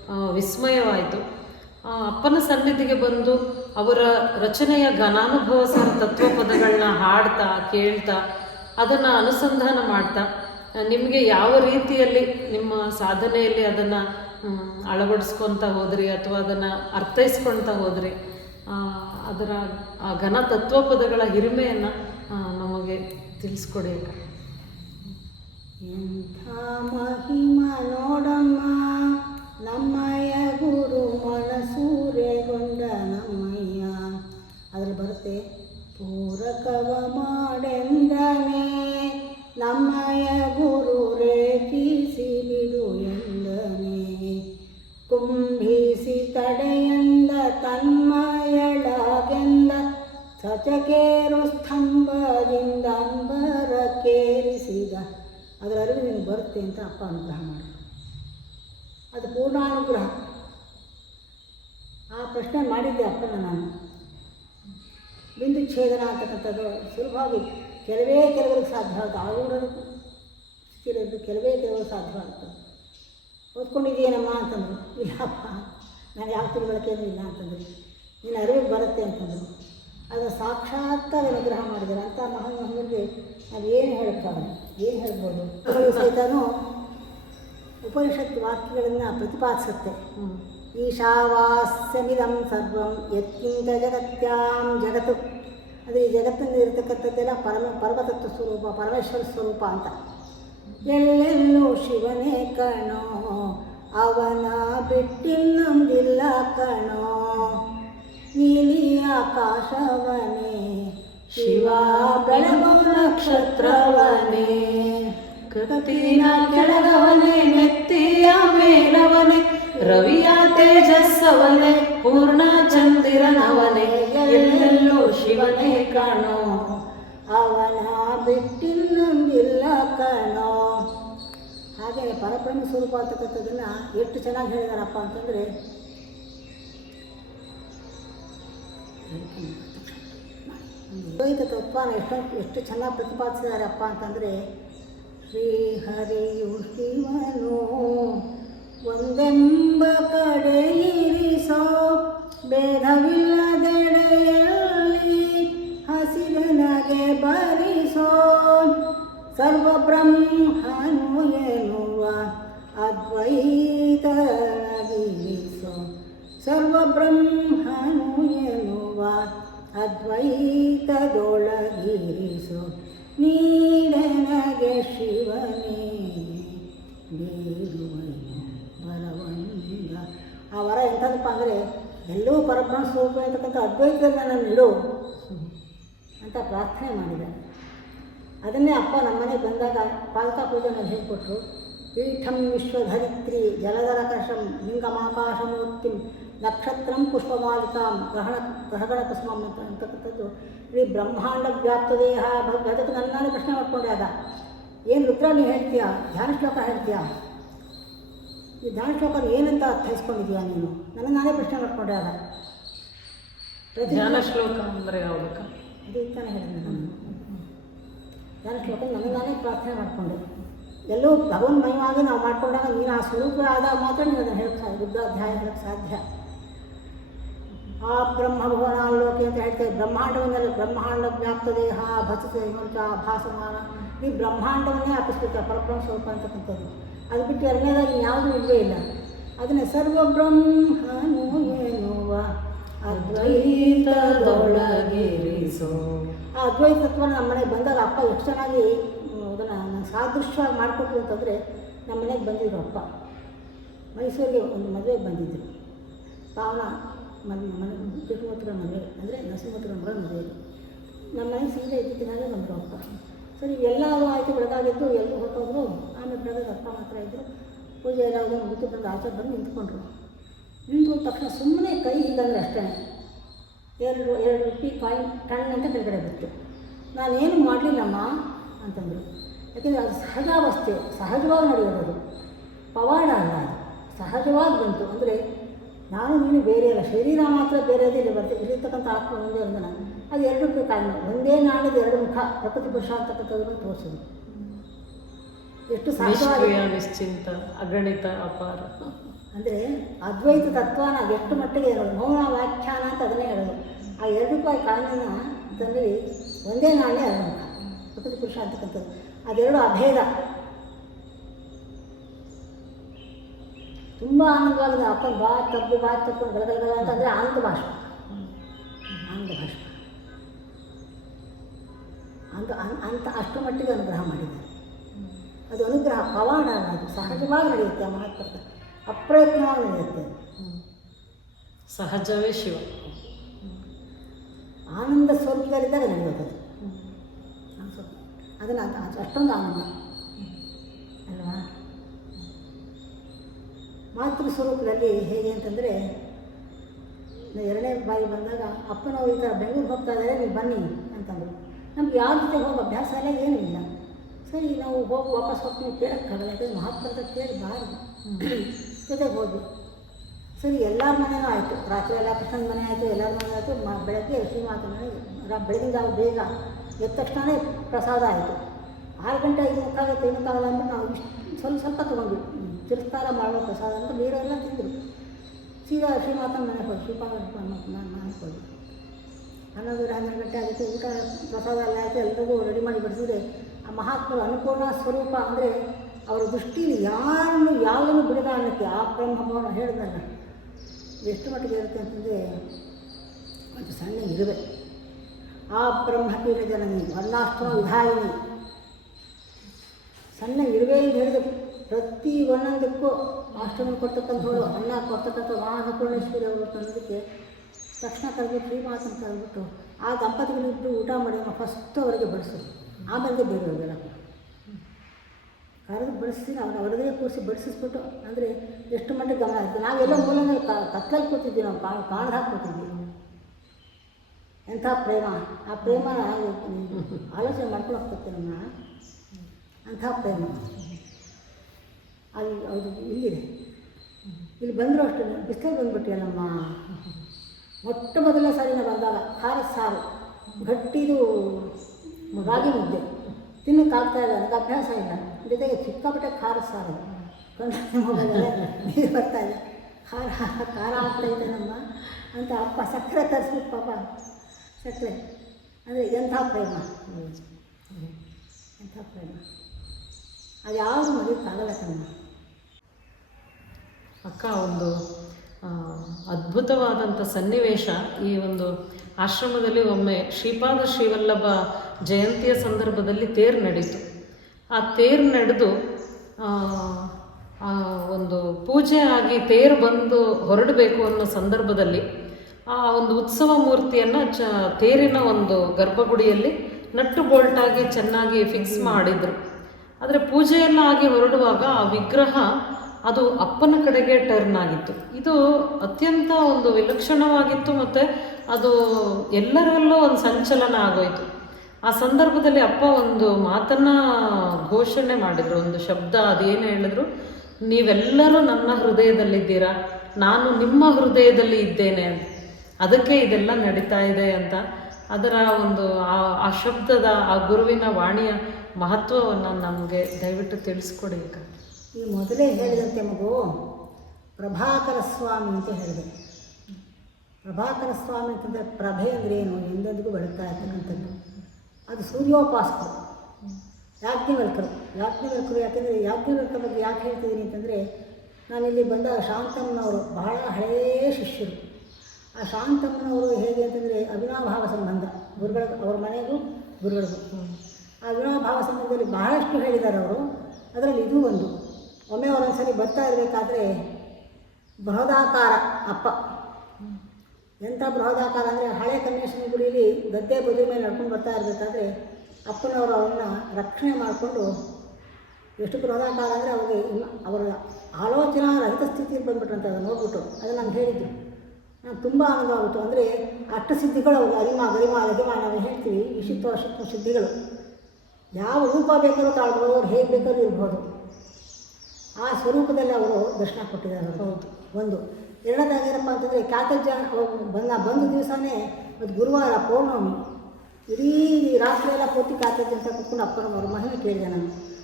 ವಿಸ್ಮಯವಾಯಿತು. ಅಪ್ಪನ ಸನ್ನಿಧಿಗೆ ಬಂದು ಅವರ ರಚನೆಯ ಘನಾನುಭವ ಸಾರ ತತ್ವಪದಗಳನ್ನ ಹಾಡ್ತಾ ಕೇಳ್ತಾ ಅದನ್ನು ಅನುಸಂಧಾನ ಮಾಡ್ತಾ ನಿಮಗೆ ಯಾವ ರೀತಿಯಲ್ಲಿ ನಿಮ್ಮ ಸಾಧನೆಯಲ್ಲಿ ಅದನ್ನು ಅಳವಡಿಸ್ಕೊತ ಹೋದ್ರಿ ಅಥವಾ ಅದನ್ನು ಅರ್ಥೈಸ್ಕೊಳ್ತಾ ಹೋದ್ರಿ, ಅದರ ಆ ಘನ ತತ್ವಪದಗಳ ಹಿರಿಮೆಯನ್ನು ನಮಗೆ ತಿಳಿಸ್ಕೊಡಿ ಅಕ್ಕ. ಎಂಥ ಮಹಿಮ ನೋಡಮ್ಮ ನಮ್ಮಯ್ಯ ಗುರು ಮನಸೂರೆಗೊಂಡ ನಮ್ಮಯ್ಯ. ಅದ್ರಲ್ಲಿ ಬರುತ್ತೆ ಪೂರಕವ ಮಾಡೆಂದನೆ ನಮ್ಮಯ್ಯ ಗುರು ರೇಖಿಸಿ ಬಿಡು ಎಂದನೆ ಕುಂಭಿಸಿ ತಡೆಯಂದ ತನ್ಮಯಳಾಗೆಂದ ಸಚಕೇರು ಸ್ತಂಭದಿಂದ ಅಂಬರಕ್ಕೇರಿಸಿದ. ಅದರ ಅರಿವು ನಿನಗೆ ಬರುತ್ತೆ ಅಂತ ಅಪ್ಪ ಅನುಗ್ರಹ ಮಾಡಿ. ಅದು ಪೂರ್ಣಾನುಗ್ರಹ. ಆ ಪ್ರಶ್ನೆ ಮಾಡಿದ್ದೆ ಅಪ್ಪನ ನಾನು. ಬಿಂದು ಛೇದನ ಅಂತಕ್ಕಂಥದ್ದು ಸುಲಭವಾಗಿ ಕೆಲವರಿಗೆ ಸಾಧ್ಯ ಆಗುತ್ತೆ. ಆಳೂಢರು ಸ್ಥಿರದ್ದು ಕೆಲವರಿಗೆ ಸಾಧ್ಯವಾಗುತ್ತೆ. ಓದ್ಕೊಂಡಿದ್ದೀನಮ್ಮ ಅಂತಂದರು. ಇಲ್ಲಪ್ಪ ನಾನು ಯಾವ ತಿಳುವಳಿಕೆಯೂ ಇಲ್ಲ ಅಂತಂದರು. ನೀನು ಅರಿವಿಗೆ ಬರುತ್ತೆ ಅಂತಂದರು. ಅದು ಸಾಕ್ಷಾತ್ ಅನುಗ್ರಹ ಮಾಡಿದ್ದಾರೆ ಅಂತ ಮಹಾನ್ಮಹನಿಗೆ ನಾವು ಏನು ಹೇಳೋಕ್ಕಾಗಲ್ಲ, ಏನು ಹೇಳ್ಬೋದು. ಸಹಿತನೂ ಉಪನಿಷತ್ ವಾಕ್ಯಗಳನ್ನು ಪ್ರತಿಪಾದಿಸುತ್ತೆ. ಈಶಾವಾಸ್ಯಮಿದಂ ಸರ್ವಂ ಯತ್ಕಿಂತ ಜಗತ್ಯಾಂ ಜಗತ್ತು. ಅದು ಈ ಜಗತ್ತಿನಲ್ಲಿ ಇರತಕ್ಕಂಥದ್ದೆಲ್ಲ ಪರಮತತ್ವ ಸ್ವರೂಪ, ಪರಮೇಶ್ವರ ಸ್ವರೂಪ ಅಂತ. ಎಲ್ಲೆಲ್ಲೂ ಶಿವನೇ ಕಣೋ ಅವನ ಬಿಟ್ಟಿನ್ನೊಂದಿಲ್ಲ ಕಣೋ, ನೀಲಿ ಆಕಾಶವನೇ ಶಿವ ಬೆಳಗು ನಕ್ಷತ್ರವನೇ, ಕತ್ತಿನ ಕೆಳಗವನೇ ನೆತ್ತಿಯ ಮೇಲವನೇ, ರವಿಯ ತೇಜಸ್ಸವನೇ ಪೂರ್ಣ ಚಂದಿರನವನೇ, ಎಲ್ಲೆಲ್ಲೂ ಶಿವನೇ ಕಾಣೋ ಅವನ ಬಿಟ್ಟಿನ್ನೊಂದಿಲ್ಲ ಕಣೋ. ಹಾಗೆ ಪರಬ್ರಹ್ಮ ಸ್ವರೂಪ ಅಂತಕ್ಕಂಥದ್ದನ್ನು ಎಷ್ಟು ಚೆನ್ನಾಗಿ ಹೇಳಿದಾರಪ್ಪ ಅಂತಂದರೆ, ದ್ವೈತ ತತ್ವನ ಎಷ್ಟು ಚೆನ್ನಾಗಿ ಪ್ರತಿಪಾದಿಸಿದ್ದಾರೆ ಅಪ್ಪ ಅಂತಂದರೆ, ಶ್ರೀಹರಿಯು ಶಿವನು ಒಂದೆಂಬ ಕಡೆ ಇರಿಸೋ, ಭೇದವಿಲ್ಲದೆಡೆಯಲ್ಲಿ ಹಸಿರನಗೆ ಬರಿಸೋ, ಸರ್ವಬ್ರಹ್ಮನು ಎನ್ನುವ ಅದ್ವೈತಗಿರಿಸೋ, ಸರ್ವಬ್ರಹ್ಮನು ಎನ್ನುವ ಅದ್ವೈತದೊಳಗಿರಿಸೋ, ನೀಡನಗೆ ಶಿವನೇ ಬೇರುವನು ಬರವಂದ. ಆ ವರ ಎಂಥದಪ್ಪ ಅಂದರೆ, ಎಲ್ಲವೂ ಪರಬ್ರಹ್ಮ ಸ್ವರೂಪ ಅಂತಕ್ಕಂಥ ಅದ್ವೈತದಲ್ಲಿ ನಾನು ಇಡು ಅಂತ ಪ್ರಾರ್ಥನೆ ಮಾಡಿದ್ದಾರೆ. ಅದನ್ನೇ ಅಪ್ಪ ನಮ್ಮನೆಗೆ ಬಂದಾಗ ಪಾಲಕ ಪೂಜೆನಲ್ಲಿ ಹೇಳಿಕೊಟ್ರು. ಪೀಠಂ ವಿಶ್ವಧರಿತ್ರಿ ಜಲಧರಕಶಂ ಲಿಂಗಮಾಕಾಶಮೂರ್ತಿಂ ನಕ್ಷತ್ರಂ ಪುಷ್ಪಮಾಲಿಕಾಂ ಗ್ರಹಣ ಕುಸುಮಂ ಅಂತಕ್ಕಂಥದ್ದು ಇಡೀ ಬ್ರಹ್ಮಾಂಡ ವ್ಯಾಪ್ತ ದೇಹ. ಅದಕ್ಕೆ ನನ್ನಾನೇ ಪ್ರಶ್ನೆ ಮಾಡ್ಕೊಂಡೆ. ಆಗ ಏನು ರುದ್ರ ನೀವು ಹೇಳ್ತೀಯಾ, ಧ್ಯಾನ ಶ್ಲೋಕ ಹೇಳ್ತೀಯಾ, ಈ ಧ್ಯಾನ ಶ್ಲೋಕ ಏನಂತ ಅರ್ಥೈಸ್ಕೊಂಡಿದ್ದೀಯಾ ನೀನು, ನನ್ನ ನಾನೇ ಪ್ರಶ್ನೆ ಮಾಡ್ಕೊಂಡೆ. ಆಗ ಧ್ಯಾನ ಶ್ಲೋಕ ಅಂದರೆ ಯಾವುದಕ್ಕ ಅದು ತಾನೇ ಹೇಳಿದೆ ನಾನು. ಧ್ಯಾನ ಶ್ಲೋಕ ನನ್ನ ನಾನೇ ಪ್ರಾರ್ಥನೆ ಮಾಡಿಕೊಂಡೆ. ಎಲ್ಲವೂ ಭಗವನ್ಮಯವಾಗಿ ನಾವು ಮಾಡಿಕೊಂಡಾಗ ನೀನು ಆ ಸ್ವರೂಪ ಆದಾಗ ಮಾತ್ರ ನೀನು ಅದನ್ನು ಹೇಳಕ್ಕೆ ರುದ್ರಾಧ್ಯಾಯ ಹೇಳಕ್ಕೆ ಸಾಧ್ಯ. ಆ ಬ್ರಹ್ಮಭುವನಾಲೋಕೆ ಅಂತ ಹೇಳ್ತೇವೆ. ಬ್ರಹ್ಮಾಂಡವನ್ನೆಲ್ಲ ಬ್ರಹ್ಮಾಂಡ ವ್ಯಾಪ್ತ ದೇಹ ಭಸತೆ ಹಿಮಂತ ಭಾಸಮಾನ, ಈ ಬ್ರಹ್ಮಾಂಡವನ್ನೇ ವ್ಯಾಪಿಸ್ಬಿಡ್ತಾರೆ ಪರಬ್ರಹ್ಮ ಸ್ವರೂಪ ಅಂತಕ್ಕಂಥದ್ದು. ಅದು ಬಿಟ್ಟು ಎರಡನೇದಾಗಿ ಯಾವುದೂ ಇಲ್ಲವೇ ಇಲ್ಲ. ಅದನ್ನೇ ಸರ್ವಬ್ರಹ್ಮನು ಎನ್ನುವ ಅದ್ವೈತದೊಳಗಿರಿಸೋ. ಆ ಅದ್ವೈತ ತತ್ವ ನಮ್ಮ ಮನೆಗೆ ಬಂದಾಗ ಅಪ್ಪ ಎಷ್ಟು ಚೆನ್ನಾಗಿ ಅದನ್ನು ನಾನು ಸಾದೃಶ್ಯವಾಗಿ ಮಾಡಿಕೊಟ್ರು ಅಂತಂದರೆ, ನಮ್ಮ ಮನೆಗೆ ಬಂದಿದ್ರು ಅಪ್ಪ. ಮೈಸೂರಿಗೆ ಒಂದು ಮದುವೆಗೆ ಬಂದಿದ್ದರು. ಪಾವನ ಮನೆ ಪಿತೃಮೂತ್ರ ಮದುವೆ ಅಂದರೆ ನರಸಿಂಹಮೂತ್ರ ಮಗಳ ಮದುವೆ. ನಮ್ಮ ಮನೆಗೆ ಸೀರೆ ಇದ್ದಿದ್ದಾಗೆ ಬಂದರು ಅಪ್ಪ. ಸರಿ ಎಲ್ಲ ಆಯಿತು, ಬೆಳಗಾಗಿದ್ದು ಎಲ್ಲರೂ ಹೊರಟೋದ್ರು. ಆಮೇಲೆ ಬೆಳಗ್ಗೆ ಅಪ್ಪ ಮಾತ್ರ ಇದ್ದರು. ಪೂಜೆ ಎಲ್ಲ ಮುಗಿತು ಬಂದು ಆಚೆ ಬಂದು ನಿಂತ್ಕೊಂಡ್ರು. ನಿಂತ್ಕೊಂಡ ತಕ್ಷಣ ಸುಮ್ಮನೆ ಕೈ ಹೀಗಂದ್ರೆ ಅಷ್ಟೇ ಎರಡು ರೂಪಾಯಿ ಕಾಯಿನ್ ಟಣ್ ಅಂತ ಕೆಳಗಡೆ ಬಿತ್ತು. ನಾನೇನು ಮಾಡಲಿಲ್ಲಮ್ಮ ಅಂತಂದರು. ಯಾಕೆಂದರೆ ಅದು ಸಹಜಾವಸ್ಥೆ, ಸಹಜವಾಗಿ ನಡೆಯೋದು, ಪವಾಡ ಅಲ್ಲ. ಅದು ಸಹಜವಾಗಿ ಬಂತು. ಅಂದರೆ ನಾನು ನೀನು ಬೇರೆ ಅಲ್ಲ, ಶರೀರ ಮಾತ್ರ ಬೇರೆದೇ ಇಲ್ಲಿ ಬರ್ತದೆ. ಇಲ್ಲಿರ್ತಕ್ಕಂಥ ಆತ್ಮ ಒಂದೇ ಒಂದನ. ಅದು 2 ರೂಪಾಯಿ ಕಾಯಿನ್, ಒಂದೇ ನಾಣ್ಯದ 2 ಮುಖ, ಪ್ರಕೃತಿ ಪುರುಷ ಅಂತಕ್ಕಂಥದ್ದನ್ನು ತೋರಿಸೋದು. ಎಷ್ಟು ಸಹಜವಾಗಿ ನಿಷ್ಕ್ರಿಯ ನಿಶ್ಚಿಂತ ಅಗಣಿತ ಅಪಾರ. ಅಂದರೆ ಅದ್ವೈತ ತತ್ವನ ಎಷ್ಟು ಮಟ್ಟಿಗೆ ಹೇಳೋದು, ಮೌನ ವ್ಯಾಖ್ಯಾನ ಅಂತ ಅದನ್ನೇ ಹೇಳೋದು. ಆ 2 ರೂಪಾಯಿ ಕಾಯಿನ ಅದರಲ್ಲಿ ಒಂದೇ ನಾಣ್ಯ ಎರಡು ಮುಖ, ಪ್ರಕೃತಿ ಪುರುಷ ಅಂತಕ್ಕಂಥದ್ದು. ಅದೆರಡು ಅಭೇದ. ತುಂಬ ಆನಂದವಾಗಿದೆ. ಅಪ್ಪನ ಬಾ ತಪ್ಪು ಗಲಗಲ ಅಂತಂದರೆ ಆನಂದ ಭಾಷೆ, ಆನಂದ ಭಾಷೆ ಅಂತ ಅಷ್ಟು ಮಟ್ಟಿಗೆ ಅನುಗ್ರಹ ಮಾಡಿದ್ದಾರೆ. ಅದು ಅನುಗ್ರಹ ಪವಾಡ, ಅದು ಸಹಜವಾಗಿ ನಡೆಯುತ್ತೆ. ಆ ಮಹತ್ವದ ಅಪ್ರಯತ್ನವಾಗಿ ನಡೆಯುತ್ತೆ. ಸಹಜವೇ ಶಿವ. ಆನಂದ ಸ್ವರೂಪದಲ್ಲಿದ್ದಾಗ ನಡೆಯೋದು ಅದನ್ನು ಅಷ್ಟೊಂದು ಆನಂದ ಅಲ್ವಾ. ಮಾತೃ ಸ್ವರೂಪದಲ್ಲಿ ಹೇಗೆ ಅಂತಂದರೆ, 2ನೇ ಬಾರಿ ಬಂದಾಗ ಅಪ್ಪನವರು ಈ ಥರ ಬೆಂಗಳೂರಿಗೆ ಹೋಗ್ತಾ ಇದ್ದಾರೆ, ನೀವು ಬನ್ನಿ ಅಂತಂದರು. ನಮ್ಗೆ ಯಾವ ಜೊತೆ ಹೋಗೋ ಅಭ್ಯಾಸ ಎಲ್ಲ ಏನೂ ಇಲ್ಲ. ಸರಿ, ನಾವು ವಾಪಸ್ ಹೋಗ್ತೀವಿ ಕೇಳೋಕ್ಕಾಗಲ್ಲ, ಯಾಕಂದರೆ ಮಹಾತ್ಮದ ಕೇಳಬಾರ್ದು. ಜೊತೆಗೆ ಹೋದ್ವಿ. ಸರಿ, ಎಲ್ಲರ ಮನೆಯೂ ಆಯಿತು. ರಾತ್ರಿ ಎಲ್ಲ ಕೃಷ್ಣನ ಮನೆ ಆಯಿತು, ಎಲ್ಲರ ಮನೆ ಆಯಿತು. ಬೆಳಗ್ಗೆ ಶ್ರೀಮಾತನ ಮನೆಗೆ ಬೆಳಗಿನ ಬೇಗ ಎದ್ದ ತಕ್ಷಣವೇ ಪ್ರಸಾದ ಆಯಿತು. 6 ಗಂಟೆ 5 ಮುಕ್ಕಾಗುತ್ತೆ, ಏನಕ್ಕಾಗಲ್ಲ ಅಂದ್ಬಿಟ್ಟು ನಾವು ಸ್ವಲ್ಪ ತೊಗೊಂಡ್ವಿ. ತಿರಸ್ಕಾರ ಮಾಡುವ ಪ್ರಸಾದ ಅಂತ ಬೇರೆಲ್ಲ ತಿಂದರು. ಸೀದಾ ಶ್ರೀಮಾತನ ಮನೆಗೆ ಹೋಗಿ ಮನೆಗೆ ಹೋಗಿ 11 ಗಂಟೆ ಆಗುತ್ತೆ. ಊಟ ಪ್ರಸಾದ ಎಲ್ಲ ಆಯಿತು, ಎಲ್ಲರಿಗೂ ರೆಡಿ ಮಾಡಿ ಬಡಿಸಿದ್ರೆ ಆ ಮಹಾತ್ಮರು ಅನ್ನಪೂರ್ಣ ಸ್ವರೂಪ ಅಂದರೆ ಅವರ ದೃಷ್ಟಿಯಲ್ಲಿ ಯಾರನ್ನು ಯಾವುದನ್ನು ಬಿಡದ ಅನ್ನಕ್ಕೆ ಆ ಬ್ರಹ್ಮಭವನ ಹೇಳಿದಾಗ ಎಷ್ಟು ಮಟ್ಟಿಗೆ ಇರುತ್ತೆ ಅಂತಂದರೆ, ಒಂದು ಸಣ್ಣ ಇರುವೆ. ಆ ಬ್ರಹ್ಮಪೀಠ ಜನನಿ ವರ್ಣಾಶ್ರಮ ವಿಧಾಯಿನಿ, ಸಣ್ಣ ಇರುವೆಯಿಂದ ಹಿಡಿದು ಪ್ರತಿ ಒಂದೊಂದಕ್ಕೂ ಆಶ್ರಮ ಕೊಡ್ತಕ್ಕಂಥವ್ರು, ಅನ್ನ ಕೊಡ್ತಕ್ಕಂಥ ಅನ್ನಪೂರ್ಣೇಶ್ವರಿ ಅವರು ಅನ್ನೋದಕ್ಕೆ ತಕ್ಷಣ ಕರೆದು ಶ್ರೀಮಾತನ ಕರೆದ್ಬಿಟ್ಟು ಆ ದಂಪತಿಗಳಿದ್ದು ಊಟ ಮಾಡಿ ಫಸ್ಟ್ ಅವರಿಗೆ ಬಡಿಸೋದು, ಆಮೇಲೆ ಬೇರೆಯವ್ರಿಗೆಲ್ಲ ಕರೆದು ಬಡಿಸ್ತೀನಿ. ಅವ್ರಿಗೆ ಕೂರಿಸಿ ಬಡಿಸಿಸ್ಬಿಟ್ಟು ಅಂದರೆ ಎಷ್ಟು ಮಟ್ಟಿಗೆ ಗಮನ ಆಯಿತು. ನಾವೆಲ್ಲ ಮೂಲದಲ್ಲಿ ಕತ್ತಲಲ್ಲಿ ಕೂತಿದ್ವಿ, ನಾವು ಕಾಣು ಹಾಕ್ಕೊತಿದ್ವಿ. ಎಂಥ ಪ್ರೇಮ! ಆ ಪ್ರೇಮ ಆಲೋಚನೆ ಮಾಡ್ಕೊಂಡು ಹೋಗ್ತೈತೆ ನಮ್ಮ. ಅಂಥ ಪ್ರೇಮ ಅಲ್ಲಿ ಅದು ಇಲ್ಲಿದೆ. ಇಲ್ಲಿ ಬಂದರೂ ಅಷ್ಟೇ ಬಿಸಿಲಲ್ಲಿ ಬಂದುಬಿಟ್ಟಿಲ್ಲ ನಮ್ಮ. ಮೊಟ್ಟ ಮೊದಲನೇ ಸಾರಿನ ಬಂದಾಗ ಖಾರದ ಸಾರು, ಗಟ್ಟಿದು ರಾಗಿ ಮುದ್ದೆ ತಿನ್ನೋಕ್ಕಾಗ್ತಾಯಿಲ್ಲ, ನನಗೆ ಅಭ್ಯಾಸ ಇಲ್ಲ. ಜೊತೆಗೆ ಸಿಕ್ಕಾಪಟ್ಟೆ ಖಾರದ ಸಾರು ನೀರು ಬರ್ತಾಯಿದೆ, ಖಾರ ಆಗ್ತಾಯಿದೆ ನಮ್ಮ ಅಂತ. ಅಪ್ಪ ಸಕ್ಕರೆ ತರಿಸ್ಬಿಟ್ಟು ಪಾಪ, ಸಕ್ಕರೆ ಅಂದರೆ ಎಂಥ ಪ್ರೇಮ, ಎಂಥ ಪ್ರೇಮ. ಅದು ಯಾವುದು ಮರೆಯೋಕ್ಕಾಗಲ್ಲ ಕಣ್ಣ. ಅಕ್ಕ, ಒಂದು ಅದ್ಭುತವಾದಂಥ ಸನ್ನಿವೇಶ ಈ ಒಂದು ಆಶ್ರಮದಲ್ಲಿ ಒಮ್ಮೆ ಶ್ರೀಪಾದ ಶ್ರೀವಲ್ಲಭ ಜಯಂತಿಯ ಸಂದರ್ಭದಲ್ಲಿ ತೇರು ನಡೀತು. ಆ ತೇರು ನಡೆದು ಒಂದು ಪೂಜೆ ಆಗಿ ತೇರು ಬಂದು ಹೊರಡಬೇಕು ಅನ್ನೋ ಸಂದರ್ಭದಲ್ಲಿ ಆ ಒಂದು ಉತ್ಸವ ಮೂರ್ತಿಯನ್ನು ತೇರಿನ ಒಂದು ಗರ್ಭಗುಡಿಯಲ್ಲಿ ನಟ್ಟು ಬೋಲ್ಟಾಗಿ ಚೆನ್ನಾಗಿ ಫಿಕ್ಸ್ ಮಾಡಿದರು. ಆದರೆ ಪೂಜೆಯೆಲ್ಲ ಆಗಿ ಹೊರಡುವಾಗ ಆ ವಿಗ್ರಹ ಅದು ಅಪ್ಪನ ಕಡೆಗೆ ಟರ್ನ್ ಆಗಿತ್ತು. ಇದು ಅತ್ಯಂತ ಒಂದು ವಿಲಕ್ಷಣವಾಗಿತ್ತು ಮತ್ತು ಅದು ಎಲ್ಲರಲ್ಲೂ ಒಂದು ಸಂಚಲನ ಆಗೋಯಿತು. ಆ ಸಂದರ್ಭದಲ್ಲಿ ಅಪ್ಪ ಒಂದು ಮಾತನ್ನು ಘೋಷಣೆ ಮಾಡಿದರು, ಒಂದು ಶಬ್ದ. ಅದೇನು ಹೇಳಿದ್ರು, ನೀವೆಲ್ಲರೂ ನನ್ನ ಹೃದಯದಲ್ಲಿದ್ದೀರಾ, ನಾನು ನಿಮ್ಮ ಹೃದಯದಲ್ಲಿ ಇದ್ದೇನೆ ಅಂತ. ಅದಕ್ಕೆ ಇದೆಲ್ಲ ನಡೀತಾ ಇದೆ ಅಂತ. ಅದರ ಒಂದು ಆ ಶಬ್ದದ, ಆ ಗುರುವಿನ ವಾಣಿಯ ಮಹತ್ವವನ್ನು ನಮಗೆ ದಯವಿಟ್ಟು ತಿಳಿಸ್ಕೊಡಿ ಅಕ್ಕ. ಈ ಮೊದಲೇ ಹೇಳಿದಂತೆ ಮಗು ಪ್ರಭಾಕರ ಸ್ವಾಮಿ ಅಂತ ಹೇಳಿದೆ. ಪ್ರಭಾಕರ ಸ್ವಾಮಿ ಅಂತಂದರೆ ಪ್ರಭೆ ಅಂದರೆ ಏನು, ಎಂದೆಂದಿಗೂ ಬೆಳಗ್ತಾ ಇರ್ತಕ್ಕಂಥದ್ದು. ಅದು ಸೂರ್ಯೋಪಾಸಕರು, ಯಾಜ್ಞವಲ್ಕರು. ಯಾಕೆಂದರೆ ಯಾಜ್ಞವಲ್ಕರ ಬಗ್ಗೆ ಯಾಕೆ ಹೇಳ್ತಿದ್ದೀನಿ ಅಂತಂದರೆ, ನಾನಿಲ್ಲಿ ಬಂದ ಶಾಂತಮ್ಮನವರು ಬಹಳ ಹಳೆಯ ಶಿಷ್ಯರು. ಆ ಶಾಂತಮ್ಮನವರು ಹೇಗೆ ಅಂತಂದರೆ ಅವಿನಾಭಾವ ಸಂಬಂಧ, ಗುರುಗಳು ಅವ್ರ ಮನೆಗೂ ಗುರುಗಳಿಗೂ. ಆ ಅವಿನಾಭಾವ ಸಂಬಂಧದಲ್ಲಿ ಬಹಳಷ್ಟು ಹೇಳಿದ್ದಾರೆ ಅವರು. ಅದರಲ್ಲಿ ಇದು ಒಂದು. ಒಮ್ಮೆ ಅವರೊಂದ್ಸರಿ ಬರ್ತಾ ಇರಬೇಕಾದ್ರೆ ಬೃಹದಾಕಾರ ಅಪ್ಪ, ಎಂಥ ಬೃಹದಾಕಾರ ಅಂದರೆ ಹಳೆ ಕನ್ನೇಶ್ವರ ಗುಡಿಯಲ್ಲಿ ಗದ್ದೆ ಬದುವೆ ಮೇಲೆ ನಡ್ಕೊಂಡು ಬರ್ತಾ ಇರಬೇಕಾದ್ರೆ ಅಪ್ಪನವರು ಅವ್ರನ್ನ ರಕ್ಷಣೆ ಮಾಡಿಕೊಂಡು, ಎಷ್ಟು ಬೃಹದಾಕಾರ ಅಂದರೆ ಅವ್ರಿಗೆ ಅವರ ಆಲೋಚನಾ ರಹಿತ ಸ್ಥಿತಿಯಲ್ಲಿ ಬಂದುಬಿಟ್ರಂತ. ಅದು ನೋಡ್ಬಿಟ್ಟು ಅದು ನಾನು ಹೇಳಿದ್ದು, ನಾನು ತುಂಬ ಆನಂದವಾಗುತ್ತೆ. ಅಂದರೆ ಅಷ್ಟಸಿದ್ಧಿಗಳು ಅವ್ರಿಗೆ ಅರಿಮ ಗರಿಮ ಲಗಿಮ ನಾವು ಹೇಳ್ತೀವಿ, ವಿಶಿತ್ವ ಅಶಿತ್ವ ಸಿದ್ಧಿಗಳು. ಯಾವ ರೂಪ ಬೇಕಾದ್ರೂ ತಾಳ್ಬೋದು, ಅವ್ರು ಹೇಗೆ ಬೇಕಾದ್ರೂ ಇರ್ಬೋದು. ಆ ಸ್ವರೂಪದಲ್ಲಿ ಅವರು ದರ್ಶನ ಕೊಟ್ಟಿದ್ದಾರೆ. ಹೌದು, ಒಂದು. ಎರಡನೇದಾಗಿ ಏನಪ್ಪ ಅಂತಂದರೆ ಕ್ಯಾತಜ್ಜ ಬಂದ ದಿವಸನೇ ಅದು ಗುರುವಾರ ಪೌರ್ಣಮಿ. ಇಡೀ ರಾತ್ರಿ ಎಲ್ಲ ಪೂರ್ತಿ ಕ್ಯಾತಜ್ಜ ಅಂತ ಕೂತ್ಕೊಂಡು ಅಪ್ಪನವರು ಮಹಿಮೆ ಕೇಳಿದೆ ನಾನು.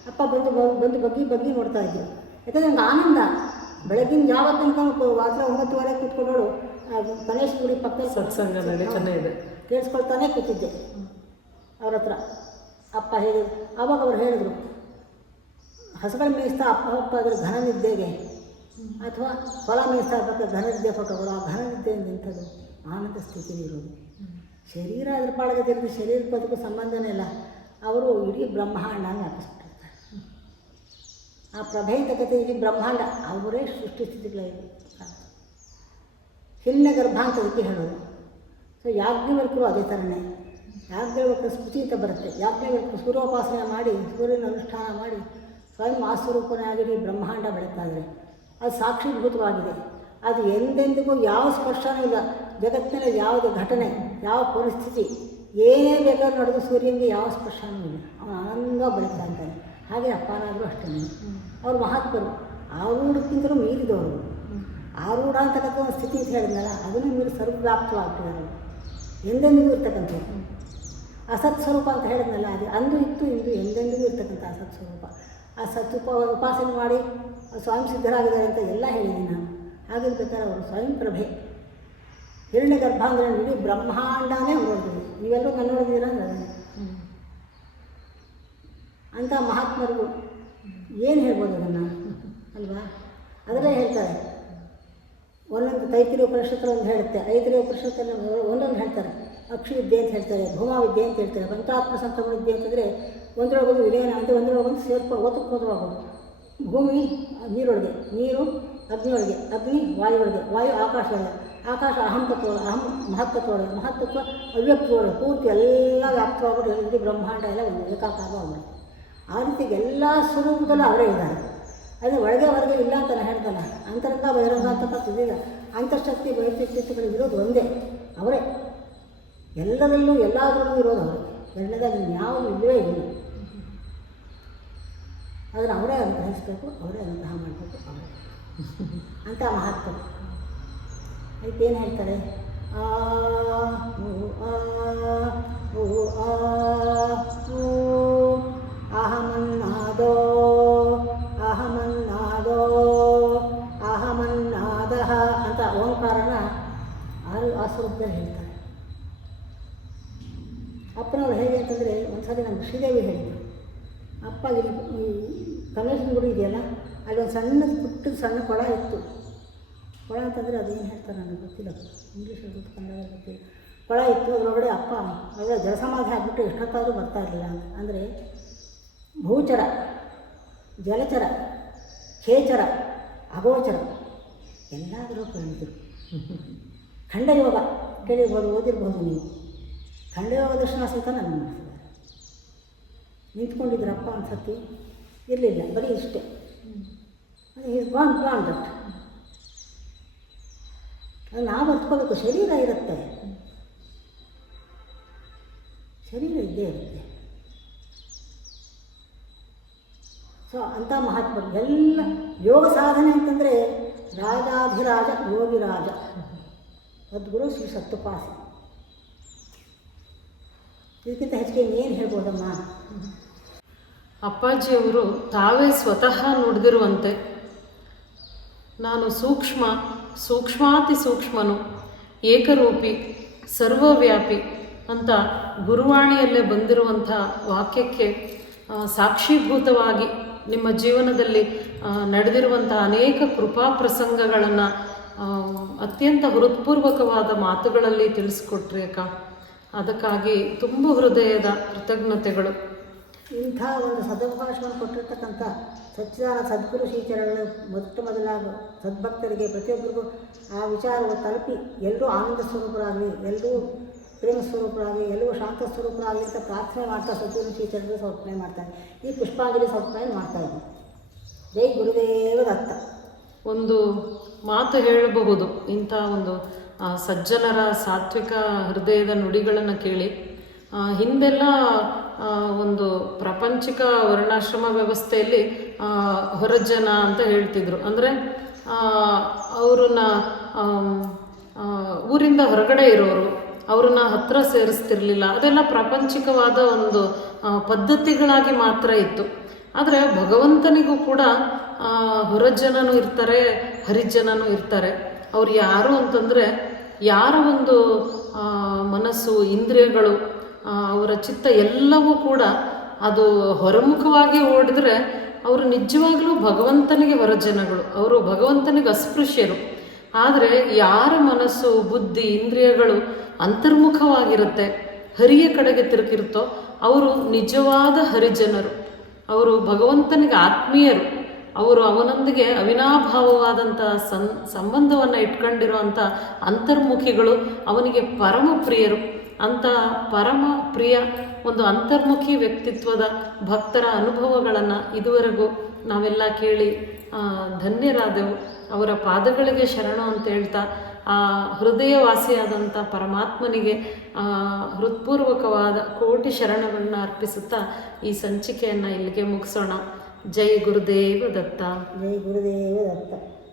ಅಪ್ಪ ಬಂದು ಬಗ್ಗಿ ನೋಡ್ತಾ ಇದ್ದರು. ಯಾಕಂದರೆ ನಂಗೆ ಆನಂದ. ಬೆಳಗಿನ ಜಾವ ತನಕ ರಾತ್ರಿ 9:30 ಕೂತ್ಕೊಂಡೋಳು ಗಣೇಶ ಗುಡಿ ಪಕ್ಕದಲ್ಲಿ ಸತ್ಸಂಗ ನಡೀತಾನೆ ಇದೆ, ಕೇಳಿಸ್ಕೊಳ್ತಾನೆ ಕೂತಿದ್ದೆ ಅವ್ರ ಹತ್ರ. ಅಪ್ಪ ಹೇಳಿ ಆವಾಗ ಅವ್ರು ಹೇಳಿದರು, ಹಸುಗಳ ಮೇಯಿಸ್ತಾ ಅಪ್ಪ ಹೋಗ್ತಾ ಇದ್ರೆ ಘನ ನಿದ್ದೆಗೆ, ಅಥವಾ ಹೊಲ ಮೇಯಿಸ್ತಾ ಇರ್ಬೇಕು ಘನ ನಿದ್ದೆ ಫೋಟೋಗಳು. ಆ ಘನ ನಿದ್ದೆಯಿಂದ ಇಂಥದ್ದು ಆನಂದ ಸ್ಥಿತಿಲಿ ಇರೋದು. ಶರೀರ ಅದ್ರ ಪಾಡಿಗೆ ತಿರುಗಿ ಶರೀರಕ್ಕೆ ಅದಕ್ಕೂ ಸಂಬಂಧನೇ ಇಲ್ಲ. ಅವರು ಇಡೀ ಬ್ರಹ್ಮಾಂಡ ವ್ಯಾಪಿಸ್ಬಿಟ್ಟಿರ್ತಾರೆ. ಆ ಪ್ರಭೆ ಕಥೆ ಇಡೀ ಬ್ರಹ್ಮಾಂಡ ಅವರೇ ಸೃಷ್ಟಿ ಸ್ಥಿತಿಗಳಿವೆ. ಹಿರಣ್ಯ ಗರ್ಭ ಅಂತ ಅದಕ್ಕೆ ಹೇಳೋದು. ಸೊ ಯಾಜ್ಞವಲ್ಕರು ಅದೇ ಥರನೇ. ಯಾಜ್ಞವಲ್ಕರ ಸ್ಮೃತಿ ಅಂತ ಬರುತ್ತೆ. ಯಾಜ್ಞವಲ್ಕರು ಸೂರ್ಯೋಪಾಸನೆ ಮಾಡಿ ಸೂರ್ಯನ ಅನುಷ್ಠಾನ ಮಾಡಿ ಸ್ವಯಂ ಆಸ್ವರೂಪನಾಗಿ ಬ್ರಹ್ಮಾಂಡ ಬೆಳೀತಾ ಇದ್ದಾರೆ. ಅದು ಸಾಕ್ಷೀಭೂತವಾಗಿದೆ. ಅದು ಎಂದೆಂದಿಗೂ ಯಾವ ಸ್ಪರ್ಶನೂ ಇಲ್ಲ. ಜಗತ್ತಿನಲ್ಲಿ ಯಾವುದೇ ಘಟನೆ, ಯಾವ ಪರಿಸ್ಥಿತಿ, ಏನೇ ಬೇಕಾದ್ರೂ ನಡೆದು ಸೂರ್ಯನಿಗೆ ಯಾವ ಸ್ಪರ್ಶನೂ ಇಲ್ಲ. ಅವನು ಆನಂದ ಬೆಳೀತಾ ಇದ್ದಾನೆ. ಹಾಗೆ ಅಪ್ಪನಾದರೂ ಅಷ್ಟೇ. ಅವರು ಮಹಾತ್ಮರು, ಆರೂಢಕ್ಕಿಂತಲೂ ಮೀರಿದವರು. ಆರೂಢ ಅಂತಕ್ಕಂಥ ಒಂದು ಸ್ಥಿತಿ ಅಂತ ಹೇಳಿದ್ನಲ್ಲ, ಅದನ್ನು ಮೀರಿ ಸರ್ವವ್ಯಾಪ್ತವಾಗ್ತಿದ್ದಾರೆ. ಎಂದೆಂದಿಗೂ ಇರ್ತಕ್ಕಂಥದ್ದು ಅಸತ್ ಸ್ವರೂಪ ಅಂತ ಹೇಳಿದ್ನಲ್ಲ, ಅದು ಅಂದು ಇತ್ತು ಇಂದು ಎಂದೆಂದಿಗೂ ಇರ್ತಕ್ಕಂಥ ಅಸತ್ ಸ್ವರೂಪ. ಆ ಉಪಾಸನೆ ಮಾಡಿ ಸ್ವಯಂ ಸಿದ್ಧರಾಗಿದ್ದಾರೆ ಅಂತ ಎಲ್ಲ ಹೇಳಿದ್ದೀನಿ ನಾನು. ಹಾಗಿರ್ಬೇಕಾದ್ರೆ ಅವರು ಸ್ವಯಂ ಪ್ರಭೆ. ಹಿರಣ್ಯ ಗರ್ಭ ಅಂದರೆ ಇಡೀ ಬ್ರಹ್ಮಾಂಡನೇ ನೋಡಿದ್ವಿ. ನೀವೆಲ್ಲರೂ ನಾನು ನೋಡಿದ್ದೀರ ಅಂದರೆ ಅಂಥ ಮಹಾತ್ಮರಿಗೂ ಏನು ಹೇಳ್ಬೋದು ಅದನ್ನು ಅಲ್ವಾ? ಅದರಲ್ಲೇ ಹೇಳ್ತಾರೆ. ಒಂದೊಂದು ತೈತಿರಿಯ ಉಪನಿಷತ್ತಲ್ಲಿ ಒಂದು ಹೇಳುತ್ತೆ, ಐತಿರಿಯ ಉಪನಿಷತ್ತಲ್ಲಿ ಒಂದೊಂದು ಹೇಳ್ತಾರೆ. ಅಕ್ಷಿ ವಿದ್ಯೆ ಅಂತ ಹೇಳ್ತಾರೆ, ಭೂಮಾ ವಿದ್ಯೆ ಅಂತ ಹೇಳ್ತಾರೆ, ಪಂಚಾತ್ಮ ಸಂಕ್ರಮ ವಿದ್ಯೆ ಅಂತಂದರೆ ಒಂದರೊಳಗೊಂದು ವಿಲಯನ ಅಂತ ಒಂದರೊಳಗೊಂದು ಸೇರ್ಕೊಂಡು ಓದಕ್ಕೋದ್ರೊಳಗೋದು. ಭೂಮಿ ನೀರೊಳಗೆ, ನೀರು ಅಗ್ನಿಯೊಳಗೆ, ಅಗ್ನಿ ವಾಯುವೊಳಗೆ, ವಾಯು ಆಕಾಶದೊಳಗೆ, ಆಕಾಶ ಅಹಂತತ್ವೊಳಗೆ, ಮಹತ್ತತ್ವೊಳಗೆ, ಮಹತ್ತತ್ವ ಅವ್ಯಕ್ತದೊಳಗೆ, ಪೂರ್ತಿ ಎಲ್ಲ ವ್ಯಾಪ್ತವಾಗ್ಬಿಟ್ಟು ಇಡೀ ಬ್ರಹ್ಮಾಂಡ ಎಲ್ಲ ಒಂದು ಏಕಾಕಾರವಾಗ್ಬಿಡುತ್ತೆ. ಆ ರೀತಿಗೆ ಎಲ್ಲ ಸ್ವರೂಪದಲ್ಲೂ ಅವರೇ ಇದ್ದಾರೆ. ಅದೇ ಒಳಗೆ ಹೊರಗೆ ಇಲ್ಲ ಅಂತ ನಾನು ಹೇಳ್ತಲ್ಲ. ಅಂತರಂಗ ಬಹಿರಂಗ ಅಂತಕ್ಕಂಥದ್ದಿಲ್ಲ. ಅಂತರ್ಶಕ್ತಿ ಬಹಿರ್ಶಕ್ತಿಗಳು ಇರೋದು ಒಂದೇ, ಅವರೇ. ಎಲ್ಲದರಲ್ಲೂ ಎಲ್ಲದರಲ್ಲೂ ಇರೋದು ಅವರೇ. ಎರಡನೇದಾಗಿ ಯಾವುದು ಇಲ್ಲವೇ ಇಲ್ಲ. ಅದನ್ನು ಅವರೇ ಅನುಗ್ರಹಿಸಬೇಕು, ಅವರೇ ಅನುಗ್ರಹ ಮಾಡಬೇಕು, ಅವರೇ ಅಂತ ಮಹತ್ವ. ಅದಕ್ಕೇನು ಹೇಳ್ತಾರೆ? ಅಹಮನ್ನಾದೋ ಅಹಮನ್ನಾದೋ ಅಹಮನ್ನಾದಃ ಅಂತ ಓಂಕಾರನ ಆ ಸ್ವರೂಪದಲ್ಲಿ ಹೇಳ್ತಾರೆ. ಅಪ್ಪನವ್ರು ಹೇಗೆ ಅಂತಂದರೆ ಒಂದು ಸಲ ನಮ್ಮ ಶ್ರೀದೇವಿ ಹೇಳಿದರು. ಅಪ್ಪ ಇಲ್ಲಿ ಈ ಕಮಲೇಶ್ವರ ಗುಡಿ ಇದೆಯಲ್ಲ, ಅಲ್ಲಿ ಒಂದು ಸಣ್ಣ ಕೊಳ ಇತ್ತು. ಕೊಳ ಅಂತಂದರೆ ಅದೇನು ಹೇಳ್ತಾರೆ ನನಗೆ ಗೊತ್ತಿಲ್ಲ, ಇಂಗ್ಲೀಷಲ್ಲಿ ಗೊತ್ತು, ಕನ್ನಡ ಗೊತ್ತಿಲ್ಲ. ಕೊಳ ಇತ್ತು, ಅದರೊಳಗಡೆ ಅಪ್ಪ ಒಳ್ಳೆ ಜಲಸಮಾಧಿ ಆಗಿಬಿಟ್ಟು ಎಷ್ಟೊತ್ತಾದರೂ ಬರ್ತಾ ಇರಲಿಲ್ಲ. ಅಂದರೆ ಭೂಚರ, ಜಲಚರ, ಖೇಚರ, ಅಗೋಚರ ಎಲ್ಲಾದರೂ ಕಂಡಿದ್ರು. ಖಂಡಯೋಗ ಕೇಳಿರ್ಬೋದು, ಓದಿರ್ಬೋದು ನೀವು. ಖಂಡಯೋಗ ದರ್ಶನ ಸಹಿತ ನಾನು ಮಾಡಿಸಿದ್ದಾರೆ. ನಿಂತ್ಕೊಂಡಿದ್ರಪ್ಪ ಒಂದು ಸರ್ತಿ ಇರಲಿಲ್ಲ, ಬರೀ ಇಷ್ಟೇ. ಅದು ಈಸ್ ಗಾನ್ ದಟ್. ಅದು ನಾವು ಅರ್ತ್ಕೋಬೇಕು. ಶರೀರ ಇರುತ್ತೆ, ಶರೀರ ಇದ್ದೇ ಇರುತ್ತೆ. ಸೊ ಅಂಥ ಮಹಾತ್ಮರು ಎಲ್ಲ ಯೋಗ ಸಾಧನೆ ಅಂತಂದರೆ ರಾಜಾಧಿರಾಜ ಯೋಗಿರಾಜ ಸದ್ಗುರು ಶ್ರೀ ಸತ್ಯಪಾಸಿ. ಇದಕ್ಕಿಂತ ಹೆಚ್ಚಿಗೆ ಏನು ಹೇಳ್ಬೋದಮ್ಮ? ಅಪ್ಪಾಜಿಯವರು ತಾವೇ ಸ್ವತಃ ನುಡಿದಿರುವಂತೆ, ನಾನು ಸೂಕ್ಷ್ಮಾತಿ ಸೂಕ್ಷ್ಮನು, ಏಕರೂಪಿ, ಸರ್ವವ್ಯಾಪಿ ಅಂತ ಗುರುವಾಣಿಯಲ್ಲೇ ಬಂದಿರುವಂಥ ವಾಕ್ಯಕ್ಕೆ ಸಾಕ್ಷೀಭೂತವಾಗಿ ನಿಮ್ಮ ಜೀವನದಲ್ಲಿ ನಡೆದಿರುವಂಥ ಅನೇಕ ಕೃಪಾ ಪ್ರಸಂಗಗಳನ್ನು ಅತ್ಯಂತ ಹೃತ್ಪೂರ್ವಕವಾದ ಮಾತುಗಳಲ್ಲಿ ತಿಳಿಸ್ಕೊಟ್ರಿ ಅಕ್ಕ. ಅದಕ್ಕಾಗಿ ತುಂಬ ಹೃದಯದ ಕೃತಜ್ಞತೆಗಳು. ಇಂಥ ಒಂದು ಸದವಕಾಶವನ್ನು ಕೊಟ್ಟಿರ್ತಕ್ಕಂಥ ಸಚ್ಚಿದಾನಂದ ಸದ್ಗುರು ಶ್ರೀಚರಣಗಳು ಮೊದಲಾದ ಸದ್ಭಕ್ತರಿಗೆ ಪ್ರತಿಯೊಬ್ಬರಿಗೂ ಆ ವಿಚಾರವು ತಲುಪಿ ಎಲ್ಲರೂ ಆನಂದ ಸ್ವರೂಪರಾಗಲಿ, ಎಲ್ಲರೂ ಪ್ರೇಮ ಸ್ವರೂಪರಾಗಲಿ, ಎಲ್ಲರೂ ಶಾಂತ ಸ್ವರೂಪರಾಗಲಿ ಅಂತ ಪ್ರಾರ್ಥನೆ ಮಾಡ್ತಾ ಸದ್ಗುರು ಶ್ರೀಚರಣಗಳು ಸಮರ್ಪಣೆ ಮಾಡ್ತಾರೆ. ಈ ಪುಷ್ಪಾಂಜಲಿ ಸಮರ್ಪಣೆ ಮಾಡ್ತಾಯಿದ್ವಿ. ಜೈ ಗುರುದೇವ ದತ್ತ. ಒಂದು ಮಾತು ಹೇಳಬಹುದು, ಇಂಥ ಒಂದು ಸಜ್ಜನರ ಸಾತ್ವಿಕ ಹೃದಯದ ನುಡಿಗಳನ್ನು ಕೇಳಿ. ಹಿಂದೆಲ್ಲ ಒಂದು ಪ್ರಾಪಂಚಿಕ ವರ್ಣಾಶ್ರಮ ವ್ಯವಸ್ಥೆಯಲ್ಲಿ ಹೊರಜನ ಅಂತ ಹೇಳ್ತಿದ್ರು. ಅಂದರೆ ಅವ್ರನ್ನ ಊರಿಂದ ಹೊರಗಡೆ ಇರೋರು, ಅವ್ರನ್ನ ಹತ್ತಿರ ಸೇರಿಸ್ತಿರ್ಲಿಲ್ಲ. ಅದೆಲ್ಲ ಪ್ರಾಪಂಚಿಕವಾದ ಒಂದು ಪದ್ಧತಿಗಳಾಗಿ ಮಾತ್ರ ಇತ್ತು. ಆದರೆ ಭಗವಂತನಿಗೂ ಕೂಡ ಹೊರಜನನೂ ಇರ್ತಾರೆ, ಹರಿಜನನೂ ಇರ್ತಾರೆ. ಅವ್ರು ಯಾರು ಅಂತಂದರೆ, ಯಾರ ಒಂದು ಮನಸ್ಸು, ಇಂದ್ರಿಯಗಳು, ಅವರ ಚಿತ್ತ ಎಲ್ಲವೂ ಕೂಡ ಅದು ಹೊರಮುಖವಾಗಿ ಓಡಿದ್ರೆ ಅವರು ನಿಜವಾಗ್ಲೂ ಭಗವಂತನಿಗೆ ಹೊರಜನಗಳು, ಅವರು ಭಗವಂತನಿಗೆ ಅಸ್ಪೃಶ್ಯರು. ಆದರೆ ಯಾರ ಮನಸ್ಸು, ಬುದ್ಧಿ, ಇಂದ್ರಿಯಗಳು ಅಂತರ್ಮುಖವಾಗಿರುತ್ತೆ, ಹರಿಯ ಕಡೆಗೆ ತಿರುಗಿರುತ್ತೋ ಅವರು ನಿಜವಾದ ಹರಿಜನರು, ಅವರು ಭಗವಂತನಿಗೆ ಆತ್ಮೀಯರು, ಅವರು ಅವನೊಂದಿಗೆ ಅವಿನಾಭಾವವಾದಂಥ ಸಂಬಂಧವನ್ನು ಇಟ್ಕೊಂಡಿರುವಂಥ ಅಂತರ್ಮುಖಿಗಳು, ಅವನಿಗೆ ಪರಮ ಪ್ರಿಯರು. ಅಂಥ ಪರಮ ಪ್ರಿಯ ಒಂದು ಅಂತರ್ಮುಖಿ ವ್ಯಕ್ತಿತ್ವದ ಭಕ್ತರ ಅನುಭವಗಳನ್ನು ಇದುವರೆಗೂ ನಾವೆಲ್ಲ ಕೇಳಿ ಧನ್ಯರಾದೆವು. ಅವರ ಪಾದಗಳಿಗೆ ಶರಣು ಅಂತ ಹೇಳ್ತಾ ಆ ಹೃದಯವಾಸಿಯಾದಂಥ ಪರಮಾತ್ಮನಿಗೆ ಹೃತ್ಪೂರ್ವಕವಾದ ಕೋಟಿ ಶರಣಗಳನ್ನು ಅರ್ಪಿಸುತ್ತಾ ಈ ಸಂಚಿಕೆಯನ್ನು ಇಲ್ಲಿಗೆ ಮುಗಿಸೋಣ. ಜೈ ಗುರುದೇವ ದತ್ತ. ಜೈ ಗುರುದೇವ ದತ್ತ.